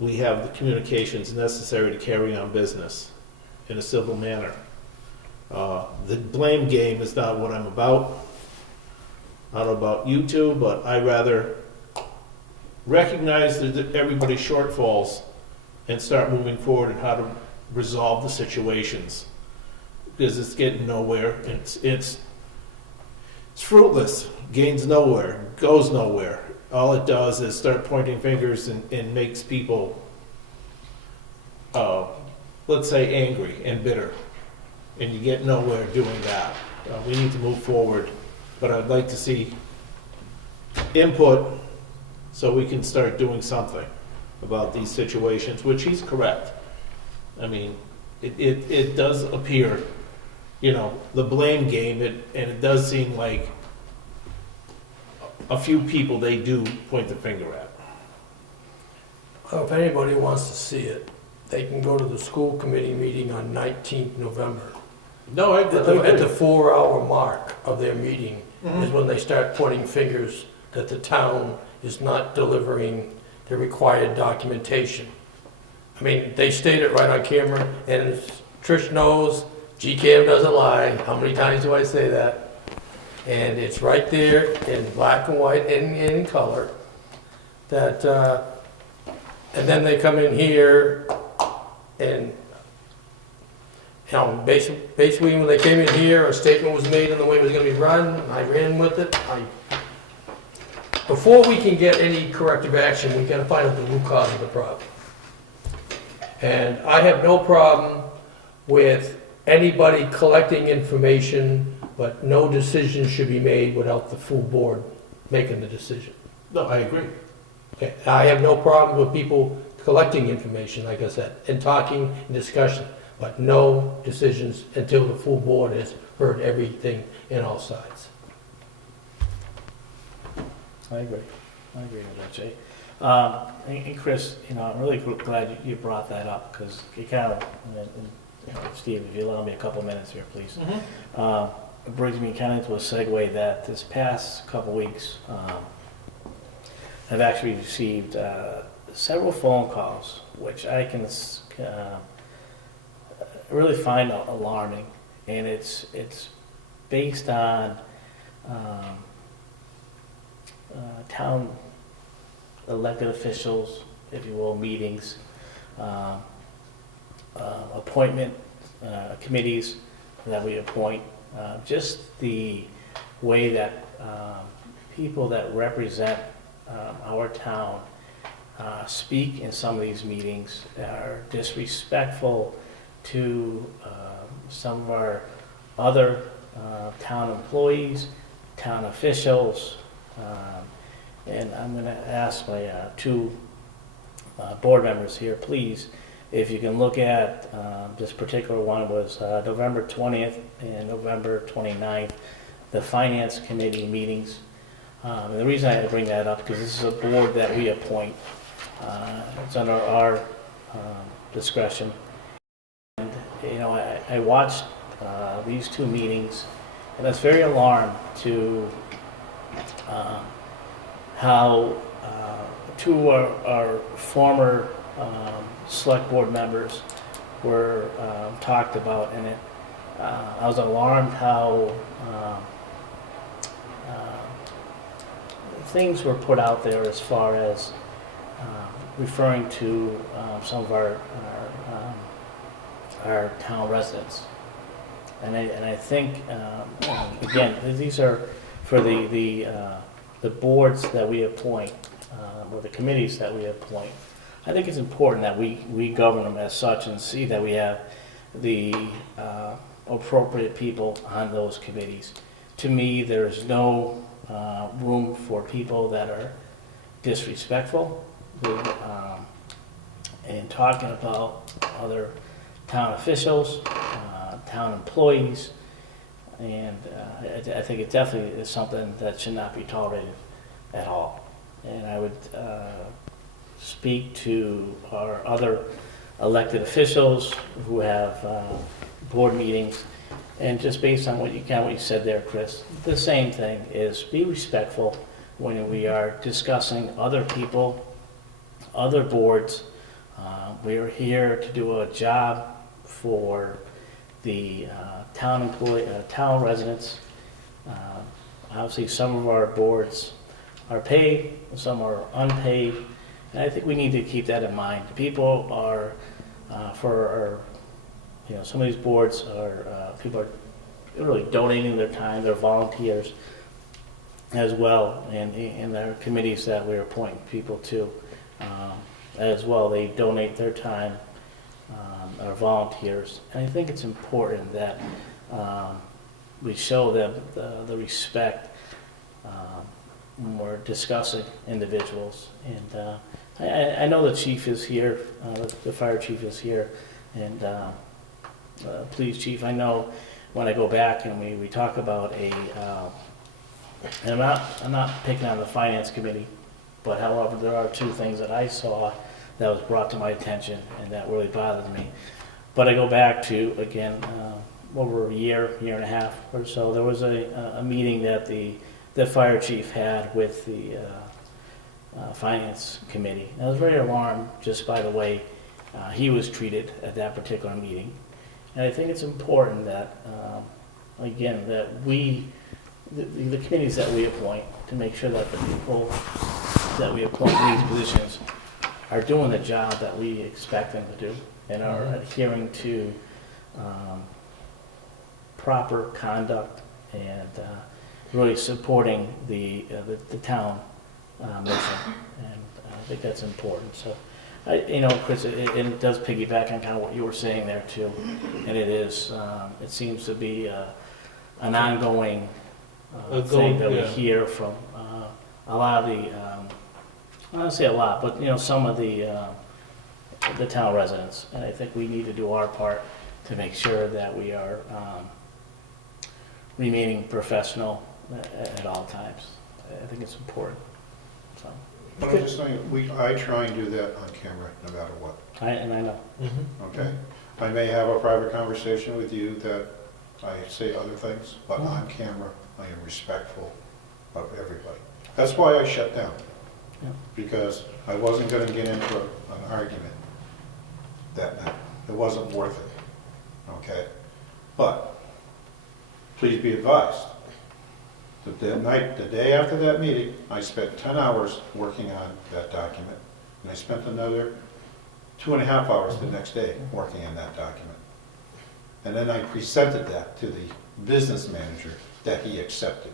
we have the communications necessary to carry on business in a civil manner. The blame game is not what I'm about. I don't know about you two, but I rather recognize everybody's shortfalls and start moving forward and how to resolve the situations, because it's getting nowhere. It's fruitless, gains nowhere, goes nowhere. All it does is start pointing fingers and makes people, let's say, angry and bitter. And you get nowhere doing that. We need to move forward, but I'd like to see input so we can start doing something about these situations, which he's correct. I mean, it does appear, the blame game, and it does seem like a few people they do point the finger at. Well, if anybody wants to see it, they can go to the school committee meeting on 19th November. No, At the 4-hour mark of their meeting is when they start pointing fingers that the town is not delivering the required documentation. I mean, they state it right on camera, and as Trish knows, GCAM doesn't lie. How many times do I say that? And it's right there in black and white and in color. That, and then they come in here and, basically when they came in here, a statement was made on the way it was going to be run. I ran with it. Before we can get any corrective action, we got to find out the root cause of the problem. And I have no problem with anybody collecting information, but no decision should be made without the full board making the decision. No, I agree. Okay. I have no problem with people collecting information, like I said, and talking and discussion, but no decisions until the full board has heard everything in all sides. I agree with that, Jay. And Chris, I'm really glad you brought that up, because you kind of, Steve, if you allow me a couple minutes here, please. It brings me kind of into a segue that this past couple weeks, I've actually received several phone calls, which I can really find alarming, and it's based on town elected officials, if you will, meetings, appointment committees that we appoint, just the way that people that represent our town speak in some of these meetings are disrespectful to some of our other town employees, town officials, and I'm going to ask my two board members here, please, if you can look at this particular one was November 20th and November 29th, the Finance Committee meetings. And the reason I bring that up, because this is a board that we appoint. It's under our discretion. And, I watched these two meetings, and I was very alarmed to how two of our former select board members were talked about in it. I was alarmed how things were put out there as far as referring to some of our town residents. And I think, again, these are for the boards that we appoint, or the committees that we appoint. I think it's important that we govern them as such and see that we have the appropriate people on those committees. To me, there's no room for people that are disrespectful and talking about other town officials, town employees, and I think it definitely is something that should not be tolerated at all. And I would speak to our other elected officials who have board meetings, and just based on what you said there, Chris, the same thing is be respectful when we are discussing other people, other boards. We are here to do a job for the town residents. Obviously, some of our boards are paid, some are unpaid, and I think we need to keep that in mind. People are, some of these boards are, people are really donating their time, they're volunteers, as well, and in our committees that we appoint people to. As well, they donate their time, are volunteers. And I think it's important that we show them the respect when we're discussing individuals. And I know the chief is here, the fire chief is here, and police chief, I know when I go back and we talk about and I'm not picking on the finance committee, but however, there are two things that I saw that was brought to my attention and that really bothered me. But I go back to, again, over a year and a half or so, there was a meeting that the fire chief had with the finance committee. And I was very alarmed just by the way he was treated at that particular meeting. And I think it's important that, again, that the committees that we appoint, to make sure that the people that we appoint in these positions are doing the job that we expect them to do and are adhering to proper conduct and really supporting the town mission. And I think that's important. So, Chris, it does piggyback on kind of what you were saying there too. And it is, it seems to be an ongoing thing that we hear from a lot of the, I don't say a lot, but some of the town residents. And I think we need to do our part to make sure that we are remaining professional at all times. I think it's important. So. But I'm just saying, I try and do that on camera no matter what. I know. Okay? I may have a private conversation with you that I say other things, but on camera, I am respectful of everybody. That's why I shut down. Yeah. Because I wasn't going to get into an argument that night. It wasn't worth it. Okay? But please be advised that the day after that meeting, I spent 10 hours working on that document, and I spent another 2.5 hours the next day working on that document. And then I presented that to the business manager that he accepted.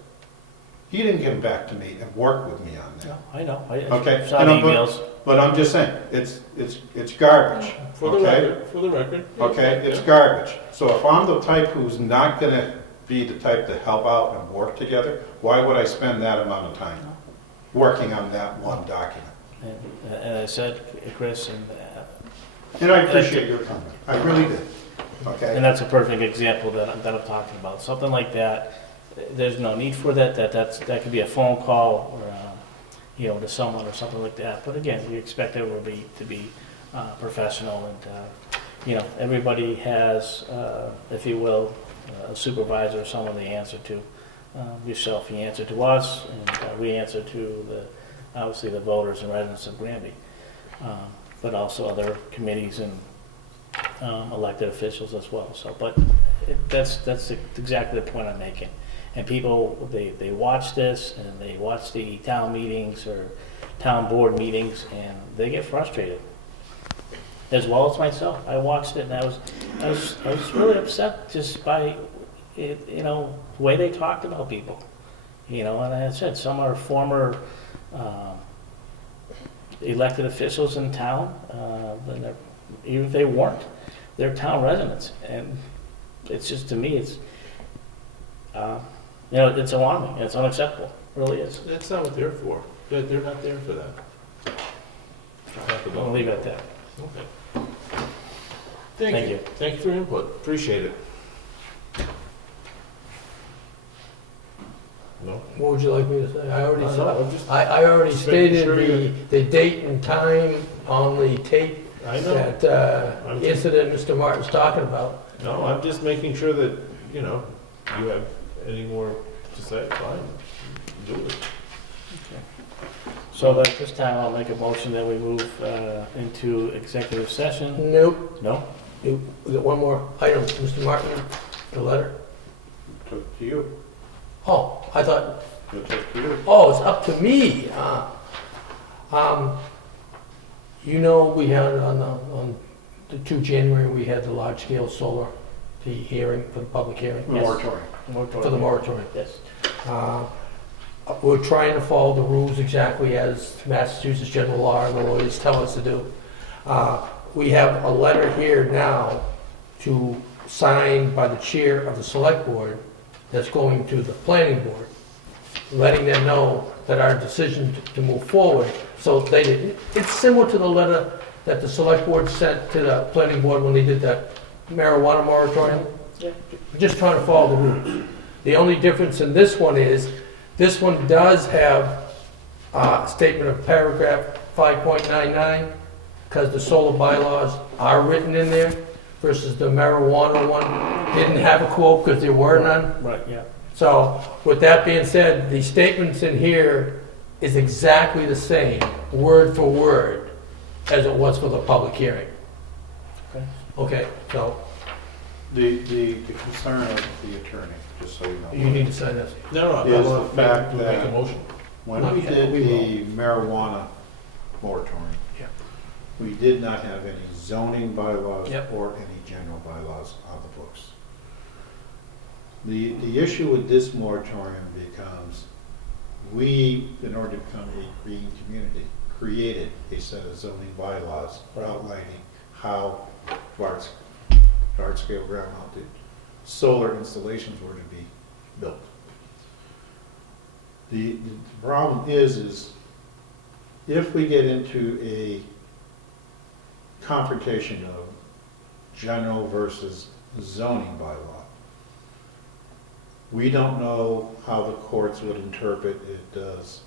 He didn't get back to me and work with me on that. No, I know. Okay, saw the emails. but I'm just saying, it's garbage. For the record. Okay, it's garbage. So if I'm the type who's not gonna be the type to help out and work together, why would I spend that amount of time working on that one document? And I said, Chris, And I appreciate your comment. I really did. Okay? and that's a perfect example that I'm talking about. Something like that, there's no need for that. That could be a phone call or to someone or something like that. But again, we expect everybody to be professional, and everybody has, if you will, a supervisor or someone they answer to. Yourself, you answer to us, and we answer to obviously the voters and residents of Granby, but also other committees and elected officials as well. So, but that's exactly the point I'm making. And people, they watch this and they watch the town meetings or town board meetings, and they get frustrated. As well as myself, I watched it and I was really upset just by it, the way they talked about people. And I said some are former elected officials in town, even if they weren't, they're town residents, and it's just, to me, it's it's alarming. It's unacceptable. It really is. That's not what they're for. They're not there for that. I'll leave it at that. Okay. Thank you. Thank you for your input. Appreciate it. No? What would you like me to say? I already No, said, I'm just- I already just making stated sure the date and time on the tape, I know. that I'm just- incident Mr. Martin's talking about. No, I'm just making sure that, you have any more to say, fine, do it. So at this time, I'll make a motion that we move into executive session. Nope. No? We got one more item, Mr. Martin, the letter. To you. Oh, I thought, It's up to you. oh, it's up to me. We had on the 2 January, we had the large-scale solar, the hearing, for the public hearing. Moratorium. For the moratorium. Yes. we're trying to follow the rules exactly as Massachusetts general law and the lawyers tell us to do. We have a letter here now to sign by the chair of the select board that's going to the planning board, letting them know that our decision to move forward, so it's similar to the letter that the select board sent to the planning board when they did that marijuana moratorium. We're just trying to follow the rules. The only difference in this one is, this one does have a statement of paragraph 5.99, because the solar bylaws are written in there, versus the marijuana one didn't have a quote because there were none. Right, yeah. So with that being said, the statements in here is exactly the same, word for word, as it was for the public hearing. Okay. Okay, so The concern of the attorney, just so you know. you need to sign this. No, Is the fact make that a motion. when we did the marijuana moratorium, Yeah. we did not have any zoning bylaws Yep. or any general bylaws on the books. The issue with this moratorium becomes, we, in order to become a green community, created a set of zoning bylaws outlining how large-scale ground-mounted solar installations were to be built. The problem is if we get into a confrontation of general versus zoning bylaw, we don't know how the courts would interpret it. Does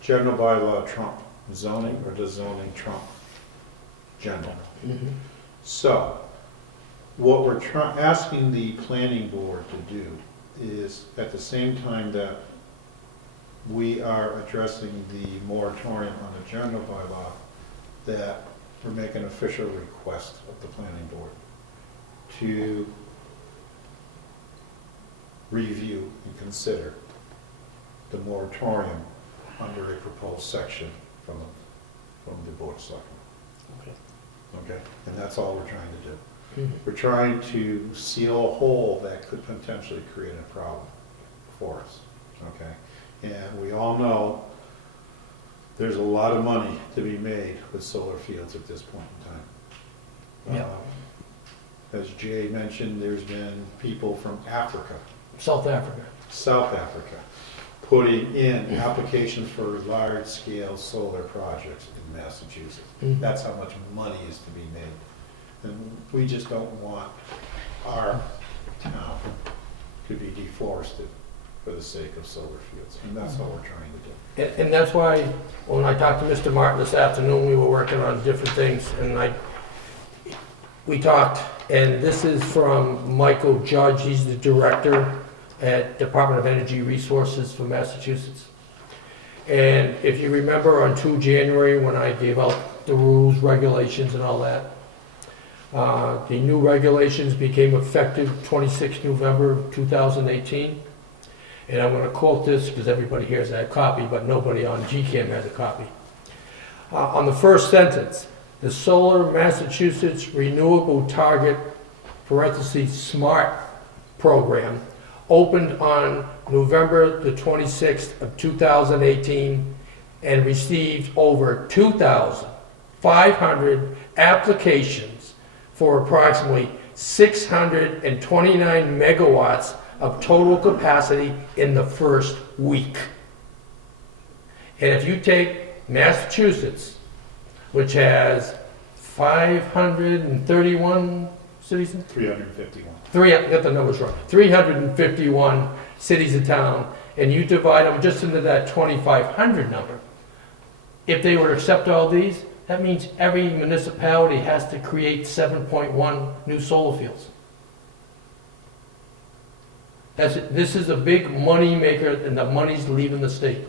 general bylaw trump zoning, or does zoning trump general? So, what we're asking the planning board to do is, at the same time that we are addressing the moratorium on the general bylaw, that we're making an official request of the planning board to review and consider the moratorium under a proposed section from the Board of Selectmen. Okay. Okay, and that's all we're trying to do. We're trying to seal a hole that could potentially create a problem for us, okay? And we all know there's a lot of money to be made with solar fields at this point in time. As Jay mentioned, there's been people from Africa, South Africa, putting in applications for large-scale solar projects in Massachusetts. That's how much money is to be made. And we just don't want our town to be deforested for the sake of solar fields, and that's what we're trying to do. and that's why, when I talked to Mr. Martin this afternoon, we were working on different things, and we talked, and this is from Michael Judge, he's the director at Department of Energy Resources for Massachusetts. And if you remember on 2 January, when I gave out the rules, regulations, and all that, the new regulations became effective 26 November 2018. And I'm going to quote this because everybody here has that copy, but nobody on GCAM has a copy. On the first sentence, the Solar Massachusetts Renewable Target (SMART) program opened on November the 26th of 2018 and received over 2,500 applications for approximately 629 megawatts of total capacity in the first week. And if you take Massachusetts, which has 531 cities, 351. Got the numbers wrong. 351 cities and towns, and you divide them just into that 2,500 number. If they were to accept all these, that means every municipality has to create 7.1 new solar fields. This is a big money maker, and the money's leaving the state.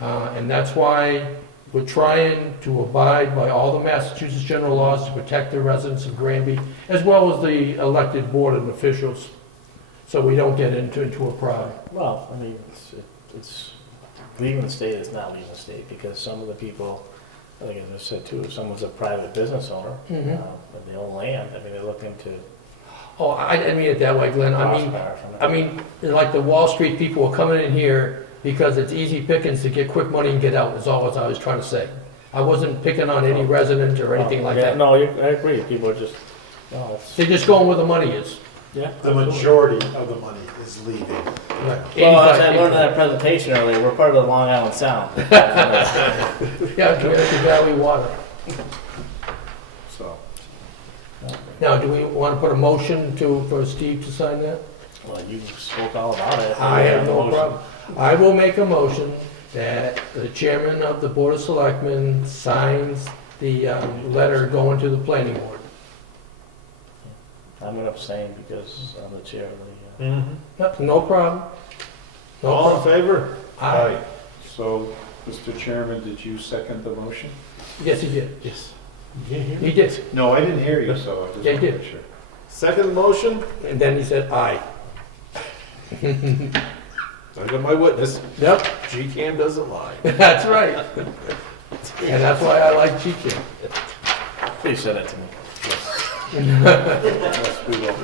And that's why we're trying to abide by all the Massachusetts general laws to protect the residents of Granby, as well as the elected board and officials, so we don't get into a problem. Well, I mean, it's leaving the state is not leaving the state, because some of the people, I think as I said too, if someone's a private business owner, but they own land, I mean, they're looking to Oh, I didn't mean it that way, Glenn. I mean, like the Wall Street people are coming in here because it's easy pickings to get quick money and get out, is all I was trying to say. I wasn't picking on any resident or anything like Yeah, that. no, I agree, people are just, no, it's, They're just going where the money is. yeah. The majority of the money is leaving. Well, as I learned in that presentation earlier, we're part of the Long Island Sound. Yeah, Connecticut Valley Water. So, Now, do we want to put a motion for Steve to sign that? Well, you spoke all about it. I have no problem. I will make a motion that the chairman of the Board of Selectmen signs the letter going to the planning board. I'm gonna abstain because I'm the chair of the, Mm-hmm. Yep, no problem. No All in problem. favor? Aye. so, Mr. Chairman, did you second the motion? Yes, he did. Yes. He did. No, I didn't hear you, so I just Yeah, want you to did. make sure. Second motion, And then he said aye. I got my witness. Yep, G-Cam doesn't lie. that's right. And that's why I like G-Cam. please send it to me. Yes, we will.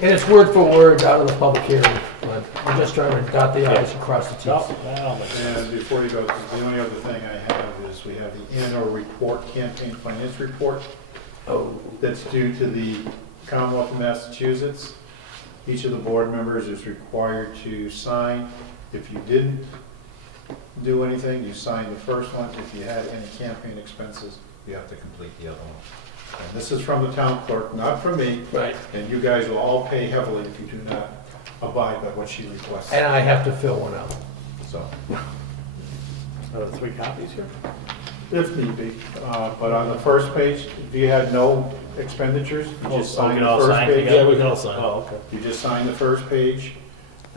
And it's word for word out of the public hearing. But I'm just trying to dot the i's and cross the No, t's. that all makes sense. And before you go, the only other thing I have is we have the annual report, campaign finance report, Oh, that's due to the Commonwealth of Massachusetts. Each of the board members is required to sign. If you didn't do anything, you sign the first one. If you had any campaign expenses, you have to complete the other one. And this is from the town clerk, not from me, right. and you guys will all pay heavily if you do not abide by what she requests. And I have to fill one out. So, Are there 3 copies here? if need be, but on the first page, if you had no expenditures, you just Oh, we sign can the all first sign page. together? Yeah, we can all sign. Oh, okay. You just sign the first page,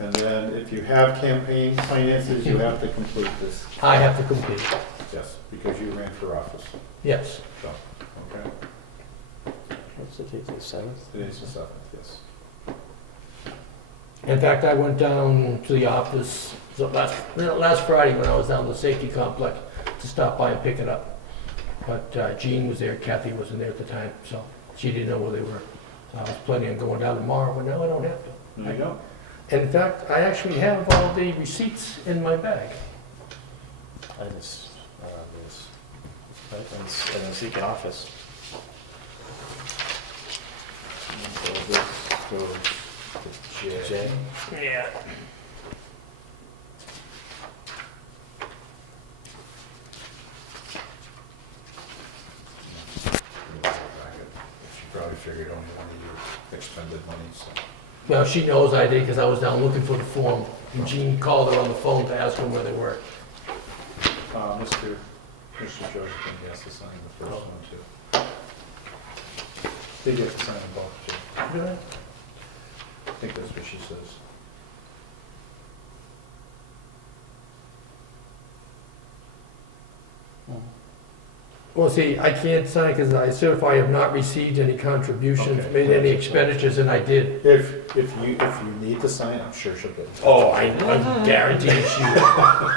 and then if you have campaign finances, you have to complete this. I have to complete it. Yes, because you ran for office. Yes. So, okay, What's the date, the 7th? today's the 7th, yes. In fact, I went down to the office last Friday when I was down to the safety complex to stop by and pick it up. But Jean was there, Kathy wasn't there at the time, so she didn't know where they were. So I was planning on going down tomorrow, but now I don't have to. There you go. In fact, I actually have all the receipts in my bag. I just, this, right, in the secret office. So this goes to Jay. Yeah. She probably figured only one of you expended money, so. Well, she knows I did because I was down looking for the form. And Jean called her on the phone to ask her where they were. Mr. Josephine, he has to sign the first one too. They get to sign them both, Jim. I think that's what she says. Well, see, I can't sign because I certify I have not received any contributions, Okay. made any expenditures, and I did. If you need to sign, I'm sure she'll get it. Oh, I guarantee she will.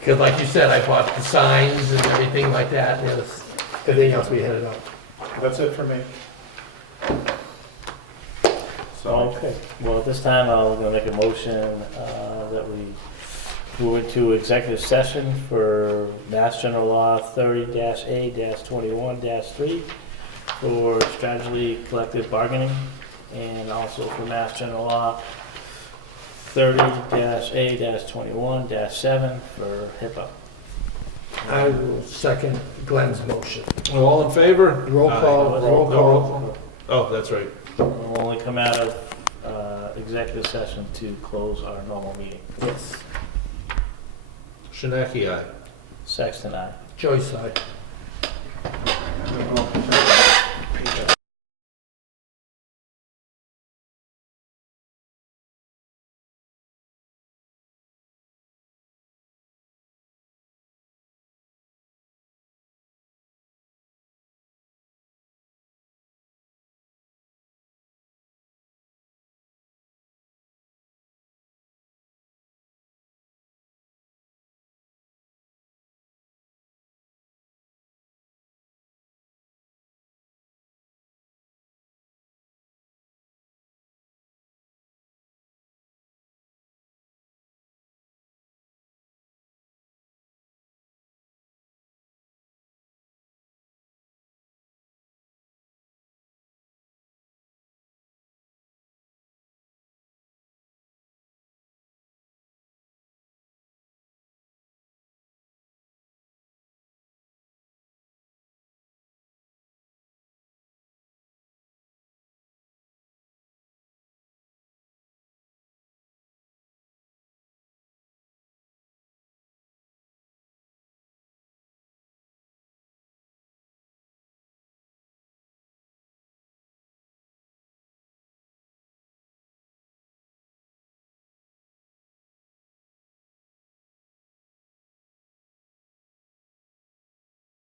Because like you said, I bought the signs and everything like that, and everything else we headed up. That's it for me. So, Okay, well, at this time, I'm gonna make a motion that we move into executive session for Mass General Law 30-A-21-3 for strategy collective bargaining, and also for Mass General Law 30-A-21-7 for HIPAA. I will second Glenn's motion. All in favor? Roll call, roll call. Oh, that's right. We'll only come out of executive session to close our normal meeting. Yes. Shinaki, aye. Sexton, aye. Joyce, aye. no